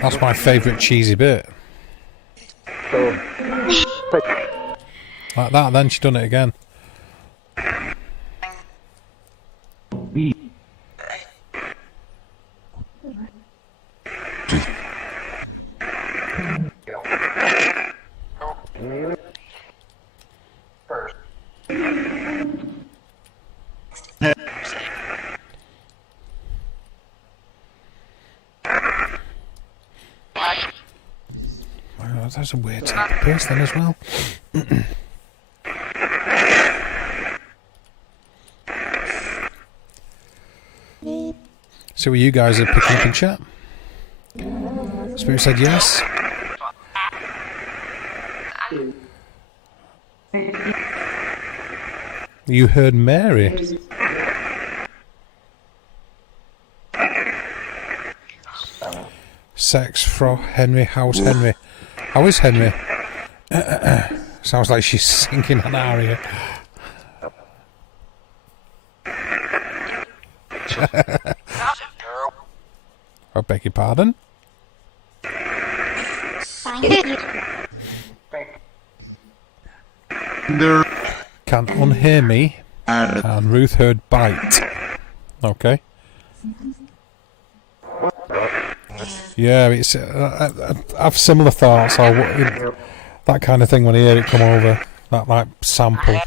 That's my favourite cheesy bit. Like that, then she done it again. That's a weird type of pace then as well. So what you guys are picking up in chat? Spirit said yes. You heard Mary. Sex fro Henry, how's Henry? How is Henry? Sounds like she's singing an aria. I beg your pardon? Can't unhear me. And Ruth heard bite. Okay. Yeah, it's I have similar thoughts. That kind of thing when I hear it come over. That like sample.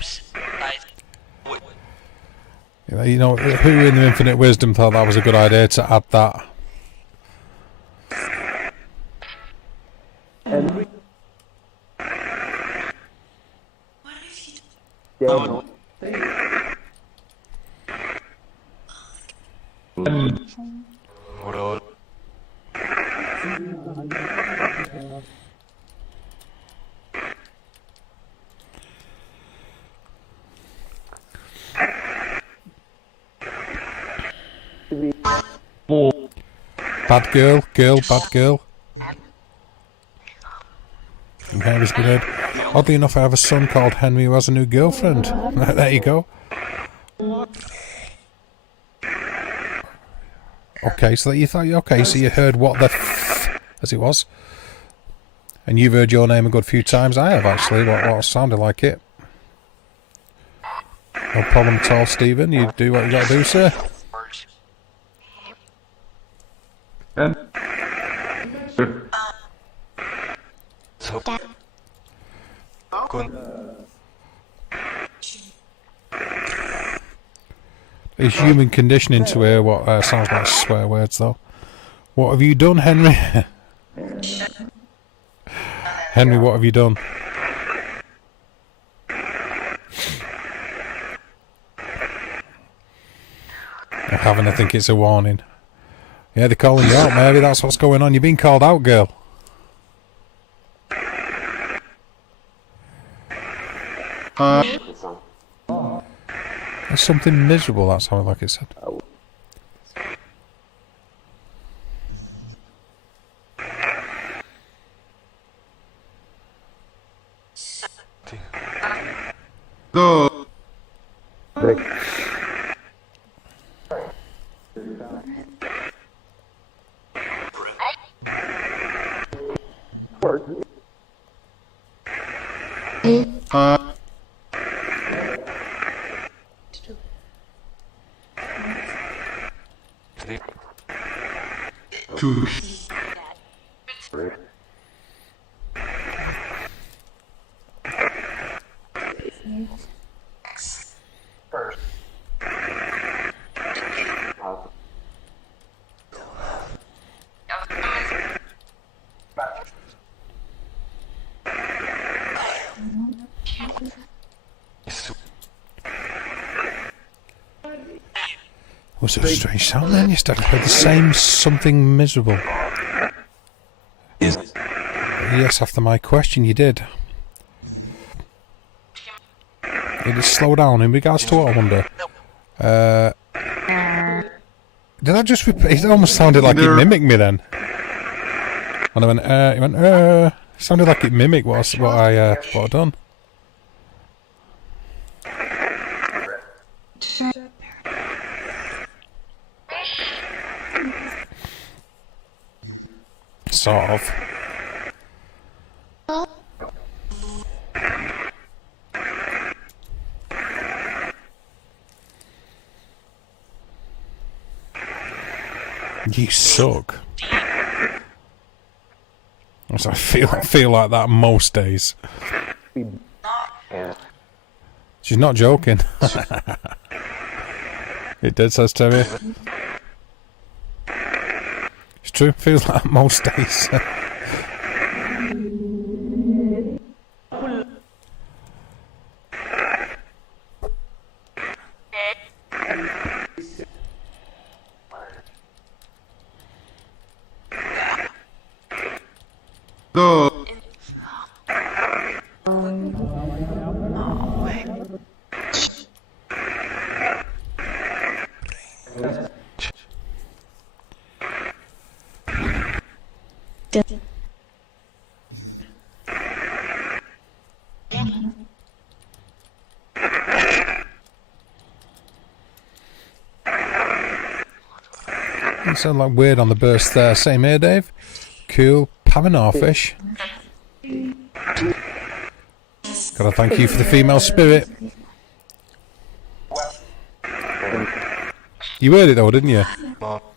You know, who in their infinite wisdom thought that was a good idea to add that? Bad girl, bad girl. And Henry's been heard. Oddly enough, I have a son called Henry who has a new girlfriend. There you go. Okay, so you thought, okay, so you heard what the as it was. And you've heard your name a good few times. I have actually, what sounded like it. No problem at all, Stephen. You do what you got to do, sir. It's human conditioning to hear what sounds like swear words, though. What have you done, Henry? Henry, what have you done? I haven't. I think it's a warning. Yeah, they're calling you out, Mary. That's what's going on. You're being called out, girl. There's something miserable, that sounded like it said. Go. Two. Was it a strange sound then? Yesterday I heard the same something miserable. Yes, after my question you did. Did it slow down in regards to what, I wonder? Did I just repeat? It almost sounded like it mimicked me then. And I went, it went, it sounded like it mimicked what I done. Sort of. You suck. I feel like that most days. She's not joking. It did, says Terry. It's true, feels like most days. Go. You sound like weird on the burst there. Same here, Dave. Cool. Pavanarfish. Gotta thank you for the female spirit. You heard it though, didn't you?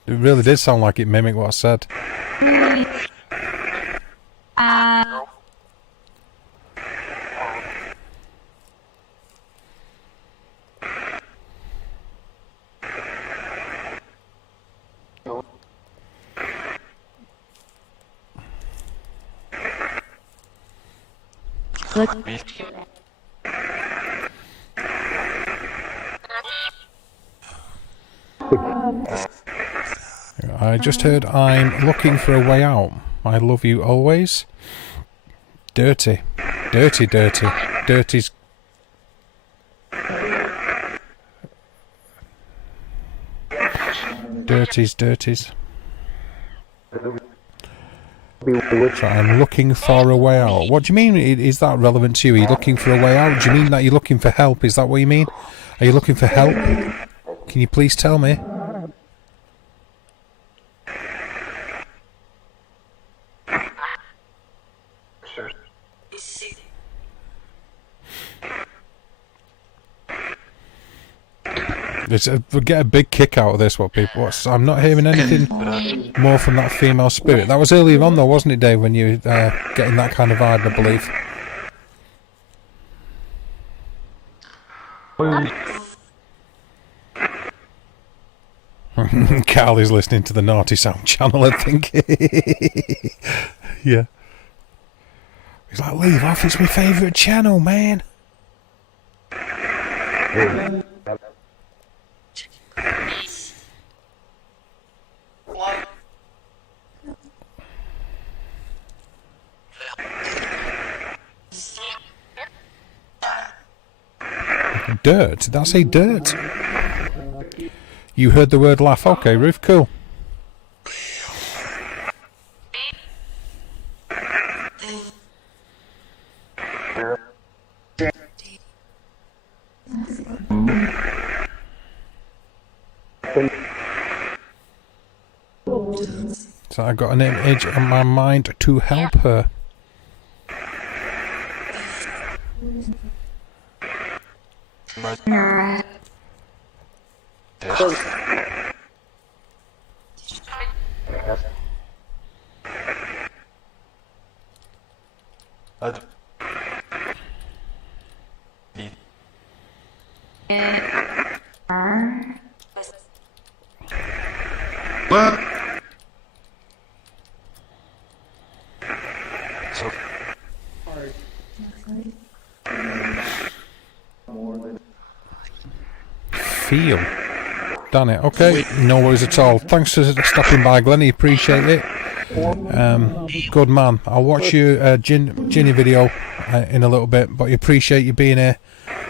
It really did sound like it mimicked what I said. I just heard I'm looking for a way out. I love you always. Dirty. Dirty, dirty. Dirty's... Dirties. So I'm looking for a way out. What do you mean? Is that relevant to you? Are you looking for a way out? Do you mean that you're looking for help? Is that what you mean? Are you looking for help? Can you please tell me? We get a big kick out of this. I'm not hearing anything more from that female spirit. That was earlier on though, wasn't it, Dave, when you were getting that kind of vibe, I believe. Carly's listening to the Naughty Sound channel, I think. Yeah. He's like, leave off, it's my favourite channel, man. What? Dirt? Did that say dirt? You heard the word laugh. Okay, Ruth, cool. So I got an image in my mind to help her. What? Feel. Done it. Okay, no worries at all. Thanks for stopping by, Glennie. Appreciate it. Good man. I'll watch your Ginny video in a little bit, but I appreciate you being here.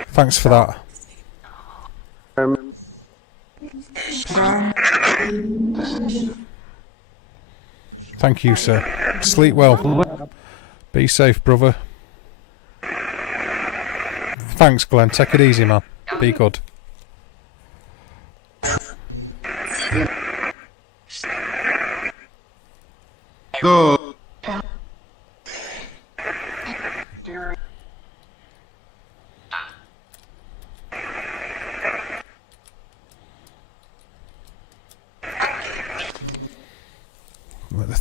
Thanks for that. Thank you, sir. Sleep well. Be safe, brother. Thanks, Glenn. Take it easy, man. Be good. Go.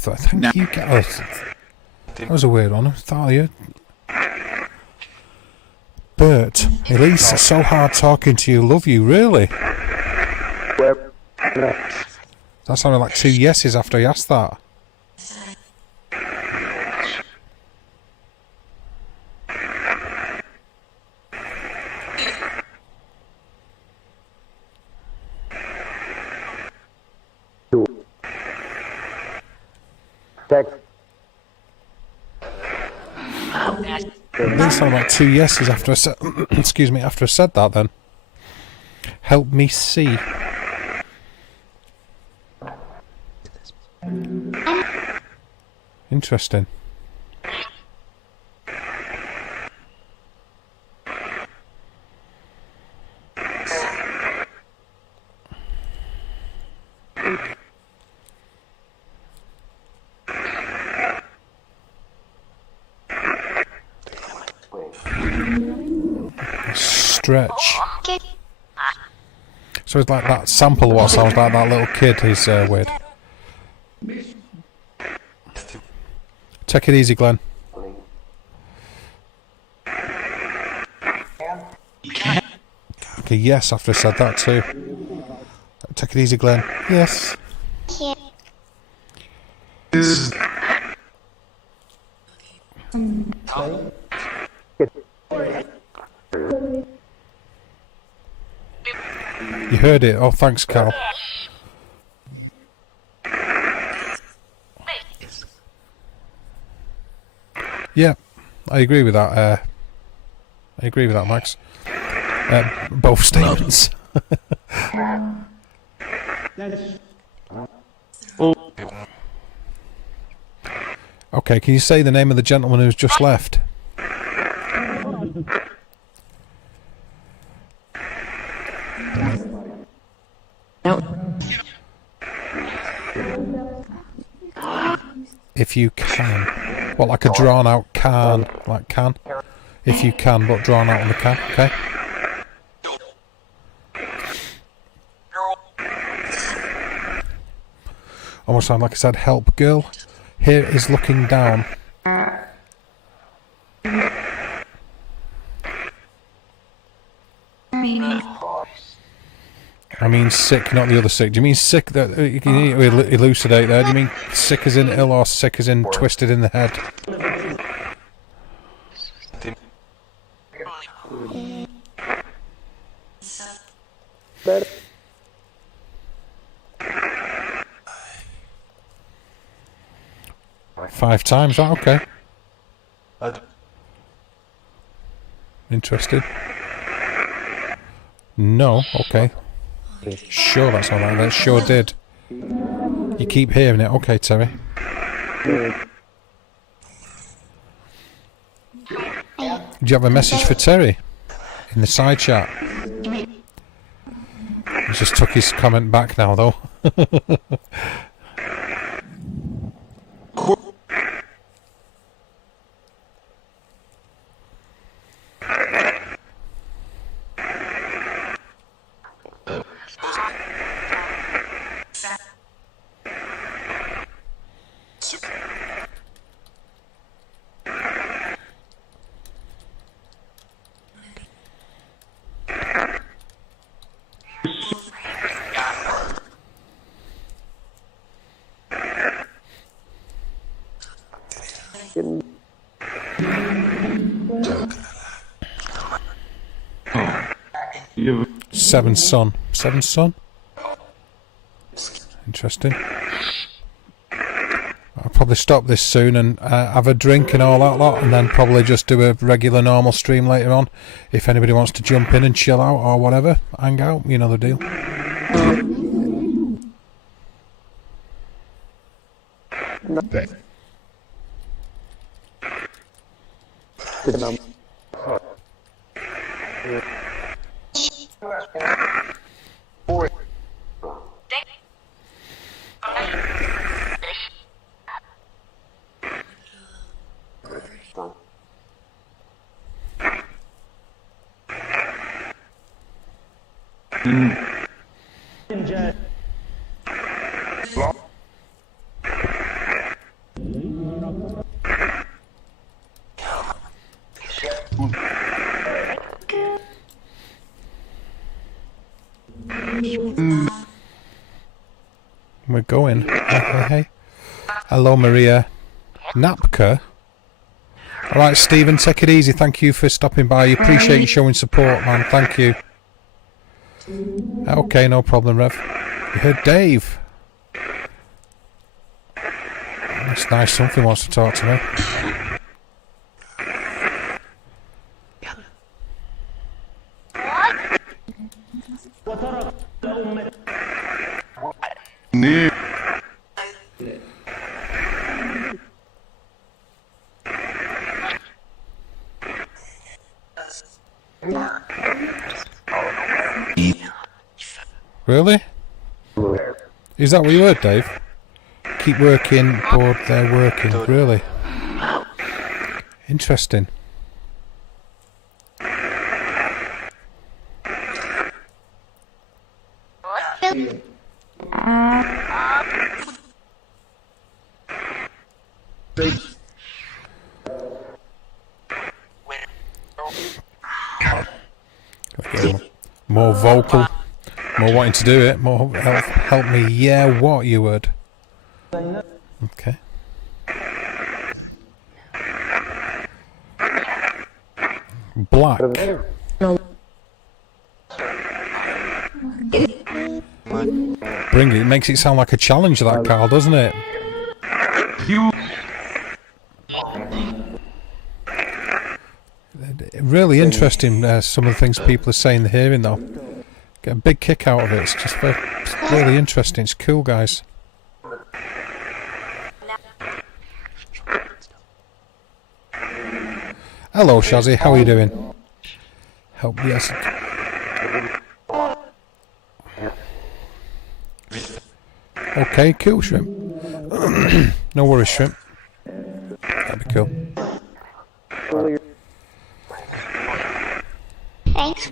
Thank you, guys. That was a weird one. I thought you. Bert, Elise, it's so hard talking to you. Love you, really. That sounded like 2 yeses after I asked that. They sound like 2 yeses after I said. Excuse me, after I said that. Then help me see. Interesting. Stretch. So it's like that sample what sounds like that little kid is weird. Take it easy, Glenn. Okay, yes, after I said that too. Take it easy, Glenn. Yes. You heard it. Oh, thanks, Cal. Yeah, I agree with that. I agree with that, Max. Both statements. Okay, can you say the name of the gentleman who's just left? If you can. What, like a drawn out can? Like can? If you can, but drawn out on the can, okay? Almost sound like I said, help girl. Here is looking down. I mean sick, not the other sick. Do you mean sick that you need to elucidate there? Do you mean sick as in ill or sick as in twisted in the head? Five times, right? Okay. Interested. No, okay. Sure, that's alright. That sure did. You keep hearing it. Okay, Terry. Do you have a message for Terry? In the side chat. He just took his comment back now, though. Seven's son. Seven's son? Interesting. I'll probably stop this soon and have a drink and all that lot, and then probably just do a regular normal stream later on. If anybody wants to jump in and chill out or whatever, hang out, you know the deal. We're going. Hey. Hello, Maria. Napka. Alright, Stephen, take it easy. Thank you for stopping by. You appreciate you showing support, man. Thank you. Okay, no problem, Rev. You heard Dave. That's nice. Something wants to talk to me. Really? Is that what you heard, Dave? Keep working, bored, they're working. Really? Interesting. More vocal. More wanting to do it. More help me. Yeah, what you would. Okay. Black. Bring it. It makes it sound like a challenge, that Carl, doesn't it? Really interesting, some of the things people are saying, they're hearing, though. Get a big kick out of it. It's just it's really interesting. It's cool, guys. Hello, Shazzy. How are you doing? Help, yes. Okay, cool, Shrimp. No worries, Shrimp. That'd be cool. Thanks.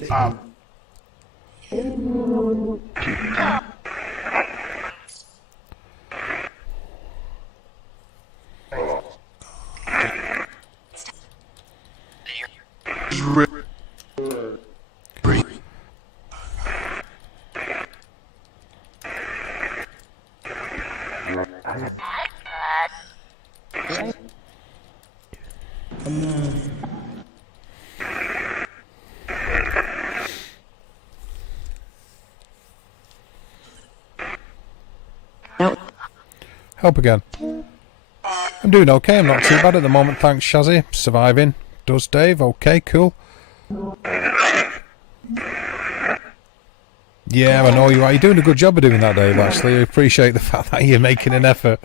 Help again. I'm doing okay, I'm not too bad at the moment, thanks Shazzy. Surviving. Does Dave? Okay, cool. Yeah, I know you are. You're doing a good job of doing that, Dave, actually. I appreciate the fact that you're making an effort.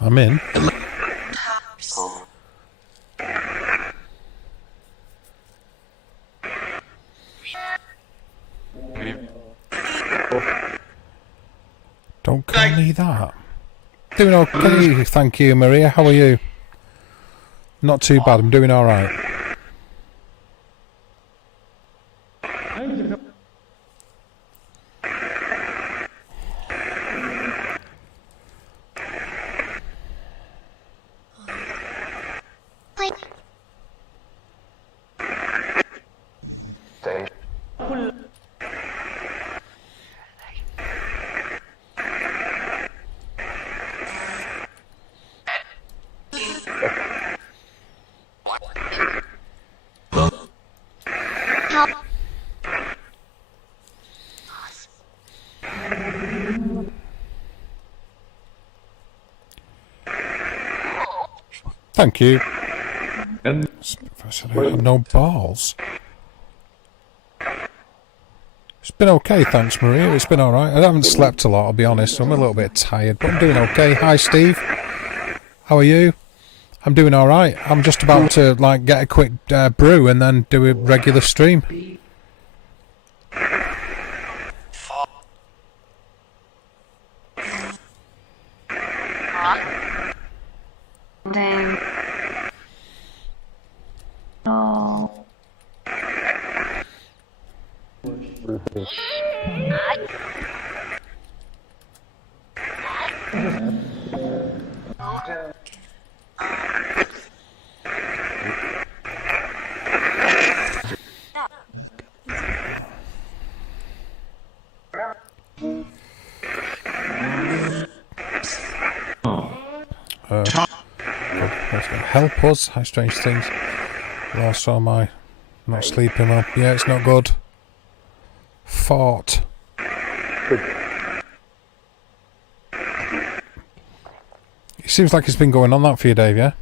I'm in. Don't call me that. Doing okay, thank you, Maria. How are you? Not too bad, I'm doing alright. Thank you. I have no balls. It's been okay, thanks, Maria. It's been alright. I haven't slept a lot, I'll be honest. I'm a little bit tired, but I'm doing okay. Hi, Steve. How are you? I'm doing alright. I'm just about to like get a quick brew and then do a regular stream. No. Help us. How strange things. Also, am I not sleeping well? Yeah, it's not good. Fort. It seems like it's been going on that for you, Dave, yeah?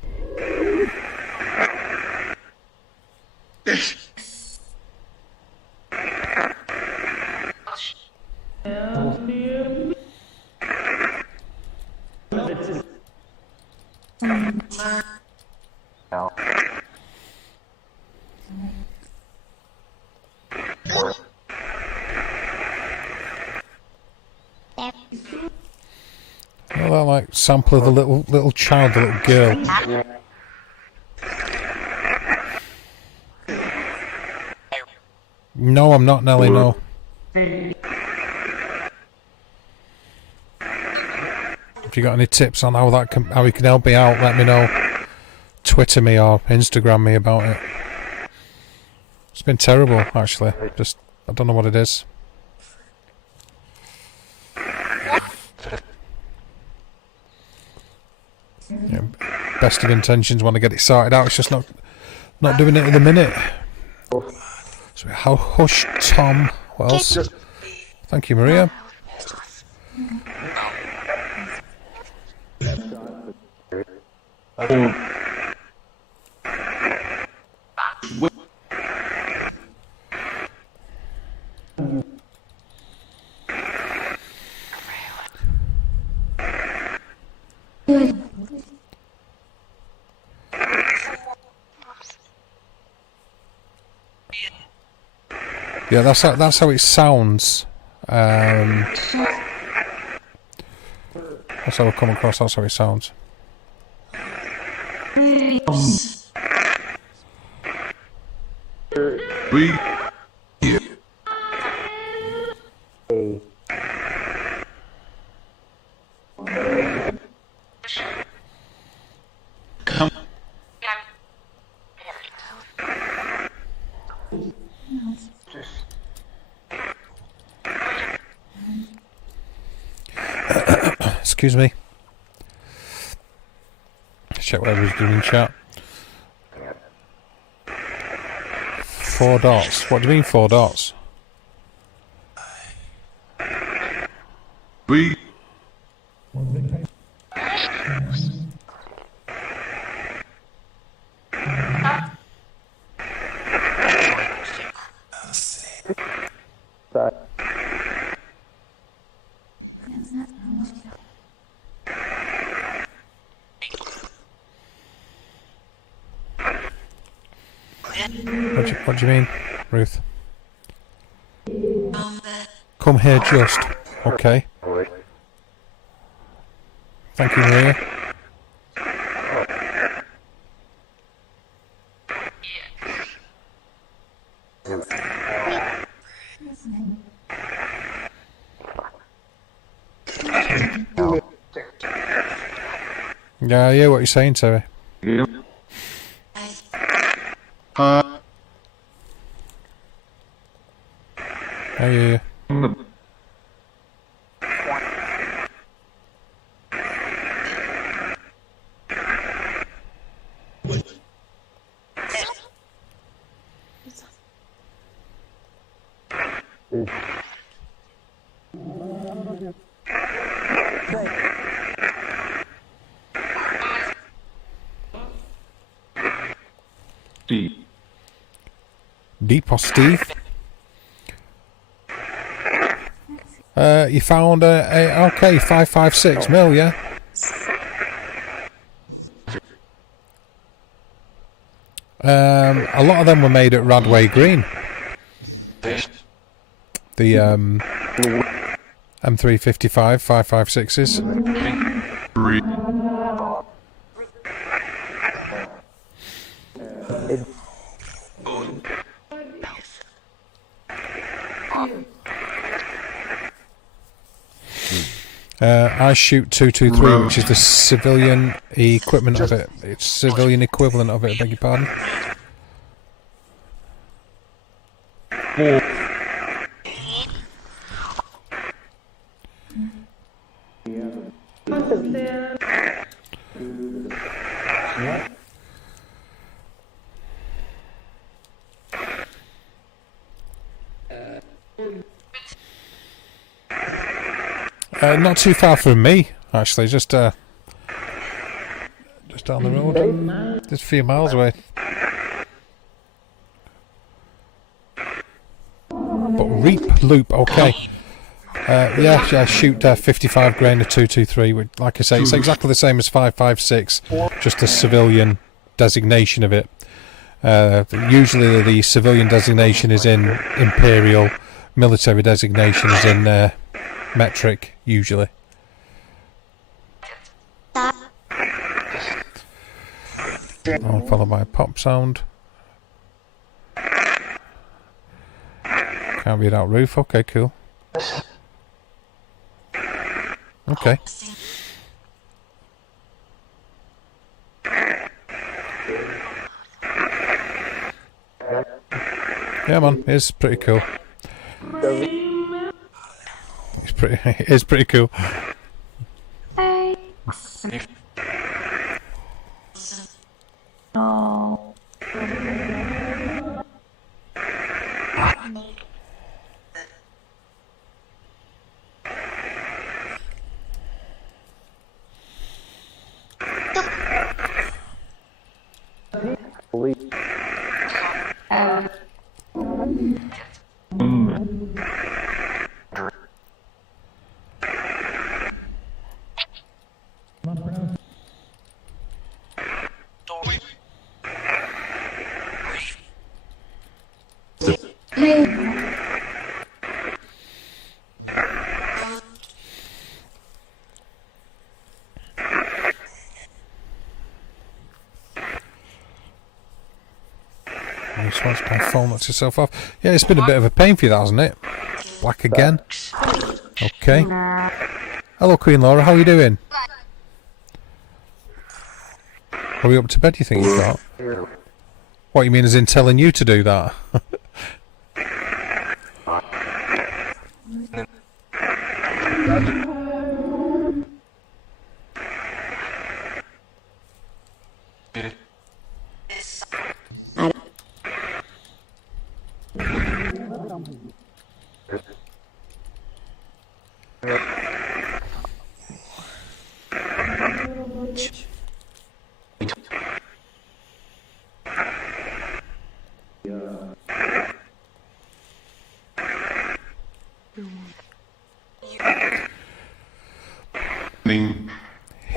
Oh, that like sample of the little child, the little girl. No, I'm not, Nelly, no. If you got any tips on how we can help me out, let me know. Twitter me or Instagram me about it. It's been terrible, actually. Just, I don't know what it is. Yeah, best of intentions, want to get it sorted out. It's just not doing it at the minute. So how hush Tom? What else? Thank you, Maria. Yeah, that's how it sounds. That's how I come across. That's how it sounds. We. Excuse me. Let's check what everyone's doing in chat. 4 dots. What do you mean 4 dots? B. What do you mean, Ruth? Come here just. Okay. Thank you, Maria. Yeah, I hear what you're saying, Terry. Yeah. I hear you. D. Deep or Steve? You found okay, 556 mil, yeah? A lot of them were made at Radway Green. The M355 556s. 3. I shoot 223, which is the civilian equipment of it. It's civilian equivalent of it, I beg your pardon. 4. Not too far from me, actually. Just down the road, just a few miles away. But Reap Loop, okay. Yeah, I shoot 55 grain of 223. Which, like I say, it's exactly the same as 556, just a civilian designation of it. Usually, the civilian designation is in imperial, military designation is in metric, usually. Followed by a pop sound. Can't read out roof. Okay, cool. Okay. Yeah, man, it's pretty cool. It's pretty cool. No. My phone knocks itself off. Yeah, it's been a bit of a pain for you, that, hasn't it? Black again. Okay. Hello, Queen Laura. How are you doing? Are we up to bed, you think you thought? What you mean as in telling you to do that?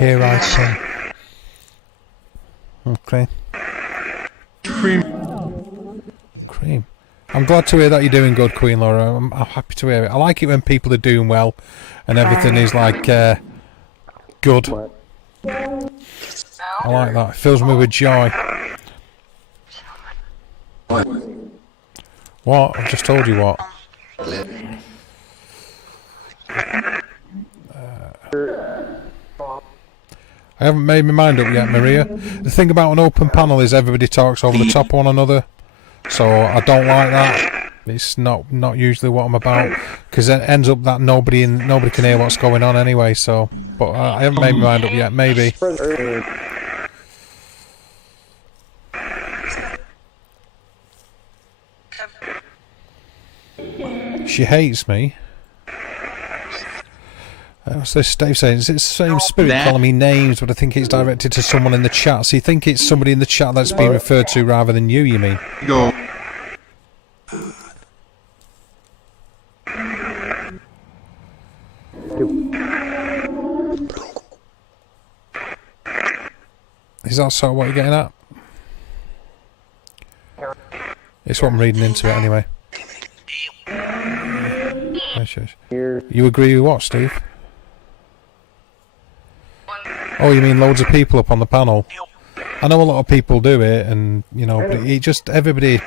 Here I sing. Okay. Cream. I'm glad to hear that you're doing good, Queen Laura. I'm happy to hear it. I like it when people are doing well and everything is like good. I like that. It fills me with joy. What? I've just told you what. I haven't made my mind up yet, Maria. The thing about an open panel is everybody talks over the top of one another. So I don't like that. It's not usually what I'm about, because it ends up that nobody can hear what's going on anyway. So, but I haven't made my mind up yet. Maybe. She hates me. What's this Dave saying? Is it the same spirit calling me names, but I think it's directed to someone in the chat. So you think it's somebody in the chat that's being referred to rather than you mean? Go. Is that sort of what you're getting at? It's what I'm reading into it anyway. You agree with what, Steve? Oh, you mean loads of people up on the panel? I know a lot of people do it, and you know, but it just everybody,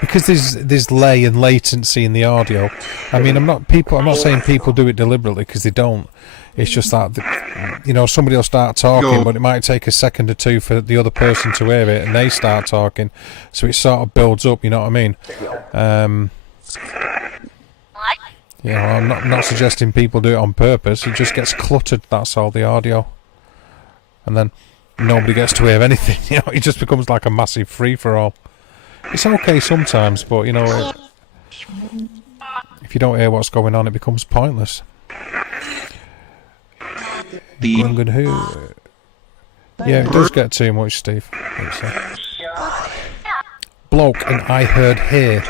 because there's delay and latency in the audio. I mean, I'm not saying people do it deliberately, because they don't. It's just that you know, somebody will start talking, but it might take a second or two for the other person to hear it, and they start talking, so it sort of builds up. You know what I mean? You know, I'm not suggesting people do it on purpose. It just gets cluttered. That's all, the audio, and then nobody gets to hear anything. You know, it just becomes like a massive free for all. It's okay sometimes, but you know, if you don't hear what's going on, it becomes pointless. Good who? Yeah, it does get too much, Steve. Bloke and I heard here.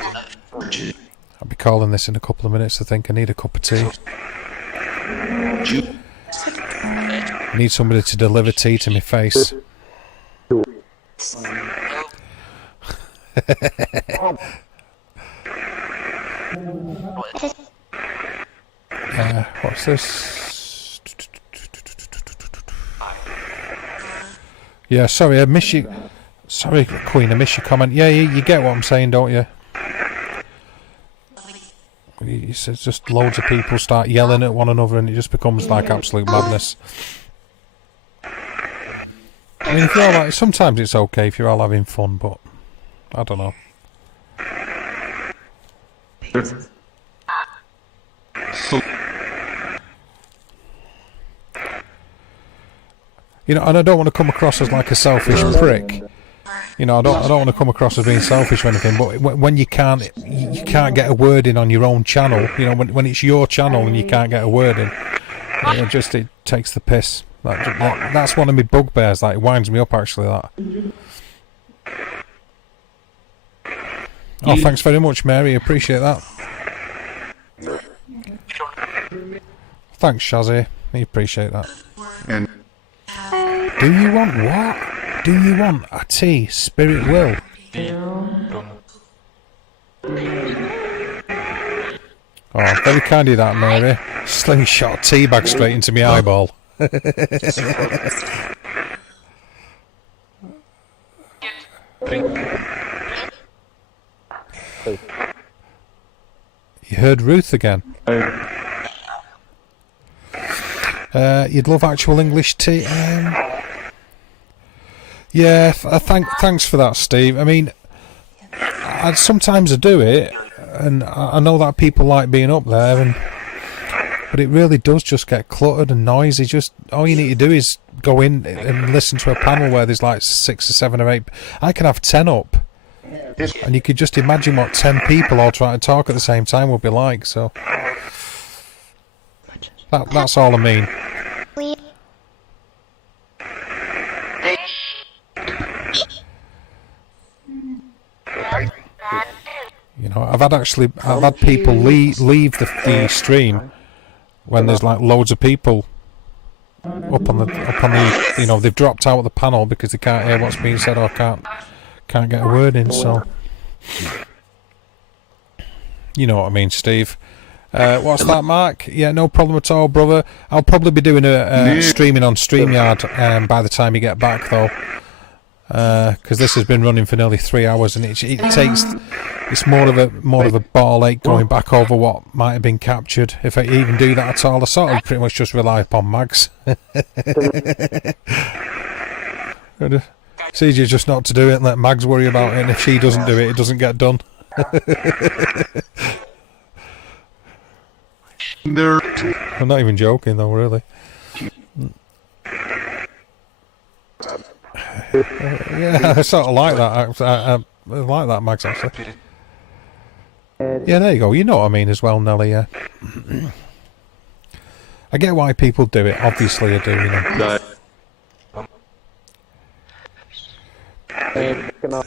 I'll be calling this in a couple of minutes. I think I need a cup of tea. I need somebody to deliver tea to my face. What's this? Yeah, sorry, I miss you. Sorry, Queen, I miss your comment. Yeah, you get what I'm saying, don't you? He says just loads of people start yelling at one another, and it just becomes like absolute madness. I mean, if you're all like, sometimes it's okay if you're all having fun, but I don't know. You know, and I don't want to come across as like a selfish prick. You know, I don't want to come across as being selfish or anything. But when you can't get a word in on your own channel, you know, when it's your channel and you can't get a word in, it takes the piss. That's one of my bugbears. Like, it winds me up actually. That. Oh, thanks very much, Mary. Appreciate that. Thanks, Shazzy. I appreciate that. And do you want what? Do you want a tea, Spirit Will? Oh, very kind of that, Mary. Slingshot tea bag straight into my eyeball. You heard Ruth again. You'd love actual English tea. Yeah, thanks for that, Steve. I mean, sometimes I do it, and I know that people like being up there, but it really does just get cluttered and noisy. Just all you need to do is go in and listen to a panel where there's like 6 or 7 or 8. I can have 10 up, and you could just imagine what 10 people all trying to talk at the same time would be like. So that's all I mean. You know, I've had people leave the stream when there's like loads of people up on the, you know, they've dropped out of the panel because they can't hear what's being said or can't get a word in. So, you know what I mean, Steve. What's that, Mark? Yeah, no problem at all, brother. I'll probably be doing a streaming on StreamYard by the time you get back, though, because this has been running for nearly 3 hours, and it's more of a ball ache going back over what might have been captured. If I even do that at all, I sort of pretty much just rely upon Mags. It's easier just not to do it and let Mags worry about it, and if she doesn't do it, it doesn't get done. I'm not even joking though, really. Yeah, I sort of like that. I like that, Mags, actually. Yeah, there you go. You know what I mean as well, Nelly. Yeah. I get why people do it. Obviously, I do. You know.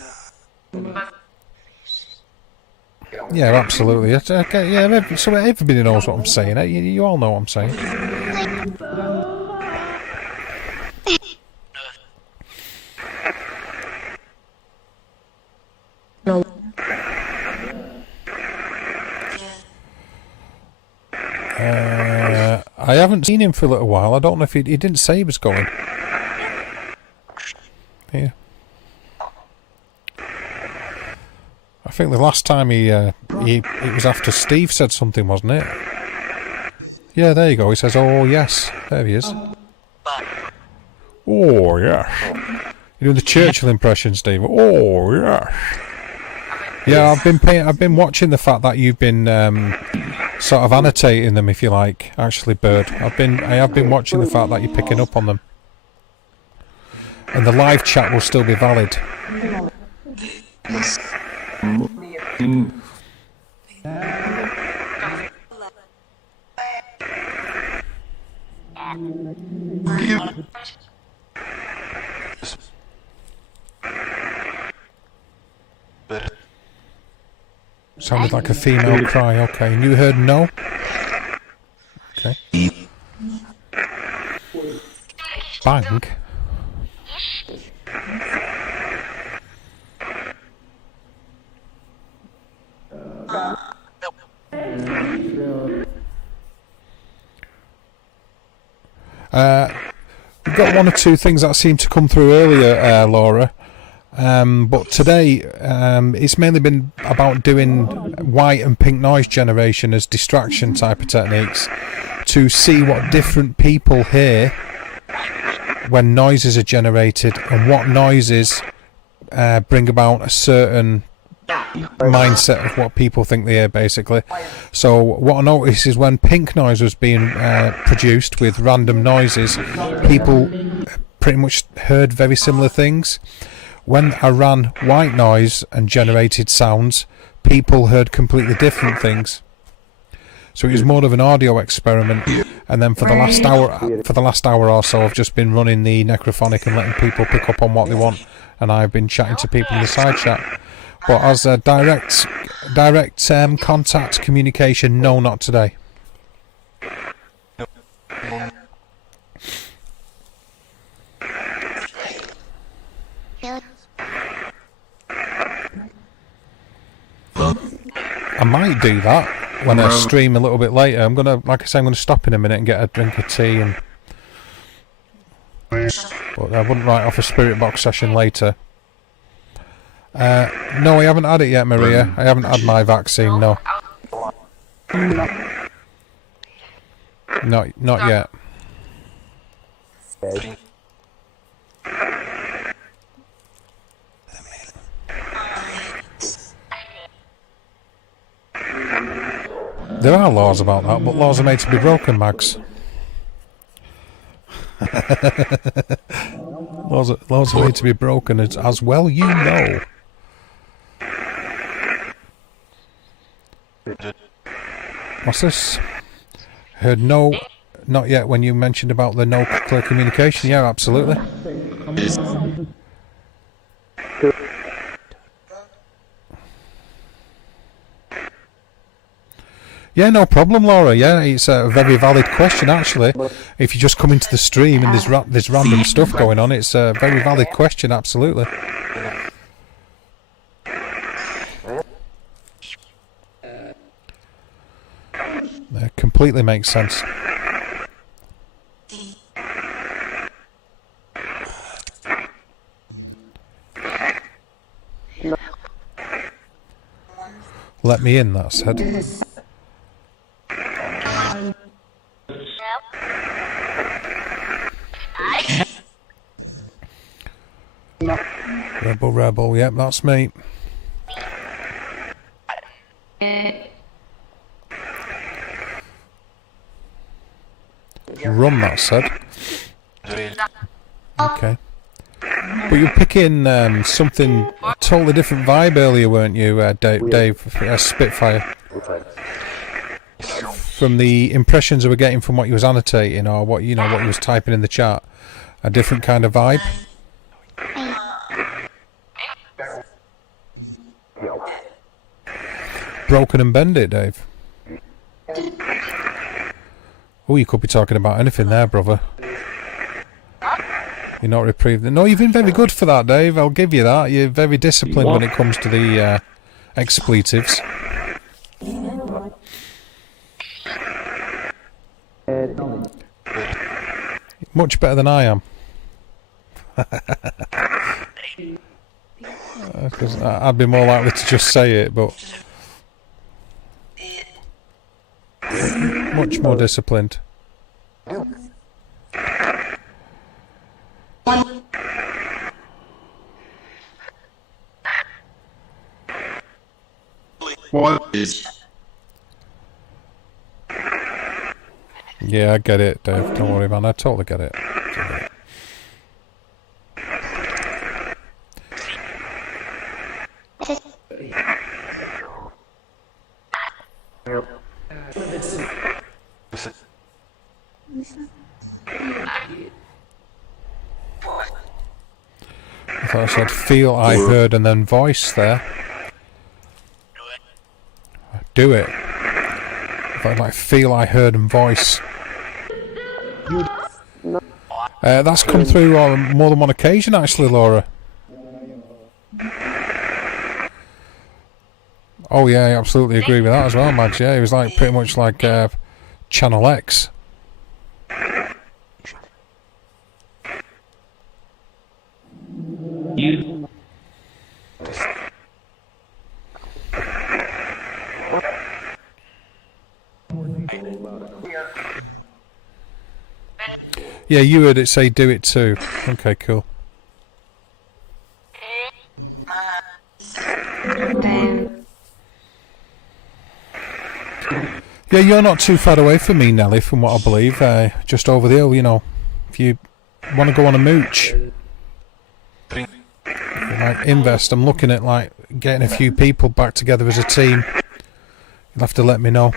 Yeah, absolutely. Okay, yeah, so everybody knows what I'm saying. You all know what I'm saying. No. I haven't seen him for a little while. I don't know if he didn't say he was going. Yeah. I think the last time it was after Steve said something, wasn't it? Yeah, there you go. He says, "Oh yes," there he is. Oh yeah. You're doing the Churchill impression, Steve. Oh yeah. Yeah, I've been watching the fact that you've been sort of annotating them, if you like. Actually, Bird, I have been watching the fact that you're picking up on them, and the live chat will still be valid. Sounded like a female cry. Okay, and you heard no? Okay. Bang. We've got one or two things that seemed to come through earlier, Laura. But today, it's mainly been about doing white and pink noise generation as distraction type of techniques to see what different people hear when noises are generated and what noises bring about a certain mindset of what people think they hear, basically. So what I noticed is when pink noise was being produced with random noises, people pretty much heard very similar things. When I ran white noise and generated sounds, people heard completely different things. So it was more of an audio experiment. And then for the last hour or so, I've just been running the necrophonic and letting people pick up on what they want. And I've been chatting to people in the side chat. But as a direct contact communication, no, not today. I might do that when I stream a little bit later. I'm gonna stop in a minute and get a drink of tea, but I wouldn't write off a spirit box session later. No, I haven't had it yet, Maria. I haven't had my vaccine. No, not yet. There are laws about that, but laws are made to be broken, Mags. laws are made to be broken as well, you know. What's this? Heard no, not yet when you mentioned about the no clear communication. Yeah, absolutely. Yeah, no problem, Laura. Yeah, it's a very valid question, actually. If you just come into the stream and there's random stuff going on, it's a very valid question, absolutely. That completely makes sense. Let me in, that said. Rebel, yep, that's me. Run, that said. Okay. But you're picking something, a totally different vibe earlier, weren't you, Dave Spitfire? From the impressions we were getting from what you was annotating, or what you was typing in the chat, a different kind of vibe. Broken and bend it, Dave. Oh, you could be talking about anything there, brother. You're not reprieved. No, you've been very good for that, Dave. I'll give you that. You're very disciplined when it comes to the expletives. Much better than I am. Because I'd be more likely to just say it, but much more disciplined. What is? Yeah, I get it, Dave. Don't worry, man. I totally get it. I thought I said feel, I heard, and then voice there. Do it. If I like feel, I heard, and voice. That's come through on more than one occasion, actually, Laura. Oh yeah, I absolutely agree with that as well, Max. Yeah, it was like pretty much like Channel X. Yeah, you heard it say do it too. Okay, cool. Yeah, you're not too far away from me, Nelly, from what I believe. Just over the hill, you know. If you want to go on a mooch, like invest, I'm looking at like getting a few people back together as a team. You'll have to let me know.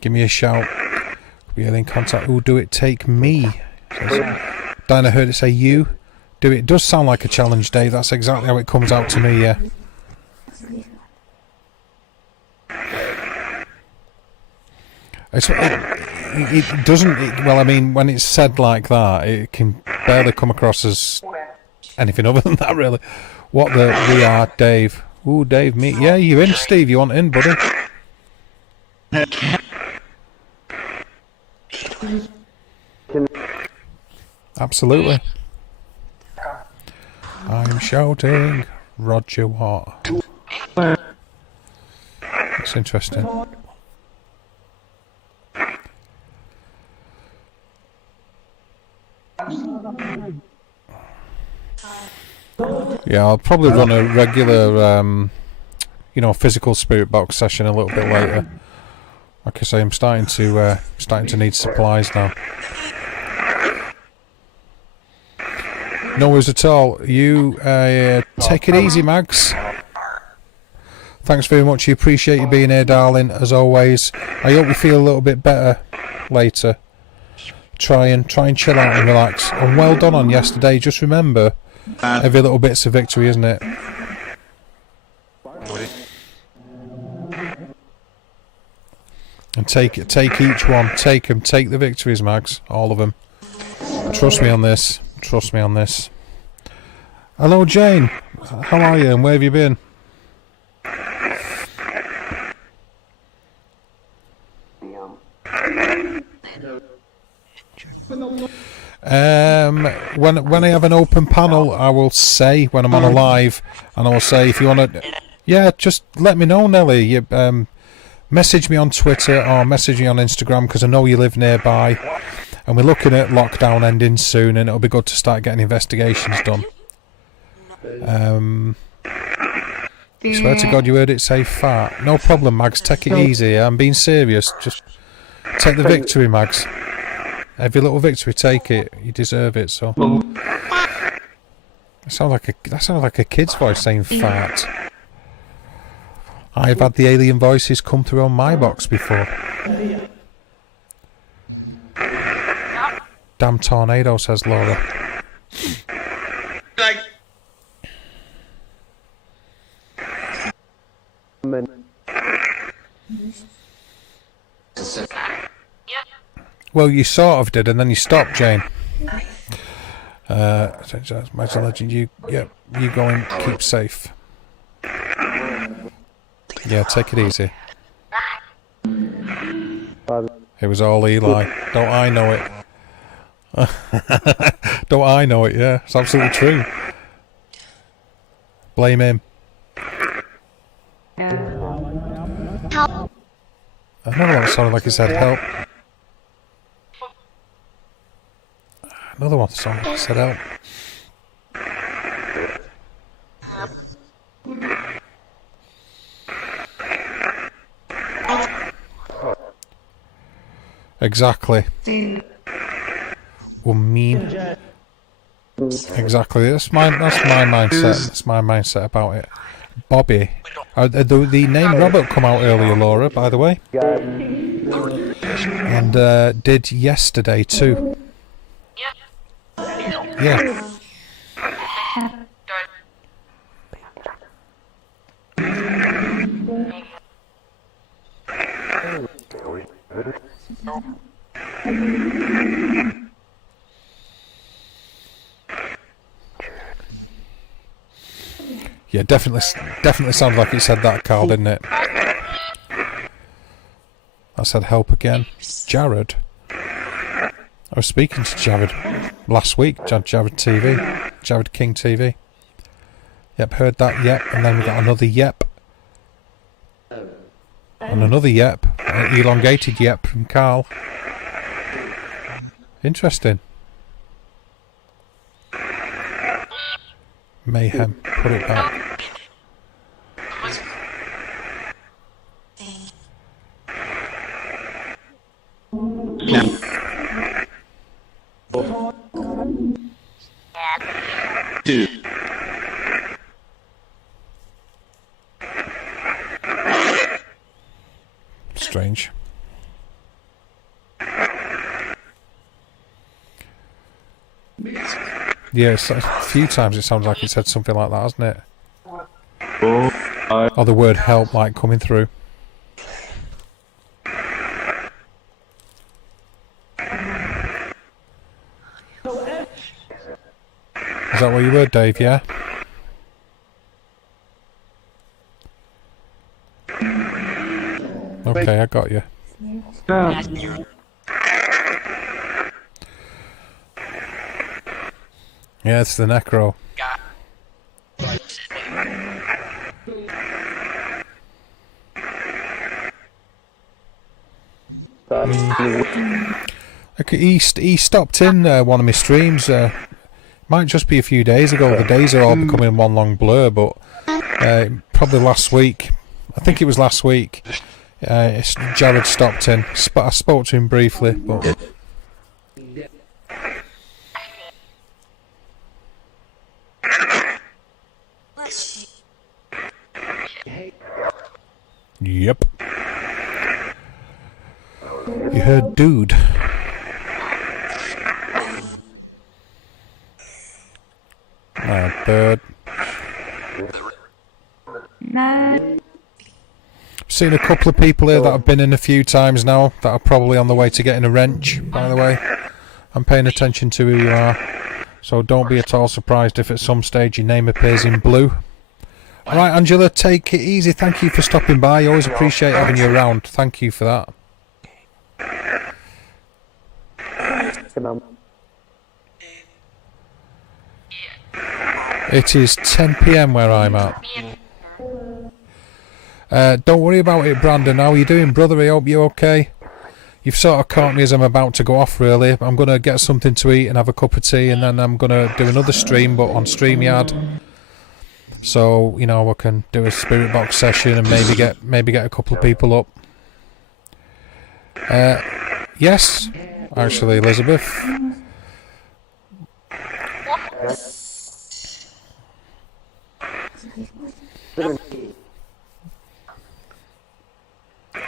Give me a shout. Be in contact. Who do it take me? Dinah heard it say you. Do it. Does sound like a challenge, Dave. That's exactly how it comes out to me, yeah. It doesn't... well, I mean, when it's said like that, it can barely come across as anything other than that, really. What the... We are, Dave. Ooh, Dave, me. Yeah, you're in, Steve. You want in, buddy? Absolutely. I'm shouting. Roger what? That's interesting. Yeah, I'll probably run a regular, you know, physical spirit box session a little bit later. Like I say, I'm starting to need supplies now. No worries at all. You take it easy, Mags. Thanks very much. You appreciate you being here, darling, as always. I hope you feel a little bit better later. Try and chill out and relax. And well done on yesterday. Just remember, every little bit's a victory, isn't it? And take each one. Take them. Take the victories, Mags. All of them. Trust me on this. Trust me on this. Hello, Jane. How are you and where have you been? When I have an open panel, I will say when I'm on a live, and I will say if you want to, yeah, just let me know, Nelly. You message me on Twitter or message me on Instagram because I know you live nearby, and we're looking at lockdown ending soon, and it'll be good to start getting investigations done. Swear to God, you heard it say fart. No problem, Mags. Take it easy. I'm being serious. Just take the victory, Mags. Every little victory, take it. You deserve it. So that sounds like a kid's voice saying fart. I've had the alien voices come through on my box before. Damn tornado, says Laura. Well, you sort of did, and then you stopped, Jane. Mags a legend. You go and keep safe. Yeah, take it easy. It was all Eli. Don't I know it? Don't I know it? Yeah, it's absolutely true. Blame him. Another one sounded like he said help. Another one sounded like he said help. Exactly. Well, mean. Exactly. That's my mindset. That's my mindset about it. Bobby. The name Robert come out earlier, Laura, by the way. And did yesterday too. Yeah. Yeah, definitely sounds like it said that, Carl, didn't it? I said help again. Jared. I was speaking to Jared last week. Jared TV. Jared King TV. Yep, heard that, yep. And then we got another yep. And another yep. An elongated yep from Carl. Interesting. Mayhem. Put it back. Two. Strange. Yeah, a few times it sounds like it said something like that, hasn't it? Or the word help like coming through. Is that what you were, Dave, yeah? Okay, I got you. Yeah, it's the Necro. Okay, he stopped in one of my streams. Might just be a few days ago. The days are all becoming one long blur, but probably last week. I think it was last week. Jared stopped in. I spoke to him briefly, but. Yep. You heard dude. Bird. seen a couple of people here that have been in a few times now that are probably on the way to getting a wrench, by the way. I'm paying attention to who you are, so don't be at all surprised if at some stage your name appears in blue. Alright, Angela, take it easy. Thank you for stopping by. I always appreciate having you around. Thank you for that. It is 10 PM where I'm at. Don't worry about it, Brandon. How are you doing, brother? I hope you're okay. You've sort of caught me as I'm about to go off, really. I'm going to get something to eat and have a cup of tea, and then I'm going to do another stream, but on StreamYard. So, you know, I can do a spirit box session and maybe get a couple of people up. Yes, actually, Elizabeth.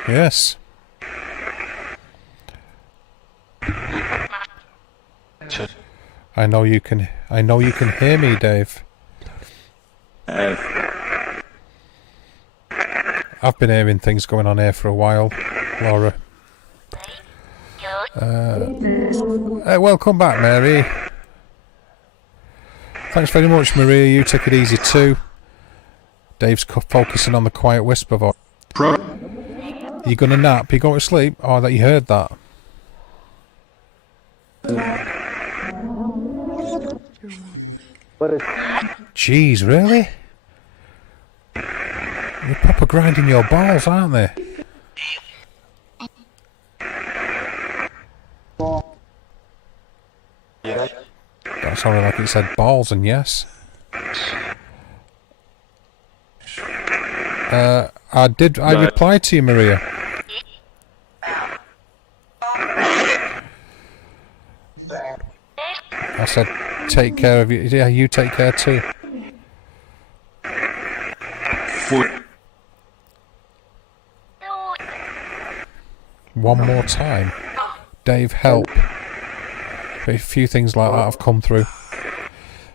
Yes. I know you can hear me, Dave. I've been hearing things going on here for a while, Laura. Welcome back, Mary. Thanks very much, Maria. You take it easy too. Dave's focusing on the quiet whisper voice. You gonna nap? You going to sleep? Oh, that you heard that. Jeez, really? They're proper grinding your balls, aren't they? That sounded like it said balls and yes. I replied to you, Maria. I said, take care of you. Yeah, you take care too. One more time. Dave, help. A few things like that have come through.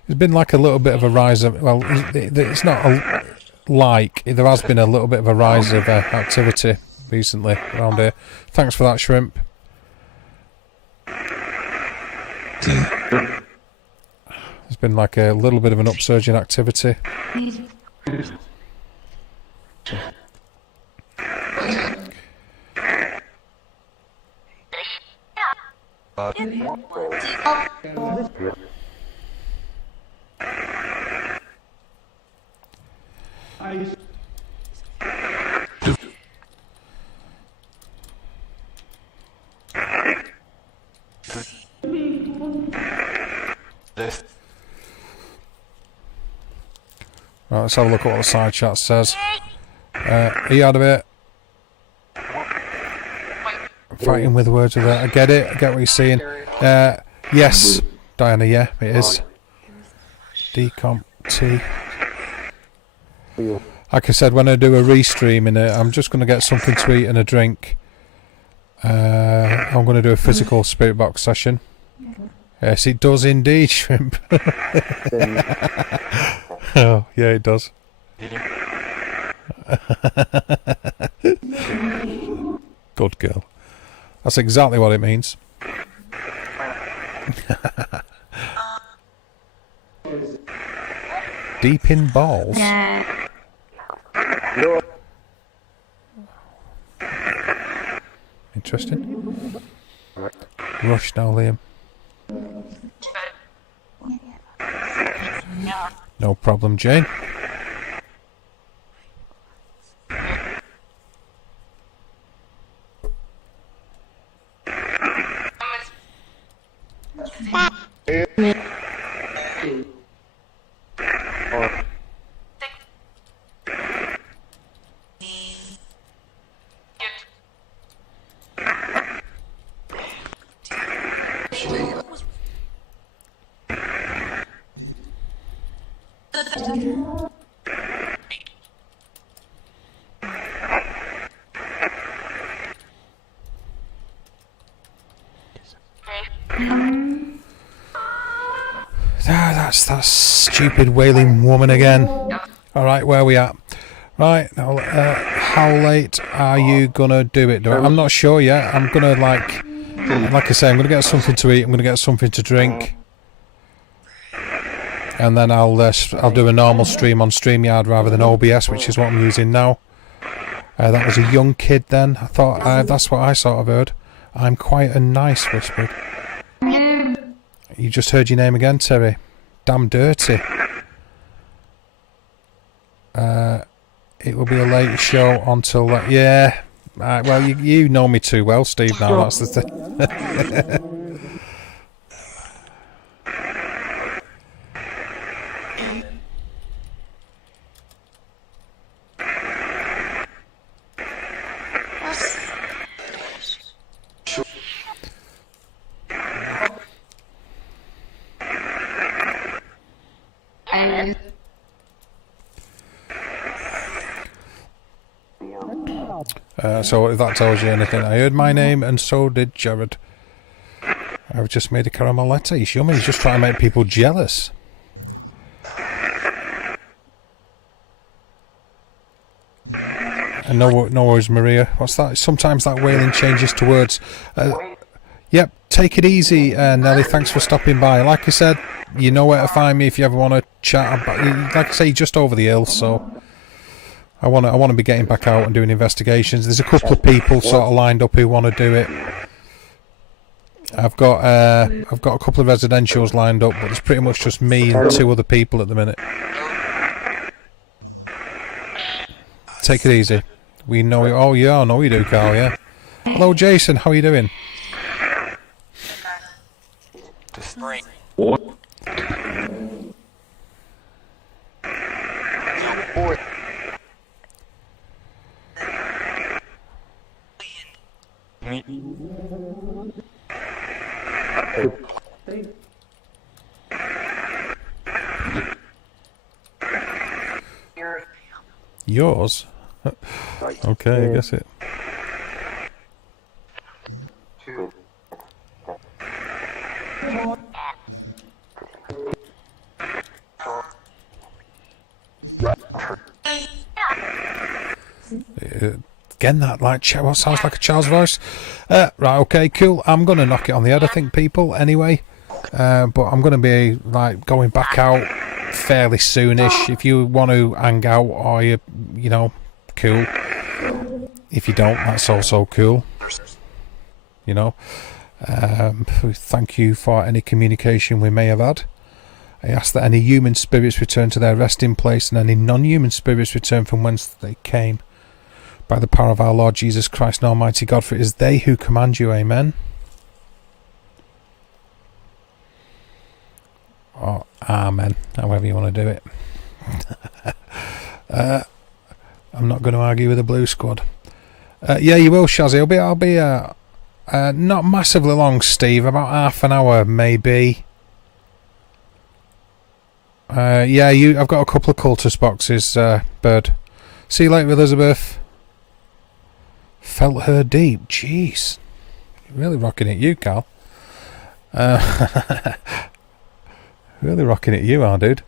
There's been like a little bit of a rise of... Well, it's not there has been a little bit of a rise of activity recently around here. Thanks for that, Shrimp. There's been like a little bit of an upsurge in activity. Right, let's have a look at what the side chat says. Are you out of it? Fighting with words with it. I get it. I get what you're saying. Yes, Diana, yeah, it is. Decomp T. Like I said, when I do a restream in it, I'm just going to get something to eat and a drink. I'm going to do a physical spirit box session. Yes, it does indeed, Shrimp. Oh, yeah, it does. Good girl. That's exactly what it means. Deep in balls. Interesting. Rush now, Liam. No problem, Jane. That's that stupid wailing woman again. Alright, where are we at? Right, now, how late are you gonna do it? I'm not sure yet. I'm gonna like I say, I'm gonna get something to eat. I'm gonna get something to drink, and then I'll do a normal stream on StreamYard rather than OBS, which is what I'm using now. That was a young kid then. I thought that's what I sort of heard. I'm quite a nice, whispered. You just heard your name again, Terry. Damn dirty. It will be a late show until yeah. Well, you know me too well, Steve. Now that's the thing. So if that tells you anything, I heard my name and so did Jared. I've just made a caramel latte. He's yummy. He's just trying to make people jealous. And no worries, Maria. What's that? Sometimes that wailing changes to words. Yep, take it easy, Nelly. Thanks for stopping by. Like I said, you know where to find me if you ever want to chat. Like I say, just over the hill, so I want to be getting back out and doing investigations. There's a couple of people sort of lined up who want to do it. I've got a couple of residentials lined up, but it's pretty much just me and 2 other people at the minute. Take it easy. We know it. Oh yeah, I know you do, Carl. Yeah. Hello, Jason. How are you doing? Yours? Okay, I guess it. Again, that like what sounds like a child's voice. Right, okay, cool. I'm gonna knock it on the head, I think, people. Anyway, but I'm gonna be like going back out fairly soonish. If you want to hang out, or you know, cool. If you don't, that's also cool. You know. Thank you for any communication we may have had. I ask that any human spirits return to their resting place, and any non-human spirits return from whence they came. By the power of our Lord Jesus Christ and Almighty God, for it is they who command you. Amen. Or amen, however you want to do it. I'm not going to argue with the Blue Squad. Yeah, you will, Shazzy. I'll be not massively long, Steve. About half an hour, maybe. Yeah, I've got a couple of cultist boxes, Bird. See you later, Elizabeth. Felt her deep. Jeez, really rocking at you, Carl. Really rocking at you, dude.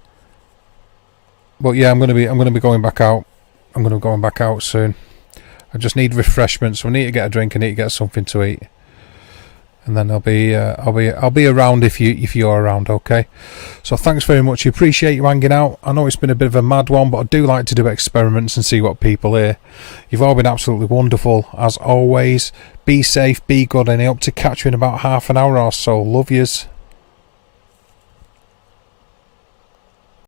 But yeah, I'm gonna be going back out. I'm gonna be going back out soon. I just need refreshments. So I need to get a drink. I need to get something to eat. And then I'll be around if you're around, okay? So thanks very much. I appreciate you hanging out. I know it's been a bit of a mad one, but I do like to do experiments and see what people hear. You've all been absolutely wonderful as always. Be safe, be good, and I hope to catch you in about half an hour or so. Love yous.